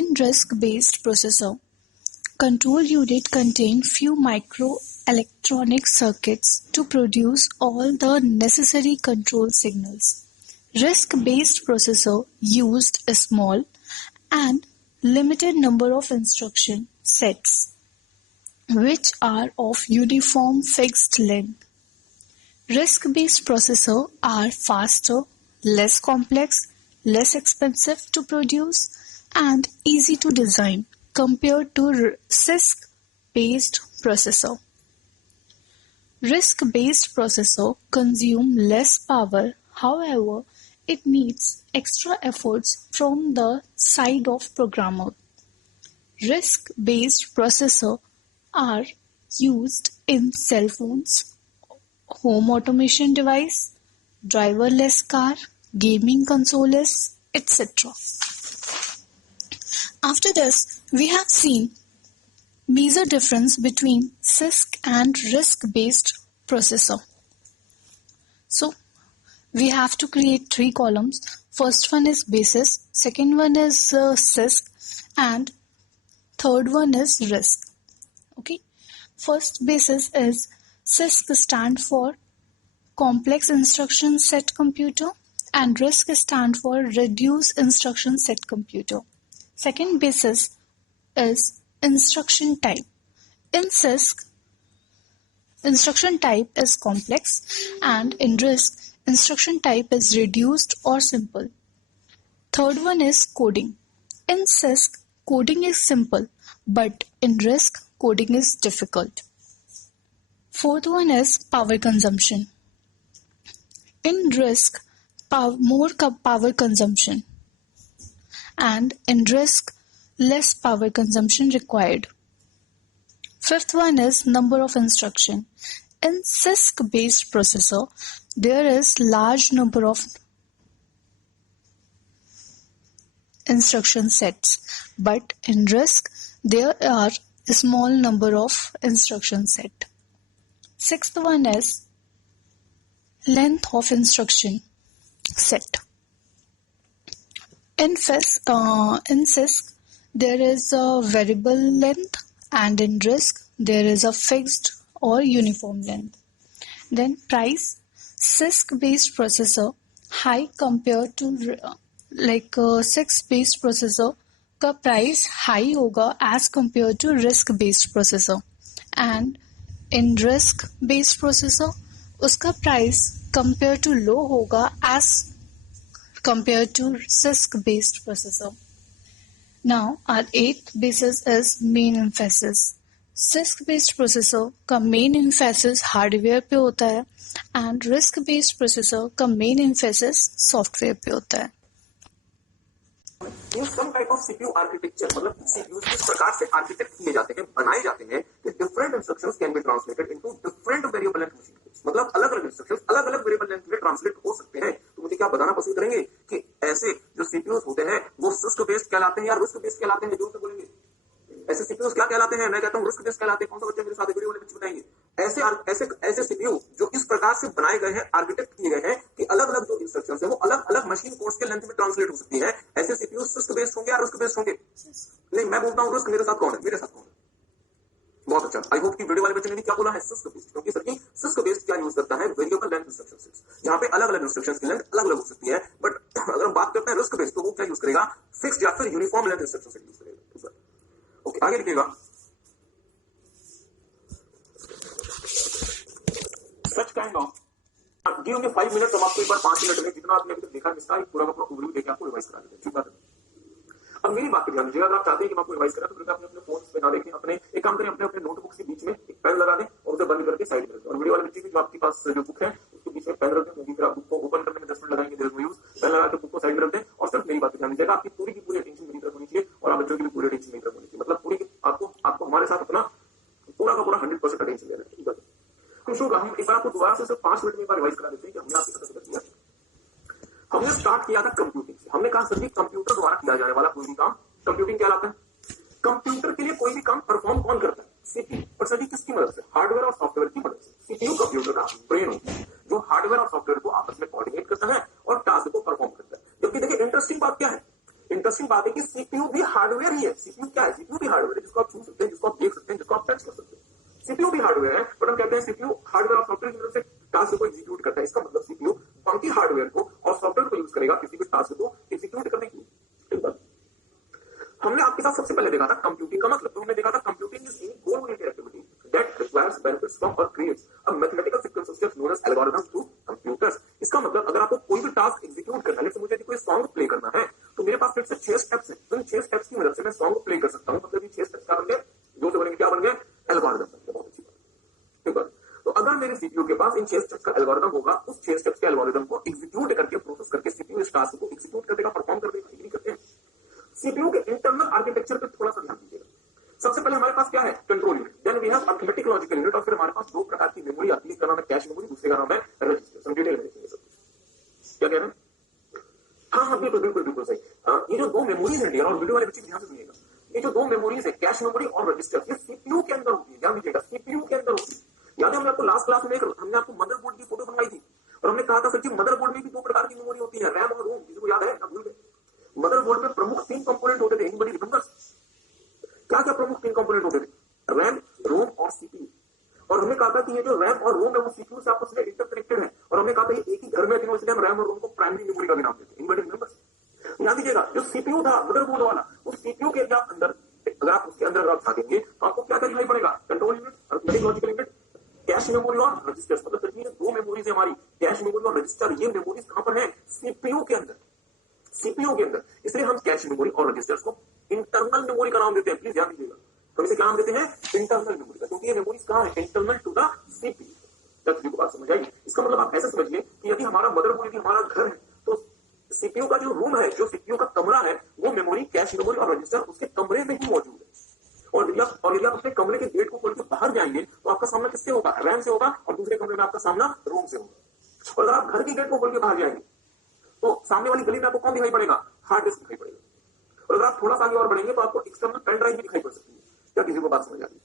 In RISC-based processor, control unit contain few microelectronic circuits to produce all the necessary control signals. RISC-based processor used a small and limited number of instruction sets, which are of uniform fixed length. RISC-based processors are faster, less complex, less expensive to produce, and easy to design compared to CISC-based processor. RISC-based processor consume less power, however, it needs extra efforts from the side of programmer. RISC-based processors are used in cell phones, home automation device, driverless car, gaming consoles, etc. After this, we have seen major difference between CISC and RISC-based processor. So, we have to create 3 columns. First one is basis, second one is CISC, and third one is RISC. Okay. First basis is CISC stand for Complex Instruction Set Computer and RISC stand for Reduced Instruction Set Computer. Second basis is instruction type. In CISC, instruction type is complex, and in RISC, instruction type is reduced or simple. Third one is coding. In CISC, coding is simple, but in RISC, coding is difficult. Fourth one is power consumption. In RISC, more power consumption, and in RISC, less power consumption required. Fifth one is number of instruction. In CISC-based processor, there is large number of instruction sets, but in RISC, there are a small number of instruction set. Sixth one is length of instruction set. In CISC, there is a variable length, and in RISC, there is a fixed or uniform length. Then price, CISC-based processor high compared to CISC-based processor का price high होगा as compared to RISC-based processor, and in RISC-based processor उसका price compared to low होगा as compared to CISC-based processor. Now our eighth basis is main emphasis. CISC based processor का main emphasis hardware पे होता है and RISC based processor का main emphasis software पे होता है। In some type of CPU architecture, मतलब CPU किस प्रकार से आर्किटेक्ट किए जाते हैं, बनाए जाते हैं कि different instructions can be translated into different variable length machine codes, मतलब अलग अलग इंस्ट्रक्शंस अलग अलग वेरिएबल लेंथ में ट्रांसलेट हो सकते हैं। तो मुझे क्या बताना पसंद करेंगे कि ऐसे जो सीपीयू होते हैं वो CISC बेस्ड कहलाते हैं या RISC बेस्ड कहलाते हैं, जो से बोलेंगे ऐसे सीपीयू क्या कहलाते हैं? मैं कहता हूँ RISC बेस्ड कहलाते हैं। कौन सा बच्चा मेरे साथ वीडियो वाले बच्चे बताएंगे? ऐसे ऐसे सीपीयू जो इस प्रकार से बनाए गए हैं, आर्किटेक्ट किए गए हैं कि अलग अलग जो इंस्ट्रक्शंस है वो अलग अलग मशीन कोड्स के लेंथ में ट्रांसलेट हो सकती है, ऐसे सीपीयू CISC बेस्ड होंगे या RISC बेस्ड होंगे? नहीं, मैं बोलता हूँ RISC। मेरे साथ कौन है? मेरे साथ कौन है? बहुत अच्छा। आई होप कि वीडियो वाले बच्चे ने भी क्या बोला है? CISC based. क्योंकि सर जी CISC बेस्ड क्या यूज करता है? वेरिएबल लेंथ इंस्ट्रक्शन सेट्स, जहां पे अलग अलग इंस्ट्रक्शंस की लेंथ अलग अलग हो सकती है। बट अगर हम बात करते हैं RISC बेस्ड तो वो क्या यूज करेगा? फिक्स्ड या फिर uniform length instruction set use करेगा। ओके, आगे लिखिएगा। Such kind of give me 5 minute, हम आपको एक बार 5 मिनट में जितना आपने अभी तक देखा इसका एक पूरा ओवरव्यू देके आपको रिवाइज करा देते हैं। ठीक बात है। अब मेरी बात पे ध्यान दीजिएगा, अगर आप चाहते हैं कि मैं आपको रिवाइज करा तो कृपया अपने फोन पे ना देखें, अपने एक काम करें, अपने नोटबुक के बीच में एक पेन लगा दें और उसे बंद करके साइड में रखें। और वीडियो वाले बच्चे की जो आपके पास जो बुक है उसके बीच में पेन रख दें, फिर आप बुक को ओपन करने में 10 मिनट लगाएंगे, there is no use. Pen लगा के बुक को साइड में रख दें और सिर्फ मेरी बात पे ध्यान दीजिएगा। आपकी पूरी की पूरी अटेंशन मेरी तरफ होनी चाहिए और आप बच्चों की भी पूरी अटेंशन मेरी तरफ होनी चाहिए। मतलब पूरी आपको हमारे साथ अपना पूरा का पूरा 100% अटेंशन देना है। ठीक है, तो शुरू हम एक बार आपको दोबारा से सिर्फ 5 मिनट में एक बार रिवाइज करा देते हैं कि हमने आपके साथ कर दिया। हमने स्टार्ट किया था कंप्यूटिंग से। हमने कहा सर जी कंप्यूटर द्वारा किया जाने वाला कोई भी काम कंप्यूटिंग कहलाता है। कंप्यूटर के लिए कोई भी काम परफॉर्म कौन करता है? सीपीयू। और सर जी किसकी मदद से? हार्डवेयर और सॉफ्टवेयर की मदद से। सीपीयू कंप्यूटर का ब्रेन होता है जो हार्डवेयर और सॉफ्टवेयर को आपस में कोऑर्डिनेट करता है और टास्क को परफॉर्म करता है। जबकि देखिए इंटरेस्टिंग बात क्या है? इंटरेस्टिंग बात है कि सीपीयू भी हार्डवेयर ही है। सीपीयू क्या है? सीपीयू भी हार्डवेयर है जिसको आप छू सकते हैं, जिसको आप देख सकते हैं, जिसको आप टच कर सकते हैं। सीपीयू भी हार्डवेयर है, बट हम कहते हैं सीपीयू हार्डवेयर और सॉफ्टवेयर की मदद से टास्क को एग्जीक्यूट करता है। इसका मतलब सीपीयू बाकी हार्डवेयर को और सॉफ्टवेयर को यूज करेगा किसी भी टास्क को एग्जीक्यूट करने के लिए। हमने आपके साथ सबसे पहले देखा था कंप्यूटिंग का मतलब। तो हमने देखा था computing is any goal oriented activity that requires benefits from or creates a mathematical sequence of steps known as algorithms to computers. इसका मतलब अगर आपको कोई भी टास्क एग्जीक्यूट करना है, जैसे मुझे कोई सॉन्ग प्ले करना है तो मेरे पास फिर से 6 स्टेप्स हैं। तो इन 6 स्टेप्स की मदद से मैं सॉन्ग प्ले कर सकता हूं। मतलब ये 6 स्टेप्स क्या बन गए? जो से बनेंगे क्या बन गए? एल्गोरिथम बन गए। बहुत अच्छी बात। ठीक है, तो अगर मेरे सीपीयू के पास इन 6 स्टेप्स का एल्गोरिथम होगा, उस 6 स्टेप्स के एल्गोरिथम को एग्जीक्यूट करके प्रोसेस करके सीपीयू इस टास्क को एग्जीक्यूट कर देगा, परफॉर्म कर देगा। एग्री करते हैं? सीपीयू के इंटरनल आर्किटेक्चर पे थोड़ा सा ध्यान दीजिएगा। सबसे पहले हमारे पास क्या है? Control unit, then we have arithmetic logical unit और फिर हमारे पास 2 प्रकार की मेमोरी आती है। एक का नाम है कैश मेमोरी, दूसरे का नाम है रजिस्टर। हम डिटेल में देखेंगे सब। क्या कह रहे हैं? हाँ, बिल्कुल बिल्कुल बिल्कुल सही। ये जो 2 मेमोरीज है डियर, और वीडियो वाले बच्चे ध्यान से सुनिएगा, ये जो 2 मेमोरीज है कैश मेमोरी और रजिस्टर, ये सीपीयू के अंदर होती है। ध्यान दीजिएगा, सीपीयू के अंदर होती है। याद है हमने आपको लास्ट क्लास में हमने आपको मदरबोर्ड की फोटो बनवाई थी और हमने कहा था सर जी मदरबोर्ड में भी 2 प्रकार की मेमोरी होती है, रैम और रोम। किसी को याद है? ना भूल गए। मदरबोर्ड में प्रमुख 3 कंपोनेंट होते थे। Anybody remember? क्या क्या प्रमुख 3 कंपोनेंट होते थे? रैम, रोम और सीपीयू। और हमने कहा था कि ये जो रैम और रोम है वो सीपीयू से आपस में इंटरकनेक्टेड है और हमने कहा था ये एक ही घर में थे, इसलिए हम रैम और रोम को प्राइमरी मेमोरी का भी नाम देते हैं। Anybody remember? ध्यान दीजिएगा, जो सीपीयू था मदरबोर्ड वाला, उस सीपीयू के अंदर अगर आप उसके अंदर आप झांकेंगे तो आपको क्या दिखाई पड़ेगा? Control unit, arithmetic logical unit, cache memory और रजिस्टर। मतलब ये 2 मेमोरीज है हमारी, कैश मेमोरी और रजिस्टर। ये मेमोरीज कहां पर है? सीपीयू के अंदर। सीपीयू के अंदर। इसलिए हम कैश मेमोरी और रजिस्टर्स को इंटरनल मेमोरी का नाम देते हैं। प्लीज ध्यान दीजिएगा, हम इसे क्या नाम देते हैं? इंटरनल मेमोरी का, क्योंकि ये मेमोरीज कहां है? Internal to the CPU. तब किसी को बात समझ आई? इसका मतलब आप ऐसे समझिए कि यदि हमारा मदरबोर्ड, यदि हमारा घर है तो सीपीयू का जो रूम है, जो सीपीयू का कमरा है, वो मेमोरी, कैश मेमोरी और रजिस्टर उसके कमरे में ही मौजूद है। और यदि आप अपने कमरे के गेट को खोल के बाहर जाएंगे तो आपका सामना किससे होगा? रैम से होगा। और दूसरे कमरे में आपका सामना रोम से होगा। और अगर आप घर के गेट को खोल के बाहर जाएंगे तो सामने वाली गली में आपको कौन दिखाई पड़ेगा? हार्ड डिस्क दिखाई पड़ेगा। और अगर आप थोड़ा सा आगे और बढ़ेंगे तो आपको एक्सटर्नल पेन ड्राइव भी दिखाई पड़ सकती है। क्या किसी को बात समझ आ रही है?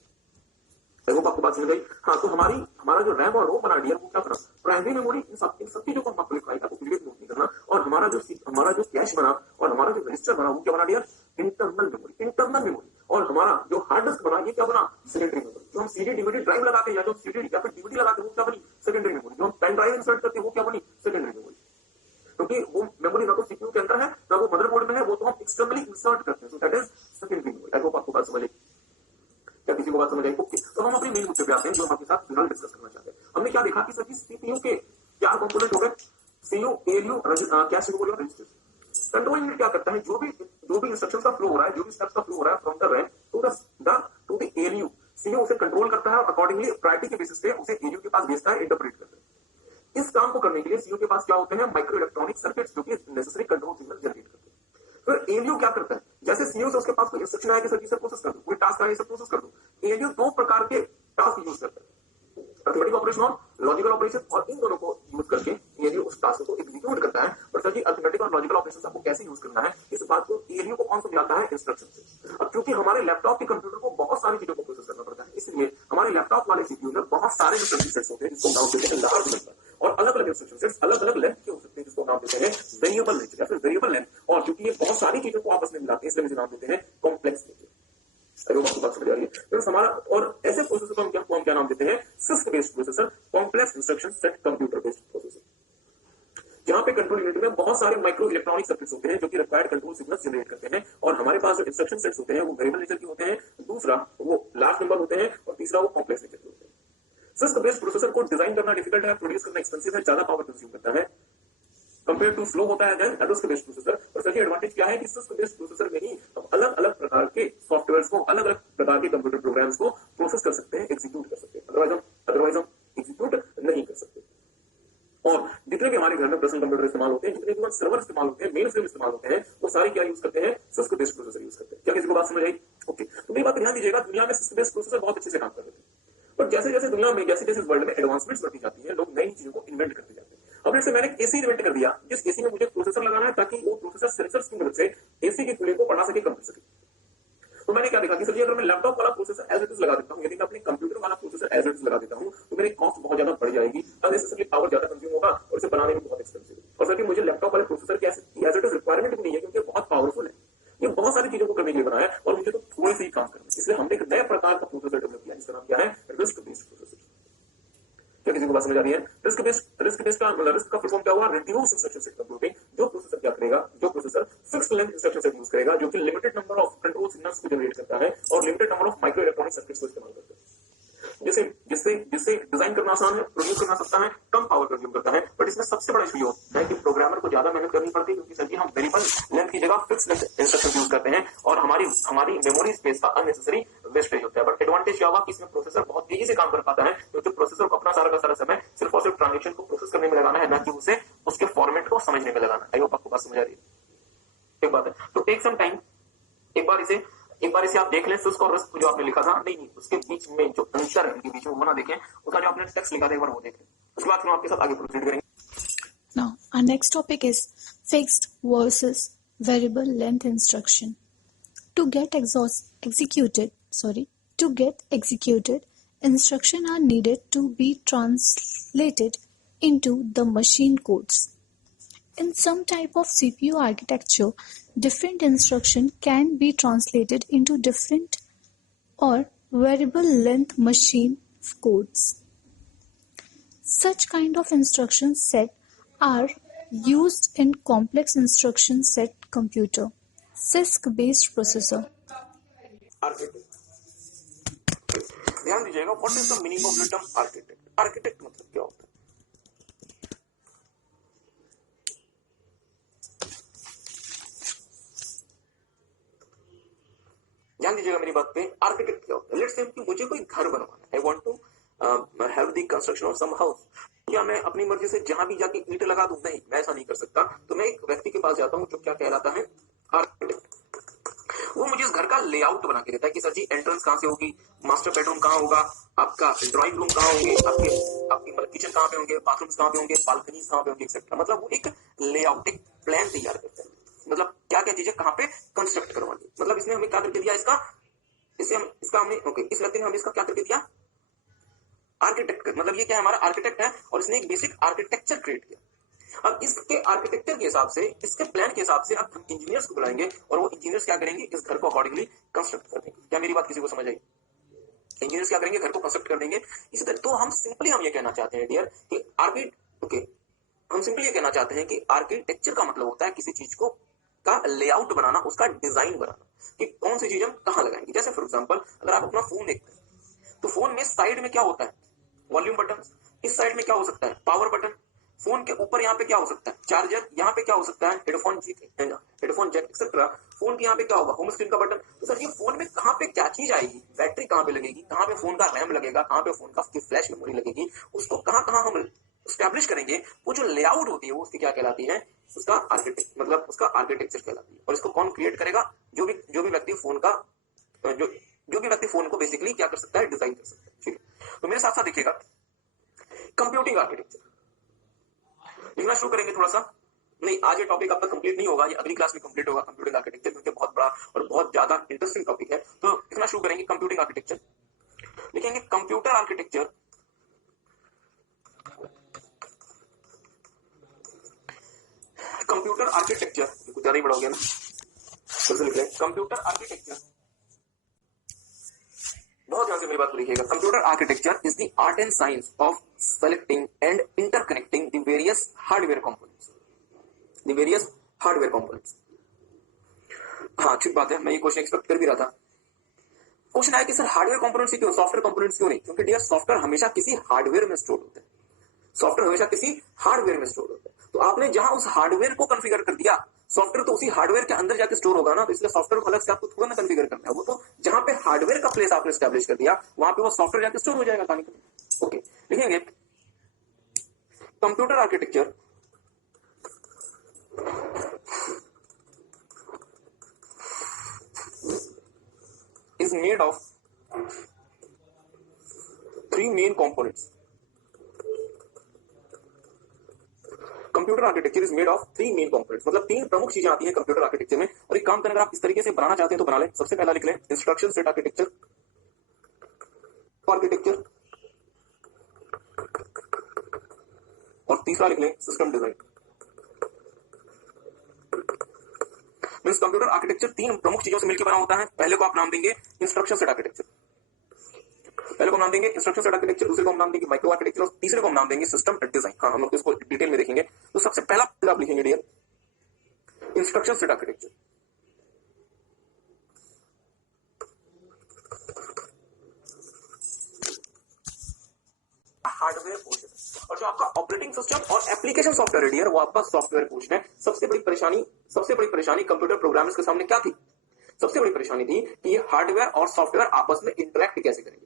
आपको बात समझ आई? हाँ, तो हमारा जो रैम और रोम बना दिया वो क्या करा? Primary memory. इन सबकी जो आपको लिखाई आपको क्लियर नोट नहीं करना। और हमारा जो कैश बना और हमारा जो रजिस्टर बना वो क्या बना दिया? Internal memory. Internal memory. और हमारा जो हार्ड डिस्क बना ये क्या बना? Secondary memory. जो हम सीडी डीवीडी ड्राइव लगाते हैं या जो सीडी या फिर डीवीडी लगाते हैं वो क्या बनी? Secondary memory. जो हम पेन ड्राइव इंसर्ट करते हैं वो क्या बनी? Secondary memory. क्योंकि वो मेमोरी ना तो सीपीयू के अंदर है ना वो मदरबोर्ड में है, वो तो हम एक्सटर्नली इंसर्ट करते हैं। So that is secondary memory. I hope आपको बात समझ आई। क्या किसी को बात समझ आई? ओके, तो हम अपने मेन मुद्दे पे आते हैं जो हम आपके साथ फिलहाल डिस्कस करना चाहते हैं। हमने क्या देखा कि सर सीपीयू के 4 कंपोनेंट हो गए, सीयू, एएलयू, कैश मेमोरी और रजिस्टर। कंट्रोल यूनिट क्या करता है? जो भी इंस्ट्रक्शन का फ्लो हो रहा है, जो भी स्टेप्स का फ्लो हो रहा है from the RAM to the ALU, CEO उसे कंट्रोल करता है और अकॉर्डिंगली प्रायोरिटी के बेसिस पे उसे एडीओ के पास भेजता है, इंटरप्रेट करता है। इस काम को करने के लिए सीईओ के पास क्या होते हैं, माइक्रो इलेक्ट्रॉनिक सर्किट्स, जो कि नेसेसरी कंट्रोल सिग्नल जनरेट करते हैं। फिर एलयू क्या करता है, जैसे सीईओ से उसके पास कोई इंस्ट्रक्शन आया कि सर प्रोसेस कर दो, कोई टास्क आया प्रोसेस कर दो, एलयू दो प्रकार के टास्क यूज करता है, अर्थमेटिक ऑपरेशन और लॉजिकल ऑपरेशन, और इन दोनों को यूज करके एलयू उस टास्क को एग्जीक्यूट करता है। और सर जी अर्थमेटिक और लॉजिकल ऑपरेशन आपको कैसे यूज करना है, इस बात को एलयू को कौन समझाता है, इंस्ट्रक्शन से। अब क्योंकि हमारे लैपटॉप के कंप्यूटर को बहुत सारी चीजों को प्रोसेस करना पड़ता है, इसलिए हमारे लैपटॉप वाले सीपीयू में बहुत सारे इंस्ट्रक्शन सेट्स होते हैं, जिसको नाम देते हैं लार्ज नंबर, और अलग अलग इंस्ट्रक्शन सेट्स अलग अलग लेंथ के हो सकते हैं, जिसको नाम देते हैं वेरिएबल नेचर या फिर वेरिएबल लेंथ। और क्योंकि ये बहुत सारी चीजों को आपस में मिलाते हैं, इसलिए इसे नाम देते हैं कॉम्प्लेक्स नेचर। आपको बात समझ आ रही है? फिर हमारा और ऐसे प्रोसेसर को हम क्या नाम देते हैं, six based processor, complex instruction set computer based processor, जहां पे कंट्रोल यूनिट में बहुत सारे माइक्रो इलेक्ट्रॉनिक सर्किट्स होते हैं जो कि रिक्वायर्ड कंट्रोल सिग्नल्स जनरेट करते हैं। और हमारे पास जो इंस्ट्रक्शन सेट्स होते हैं वो वेरिएबल नेचर के होते हैं, दूसरा वो लार्ज नंबर होते हैं, और तीसरा वो कॉम्प्लेक्स नेचर के होते हैं। सिस्क बेस्ड प्रोसेसर को डिजाइन करना डिफिकल्ट है, प्रोड्यूस करना एक्सपेंसिव है, ज्यादा पावर कंज्यूम करता है कंपेयर टू फ्लो होता है देन रिस्क बेस्ड प्रोसेसर। और सभी एडवांटेज क्या है कि सिस्क बेस्ड प्रोसेसर में ही हम अलग अलग प्रकार के सॉफ्टवेयर को, अलग अलग प्रकार के कंप्यूटर प्रोग्राम्स को प्रोसेस कर सकते हैं, एग्जीक्यूट कर सकते हैं, अदरवाइज हम एग्जीक्यूट नहीं कर सकते। और जितने भी हमारे घर में पर्सनल कंप्यूटर इस्तेमाल होते हैं, जितने भी सर्वर इस्तेमाल होते हैं, मेन फ्रेम इस्तेमाल होते हैं, वो सारे क्या यूज करते हैं, सिस्क बेस्ड प्रोसेसर यूज करते हैं। क्या किसी को बात समझ आई? ओके, तो मेरी बात ध्यान दीजिएगा, दुनिया में सिस्क बेस्ड प्रोसेसर बहुत अच्छे से काम कर रहे हैं, पर जैसे जैसे दुनिया में, जैसे जैसे वर्ल्ड में एडवांसमेंट्स बढ़ती जाती है, लोग नई चीजों को इन्वेंट करते जाते हैं। अब जैसे मैंने एसी इन्वेंट कर दिया, जिस एसी में मुझे प्रोसेसर लगाना है ताकि वो प्रोसेसर सेंसर्स की मदद से एसी की कूलिंग को बढ़ा सके, कम कर सके। तो मैंने क्या देखा कि सर अगर मैं लैपटॉप वाला प्रोसेसर एज इट इज लगा देता हूं, यदि मैं अपने कंप्यूटर वाला प्रोसेसर एज इट इज लगा देता हूं, तो मेरी कॉस्ट बहुत ज्यादा बढ़ जाएगी, अननेसेसरी पावर ज्यादा कंज्यूम होगा, और इसे बनाने में बहुत एक्सपेंसिव है। और सर मुझे लैपटॉप वाले प्रोसेसर की एज इट इज रिक्वायरमेंट भी नहीं है, क्योंकि बहुत पावरफुल है, ये बहुत सारी चीजों को करने के लिए बनाया है, और मुझे तो थोड़े से ही काम करना है। इसलिए हमने एक नए प्रकार का प्रोसेसर डेवलप किया, जिसका नाम क्या है, रिस्क बेस्ड प्रोसेसर। क्या किसी को बात समझ आ रही है? रिस्क बेस्ड का मतलब रिस्क का फुल फॉर्म क्या हुआ, रिड्यूस इंस्ट्रक्शन सेट कंप्यूटिंग। जो प्रोसेसर क्या करेगा, जो processor fixed length instruction set use करेगा, जो कि limited number of control signals को जनरेट करता है और limited number of micro electronic circuits को इस्तेमाल करता है, जिसे जिससे जिससे डिजाइन करना आसान है, प्रोड्यूस करना सस्ता है, कम पावर कंज्यूम करता है। बट इसमें सबसे बड़ा इशू होता है कि प्रोग्रामर को ज्यादा मेहनत करनी पड़ती है, क्योंकि सर हम वेरिएबल लेंथ की जगह फिक्स लेंथ इंस्ट्रक्शन यूज करते हैं, और हमारी मेमोरी स्पेस का अननेसेसरी वेस्टेज होता है। बट एडवांटेज क्या हुआ कि इसमें प्रोसेसर बहुत तेजी से काम कर पाता है, क्योंकि प्रोसेसर को अपना सारा का सारा समय सिर्फ और सिर्फ ट्रांजेक्शन को प्रोसेस करने में लगाना है, ना कि उसे उसके फॉर्मेट को समझने में लगाना है। आई होप आपको बात समझ आ रही है? एक बात है, तो टेक सम टाइम, एक बार इसे आप देख लें, सिस्क और रिस्क जो आपने लिखा था, नहीं उसके बीच में जो अंतर है, इनके बीच में वो ना देखें, उसका जो आपने टेक्स्ट लिखा था एक बार वो देख लें, उसके बाद हम आपके साथ आगे प्रोसीड करेंगे। Now, our next topic is fixed versus variable length instruction. To get executed, instructions are needed to be translated into the machine codes. In some type of CPU architecture, different instructions can be translated into different or variable length machine codes. Such kind of instruction set are used in complex instruction set computer, CISC-based processor. ध्यान दीजिएगा, what is the meaning of the term architect? Architect मतलब क्या होता है? ध्यान दीजिएगा मेरी बात पे, आर्किटेक्ट क्या होता है? लेट्स से कि मुझे कोई घर बनवाना है, I want to have the construction of some house. क्या मैं अपनी मर्जी से जहां भी जाके ईंट लगा दूं? नहीं, मैं ऐसा नहीं कर सकता। तो मैं एक व्यक्ति के पास जाता हूं जो क्या कहलाता है, आर्किटेक्ट। वो मुझे इस घर का लेआउट बना के देता है कि सर जी एंट्रेंस कहां से होगी, मास्टर बेडरूम कहां होगा, आपका ड्राइंग रूम कहां होंगे, आपकी मतलब किचन कहां पे होंगे, बाथरूम्स कहां पे होंगे, बालकनी कहां पे होंगे, एक्सेट्रा। मतलब वो एक लेआउट, एक प्लान तैयार करता है, मतलब क्या क्या चीजें कहां पे कंस्ट्रक्ट करवानी। मतलब इसने हमें क्या करके दिया, इस व्यक्ति ने हमें इसका क्या करके दिया, आर्किटेक्ट। मतलब ये क्या है, हमारा आर्किटेक्ट है, और इसने एक बेसिक आर्किटेक्चर क्रिएट किया। अब इसके आर्किटेक्चर के हिसाब से, इसके प्लान के हिसाब से अब हम इंजीनियर्स को बुलाएंगे, और वो इंजीनियर्स क्या करेंगे, इस घर को अकॉर्डिंगली कंस्ट्रक्ट कर देंगे। क्या मेरी बात किसी को समझ आई? इंजीनियर्स क्या करेंगे, घर को कंस्ट्रक्ट कर देंगे। इसी तरह तो हम ये कहना चाहते हैं डियर कि हम सिंपली ये कहना चाहते हैं कि आर्किटेक्चर का मतलब होता है किसी चीज को का लेआउट बनाना, उसका डिजाइन बनाना, कि कौन सी चीज हम कहां लगाएंगे। जैसे फॉर एग्जांपल अगर आप अपना फोन देखते हैं, तो फोन में साइड में क्या होता है, वॉल्यूम बटन। इस साइड में क्या हो सकता है, पावर बटन। फोन के ऊपर यहाँ पे क्या हो सकता है, चार्जर, यहाँ पे क्या हो सकता है, हेडफोन जैक एक्सेट्रा। फोन के यहाँ पे क्या होगा, होम स्क्रीन का बटन। तो सर ये फोन में कहाँ पे क्या चीज आएगी, बैटरी कहाँ पे लगेगी, कहाँ पे फोन का रैम लगेगा, कहाँ पे फोन का फ्लैश मेमोरी लगेगी, उसको कहाँ कहाँ हम स्टैब्लिश करेंगे, वो जो लेआउट होती है वो उसकी क्या कहलाती है, उसका आर्किटेक्ट मतलब उसका आर्किटेक्चर कहलाती है। और इसको कौन क्रिएट करेगा, जो भी व्यक्ति फोन का जो भी व्यक्ति फोन को बेसिकली क्या कर सकता है, डिजाइन कर सकता है। ठीक है, तो मेरे साथ साथ देखिएगा कंप्यूटिंग आर्किटेक्चर लिखना शुरू करेंगे थोड़ा सा। नहीं, आज ये टॉपिक आपका कंप्लीट नहीं होगा, ये अगली क्लास में कंप्लीट होगा कंप्यूटिंग आर्किटेक्चर, क्योंकि बहुत बड़ा और बहुत ज्यादा इंटरेस्टिंग टॉपिक है। तो लिखना शुरू करेंगे कंप्यूटिंग आर्किटेक्चर, लिखेंगे कंप्यूटर आर्किटेक्चर कुछ ज्यादा ही बड़ा हो गया ना, फिर लिख लें कंप्यूटर आर्किटेक्चर। बहुत ध्यान से मेरी बात को लिखिएगा। Computer architecture is the art and science of selecting and interconnecting the various hardware components. हाँ ठीक बात है, मैं ये क्वेश्चन एक्सपेक्ट कर भी रहा था। क्वेश्चन आया कि सर हार्डवेयर कंपोनेंट्स क्यों, सॉफ्टवेयर कंपोनेंट्स क्यों नहीं? क्योंकि डियर सॉफ्टवेयर हमेशा किसी हार्डवेयर में स्टोर होता है, तो आपने जहां उस हार्डवेयर को कॉन्फ़िगर कर दिया, सॉफ्टवेयर तो उसी हार्डवेयर के अंदर जाके स्टोर होगा ना, तो इसलिए सॉफ्टवेयर को अलग से आपको थोड़ा ना कॉन्फ़िगर करना है, वो तो जहां पे हार्डवेयर का प्लेस आपने एस्टैब्लिश कर दिया वहां पे वो सॉफ्टवेयर जाके स्टोर हो जाएगा कहानी। ओके, लिखेंगे computer architecture is made of three main components. Computer architecture is made of 3 main components, मतलब 3 प्रमुख चीजें आती हैं कंप्यूटर आर्किटेक्चर में। और एक काम करें, अगर आप इस तरीके से बनाना चाहते हैं तो बना लें। सबसे पहला लिख लें इंस्ट्रक्शन सेट आर्किटेक्चर, और तीसरा लिख लें system design. Means computer architecture 3 प्रमुख चीजों से मिलकर बना होता है। पहले को आप नाम देंगे इंस्ट्रक्शन सेट आर्किटेक्चर, दूसरे को हम नाम देंगे माइक्रो आर्किटेक्चर, और तीसरे को हम नाम देंगे सिस्टम डिजाइन। हाँ, हम लोग इसको डिटेल में देखेंगे। तो सबसे पहला आप लिखेंगे dear instruction set architecture. Hardware portion, और जो आपका ऑपरेटिंग सिस्टम और एप्लीकेशन सॉफ्टवेयर है डियर, वो आपका सॉफ्टवेयर पोर्शन है। सबसे बड़ी परेशानी कंप्यूटर प्रोग्रामर्स के सामने क्या थी? सबसे बड़ी परेशानी थी कि ये हार्डवेयर और सॉफ्टवेयर आपस में इंटरेक्ट कैसे करेंगे,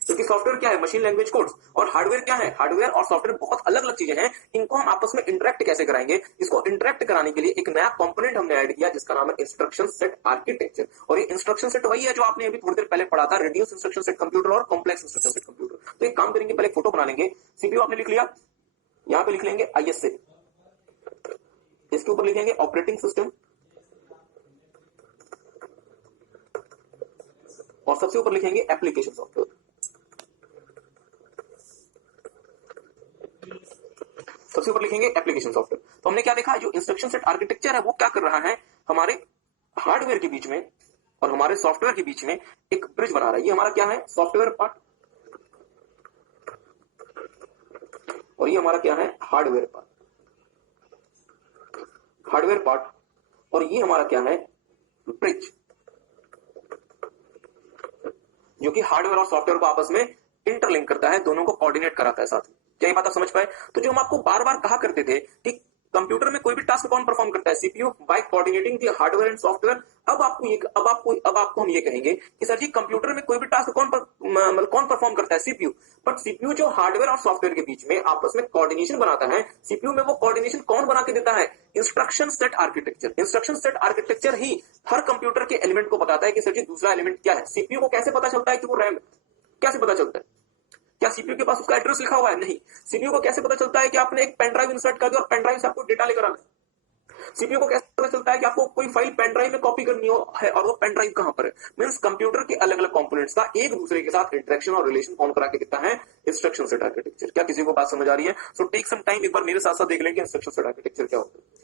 क्योंकि सॉफ्टवेयर क्या है, मशीन लैंग्वेज कोड्स, और हार्डवेयर क्या है, हार्डवेयर और सॉफ्टवेयर बहुत अलग अलग चीजें हैं। इनको हम आपस में इंटरेक्ट कैसे कराएंगे? इसको इंटरेक्ट कराने के लिए एक नया कंपोनेंट हमने ऐड किया जिसका नाम है इंस्ट्रक्शन सेट आर्किटेक्चर। और ये इंस्ट्रक्शन सेट वही है जो आपने अभी थोड़ी देर पहले पढ़ा था, रिड्यूस इंस्ट्रक्शन सेट कंप्यूटर और कॉम्प्लेक्स इंस्ट्रक्शन सेट कंप्यूटर। तो एक काम करेंगे, पहले फोटो बना लेंगे। सीपीयू आपने लिख लिया, यहां पे लिख लेंगे ISA, इसके ऊपर लिखेंगे ऑपरेटिंग सिस्टम, और सबसे ऊपर लिखेंगे एप्लीकेशन सॉफ्टवेयर। सबसे ऊपर लिखेंगे एप्लीकेशन सॉफ्टवेयर। तो हमने क्या देखा, जो इंस्ट्रक्शन सेट आर्किटेक्चर है वो क्या कर रहा है, हमारे हार्डवेयर के बीच में और हमारे सॉफ्टवेयर के बीच में एक ब्रिज बना रहा है। ये हमारा क्या है, सॉफ्टवेयर पार्ट, और ये हमारा क्या है, हार्डवेयर पार्ट, और ये हमारा क्या है, ब्रिज, जो कि हार्डवेयर और सॉफ्टवेयर को आपस में इंटरलिंक करता है, दोनों को कोऑर्डिनेट कराता है साथ में। क्या ये बात आप समझ पाए? तो जो हम आपको बार बार कहा करते थे कि कंप्यूटर में कोई भी टास्क कौन परफॉर्म करता है, CPU, by coordinating the hardware and software. अब आपको हम ये कहेंगे कि सर जी कंप्यूटर में कोई भी टास्क कौन परफॉर्म करता है, सीपीयू। बट सीपीयू जो हार्डवेयर और सॉफ्टवेयर के बीच में आपस में कोऑर्डिनेशन बनाता है, सीपीयू में वो कोऑर्डिनेशन कौन बना के देता है, instruction set architecture. Instruction set architecture ही हर कंप्यूटर के एलिमेंट को बताता है कि सर जी दूसरा एलिमेंट क्या है। सीपीयू को कैसे पता चलता है कि वो रैम, कैसे पता चलता है? क्या सीपीयू के पास उसका एड्रेस लिखा हुआ है? नहीं। सीपीयू को कैसे पता चलता है कि आपने एक पेन ड्राइव इंसर्ट कर दिया और पेन ड्राइव से आपको डेटा लेकर आना है? सीपीयू को कैसे पता चलता है कि आपको कोई फाइल पेन ड्राइव में कॉपी करनी हो है और वो पेन ड्राइव कहां पर है? मींस कंप्यूटर के अलग अलग कंपोनेंट्स का एक दूसरे के साथ इंटरेक्शन और रिलेशन कौन करा के देता है, इंस्ट्रक्शन सेट आर्किटेक्चर। क्या किसी को बात समझ आ रही है? सो टेक सम टाइम, एक बार मेरे साथ साथ देख लेंगे इंस्ट्रक्शन सेट आर्किटेक्चर क्या होता है।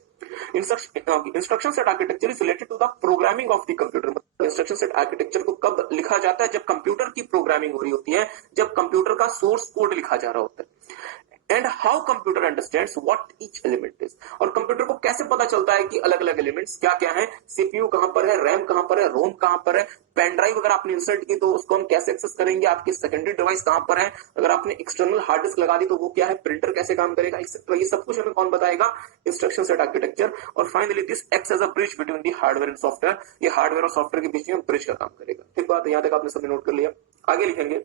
Instruction set architecture is related to the programming of the computer. Instruction set architecture को कब लिखा जाता है? जब कंप्यूटर की प्रोग्रामिंग हो रही होती है, जब कंप्यूटर का सोर्स कोड लिखा जा रहा होता है। And how computer understands what each element is, और कंप्यूटर को कैसे पता चलता है कि अलग अलग एलिमेंट्स क्या क्या है, सीपीयू कहां पर है, रैम कहां पर है, रोम कहां पर है, पेन ड्राइव अगर आपने इंसर्ट की तो उसको हम कैसे एक्सेस करेंगे, आपकी सेकेंडरी डिवाइस कहां पर है, अगर आपने एक्सटर्नल हार्ड डिस्क लगा दी तो वो क्या है, प्रिंटर कैसे काम करेगा, एक्सेट्रा, ये सब कुछ हमें कौन बताएगा, इंस्ट्रक्शन सेट आर्किटेक्चर। और finally this acts as a bridge between the hardware and software, ये हार्डवेयर और सॉफ्टवेयर के बीच में ब्रिज का काम करेगा। ठीक बात है, यहां तक आपने सबने नोट कर लिया। आगे लिखेंगे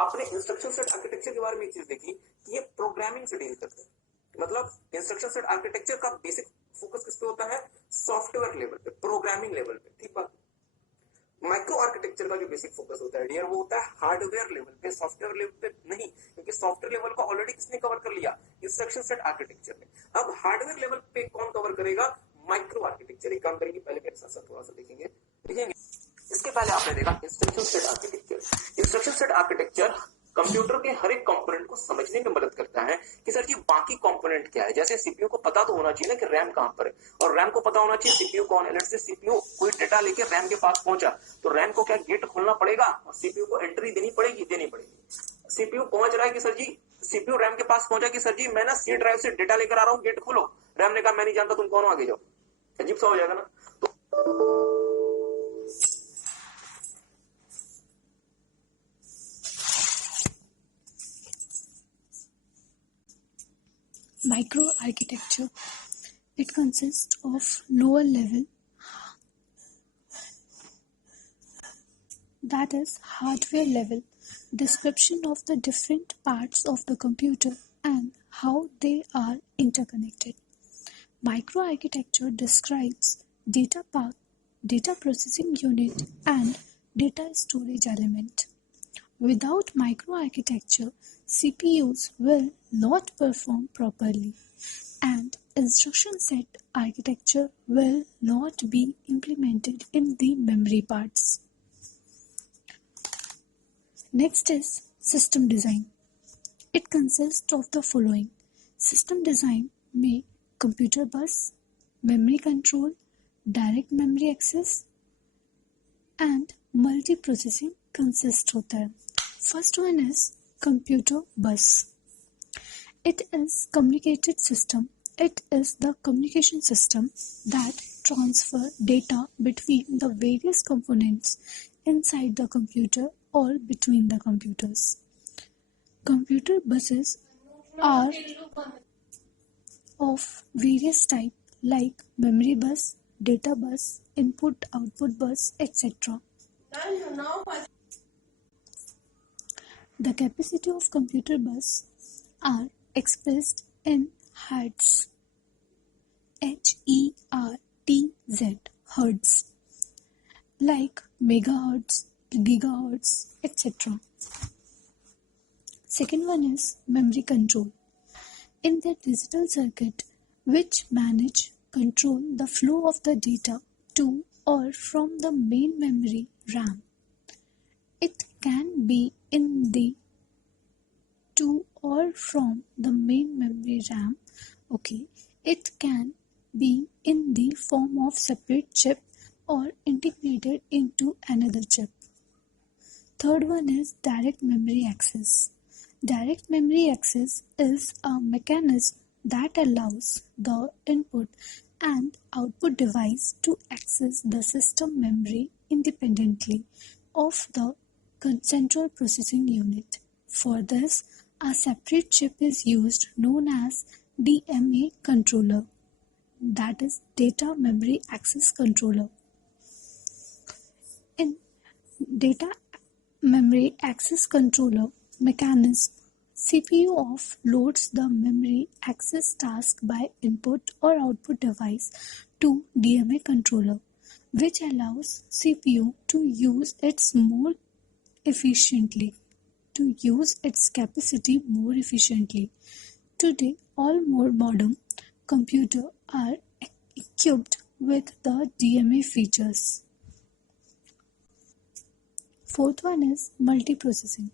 आपने इंस्ट्रक्शन सेट आर्किटेक्चर के बारे में एक चीज देखी कि ये प्रोग्रामिंग से डील करते हैं। मतलब इंस्ट्रक्शन सेट आर्किटेक्चर का बेसिक फोकस किस पे होता है, सॉफ्टवेयर लेवल पे, प्रोग्रामिंग लेवल पे। ठीक बात। माइक्रो आर्किटेक्चर का जो बेसिक फोकस होता है डियर, वो होता है हार्डवेयर लेवल पे, सॉफ्टवेयर लेवल पे नहीं, क्योंकि सॉफ्टवेयर लेवल को ऑलरेडी किसने कवर कर लिया, इंस्ट्रक्शन सेट आर्किटेक्चर ने। अब हार्डवेयर लेवल पे कौन कवर करेगा, माइक्रो आर्किटेक्चर। एक काम करेंगे, पहले मेरे साथ थोड़ा सा देखेंगे। इसके पहले आपने देखा instruction set architecture. Instruction set architecture computer के हर एक कंपोनेंट को समझने में मदद करता है कि सर जी बाकी कंपोनेंट क्या है। जैसे सीपीयू को पता तो होना चाहिए ना कि रैम कहां पर है, और रैम को पता होना चाहिए सीपीयू कौन है। लेट्स से सीपीयू कोई डेटा लेके रैम के पास पहुंचा तो रैम को क्या गेट खोलना पड़ेगा और सीपीयू को एंट्री देनी पड़ेगी। सीपीयू पहुंच रहा है कि सर जी, सीपीयू रैम के पास पहुंचा कि सर जी मैं ना सी ड्राइव से डेटा लेकर आ रहा हूं, गेट खोलो। रैम ने कहा मैं नहीं जानता, तुम कौन हो, आगे जाओ। अजीब सा हो जाएगा ना। Microarchitecture. It consists of lower level, that is hardware level, description of the different parts of the computer and how they are interconnected. Microarchitecture describes data path, data processing unit and data storage element. Without microarchitecture, CPUs will not perform properly and instruction set architecture will not be implemented in the memory parts. Next is system design. It consists of the following. System design में computer bus, memory control, direct memory access and multiprocessing consist होता है. First one is computer bus. It is communicated system. It is the communication system that transfer data between the various components inside the computer or between the computers. Computer buses are of various types like memory bus, data bus, input-output bus, etc. The capacity of computer bus are expressed in hertz, H-E-R-T-Z, hertz, like megahertz, gigahertz, etc. Second one is memory control. In the digital circuit which manage control the flow of the data to or from the main memory RAM. It can be in the to or from the main memory RAM. Okay, it can be in the form of separate chip or integrated into another chip. Third one is direct memory access. Direct memory access is a mechanism that allows the input and output device to access the system memory independently of the central processing unit. For this, a separate chip is used known as DMA controller, that is Data Memory Access Controller. In Data Memory Access Controller mechanism, CPU offloads the memory access task by input or output device to DMA controller, which allows CPU to use its capacity more efficiently. Today, all more modern computers are equipped with the DMA features. Fourth one is multiprocessing.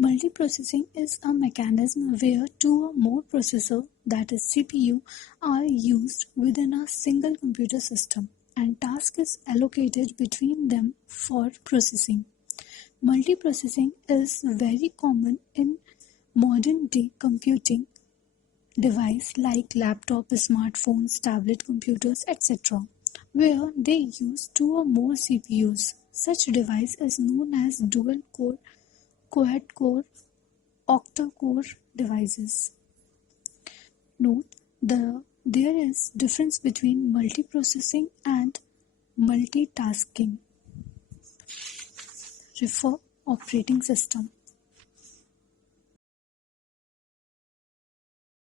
Multiprocessing is a mechanism where two or more processors, that is CPU, are used within a single computer system and task is allocated between them for processing. Multiprocessing is very common in modern day computing devices like laptop, smartphones, tablet computers, etc., where they use 2 or more CPUs. Such device is known as dual core, quad core, octa core devices. Note there is difference between multiprocessing and multitasking. Refer operating system.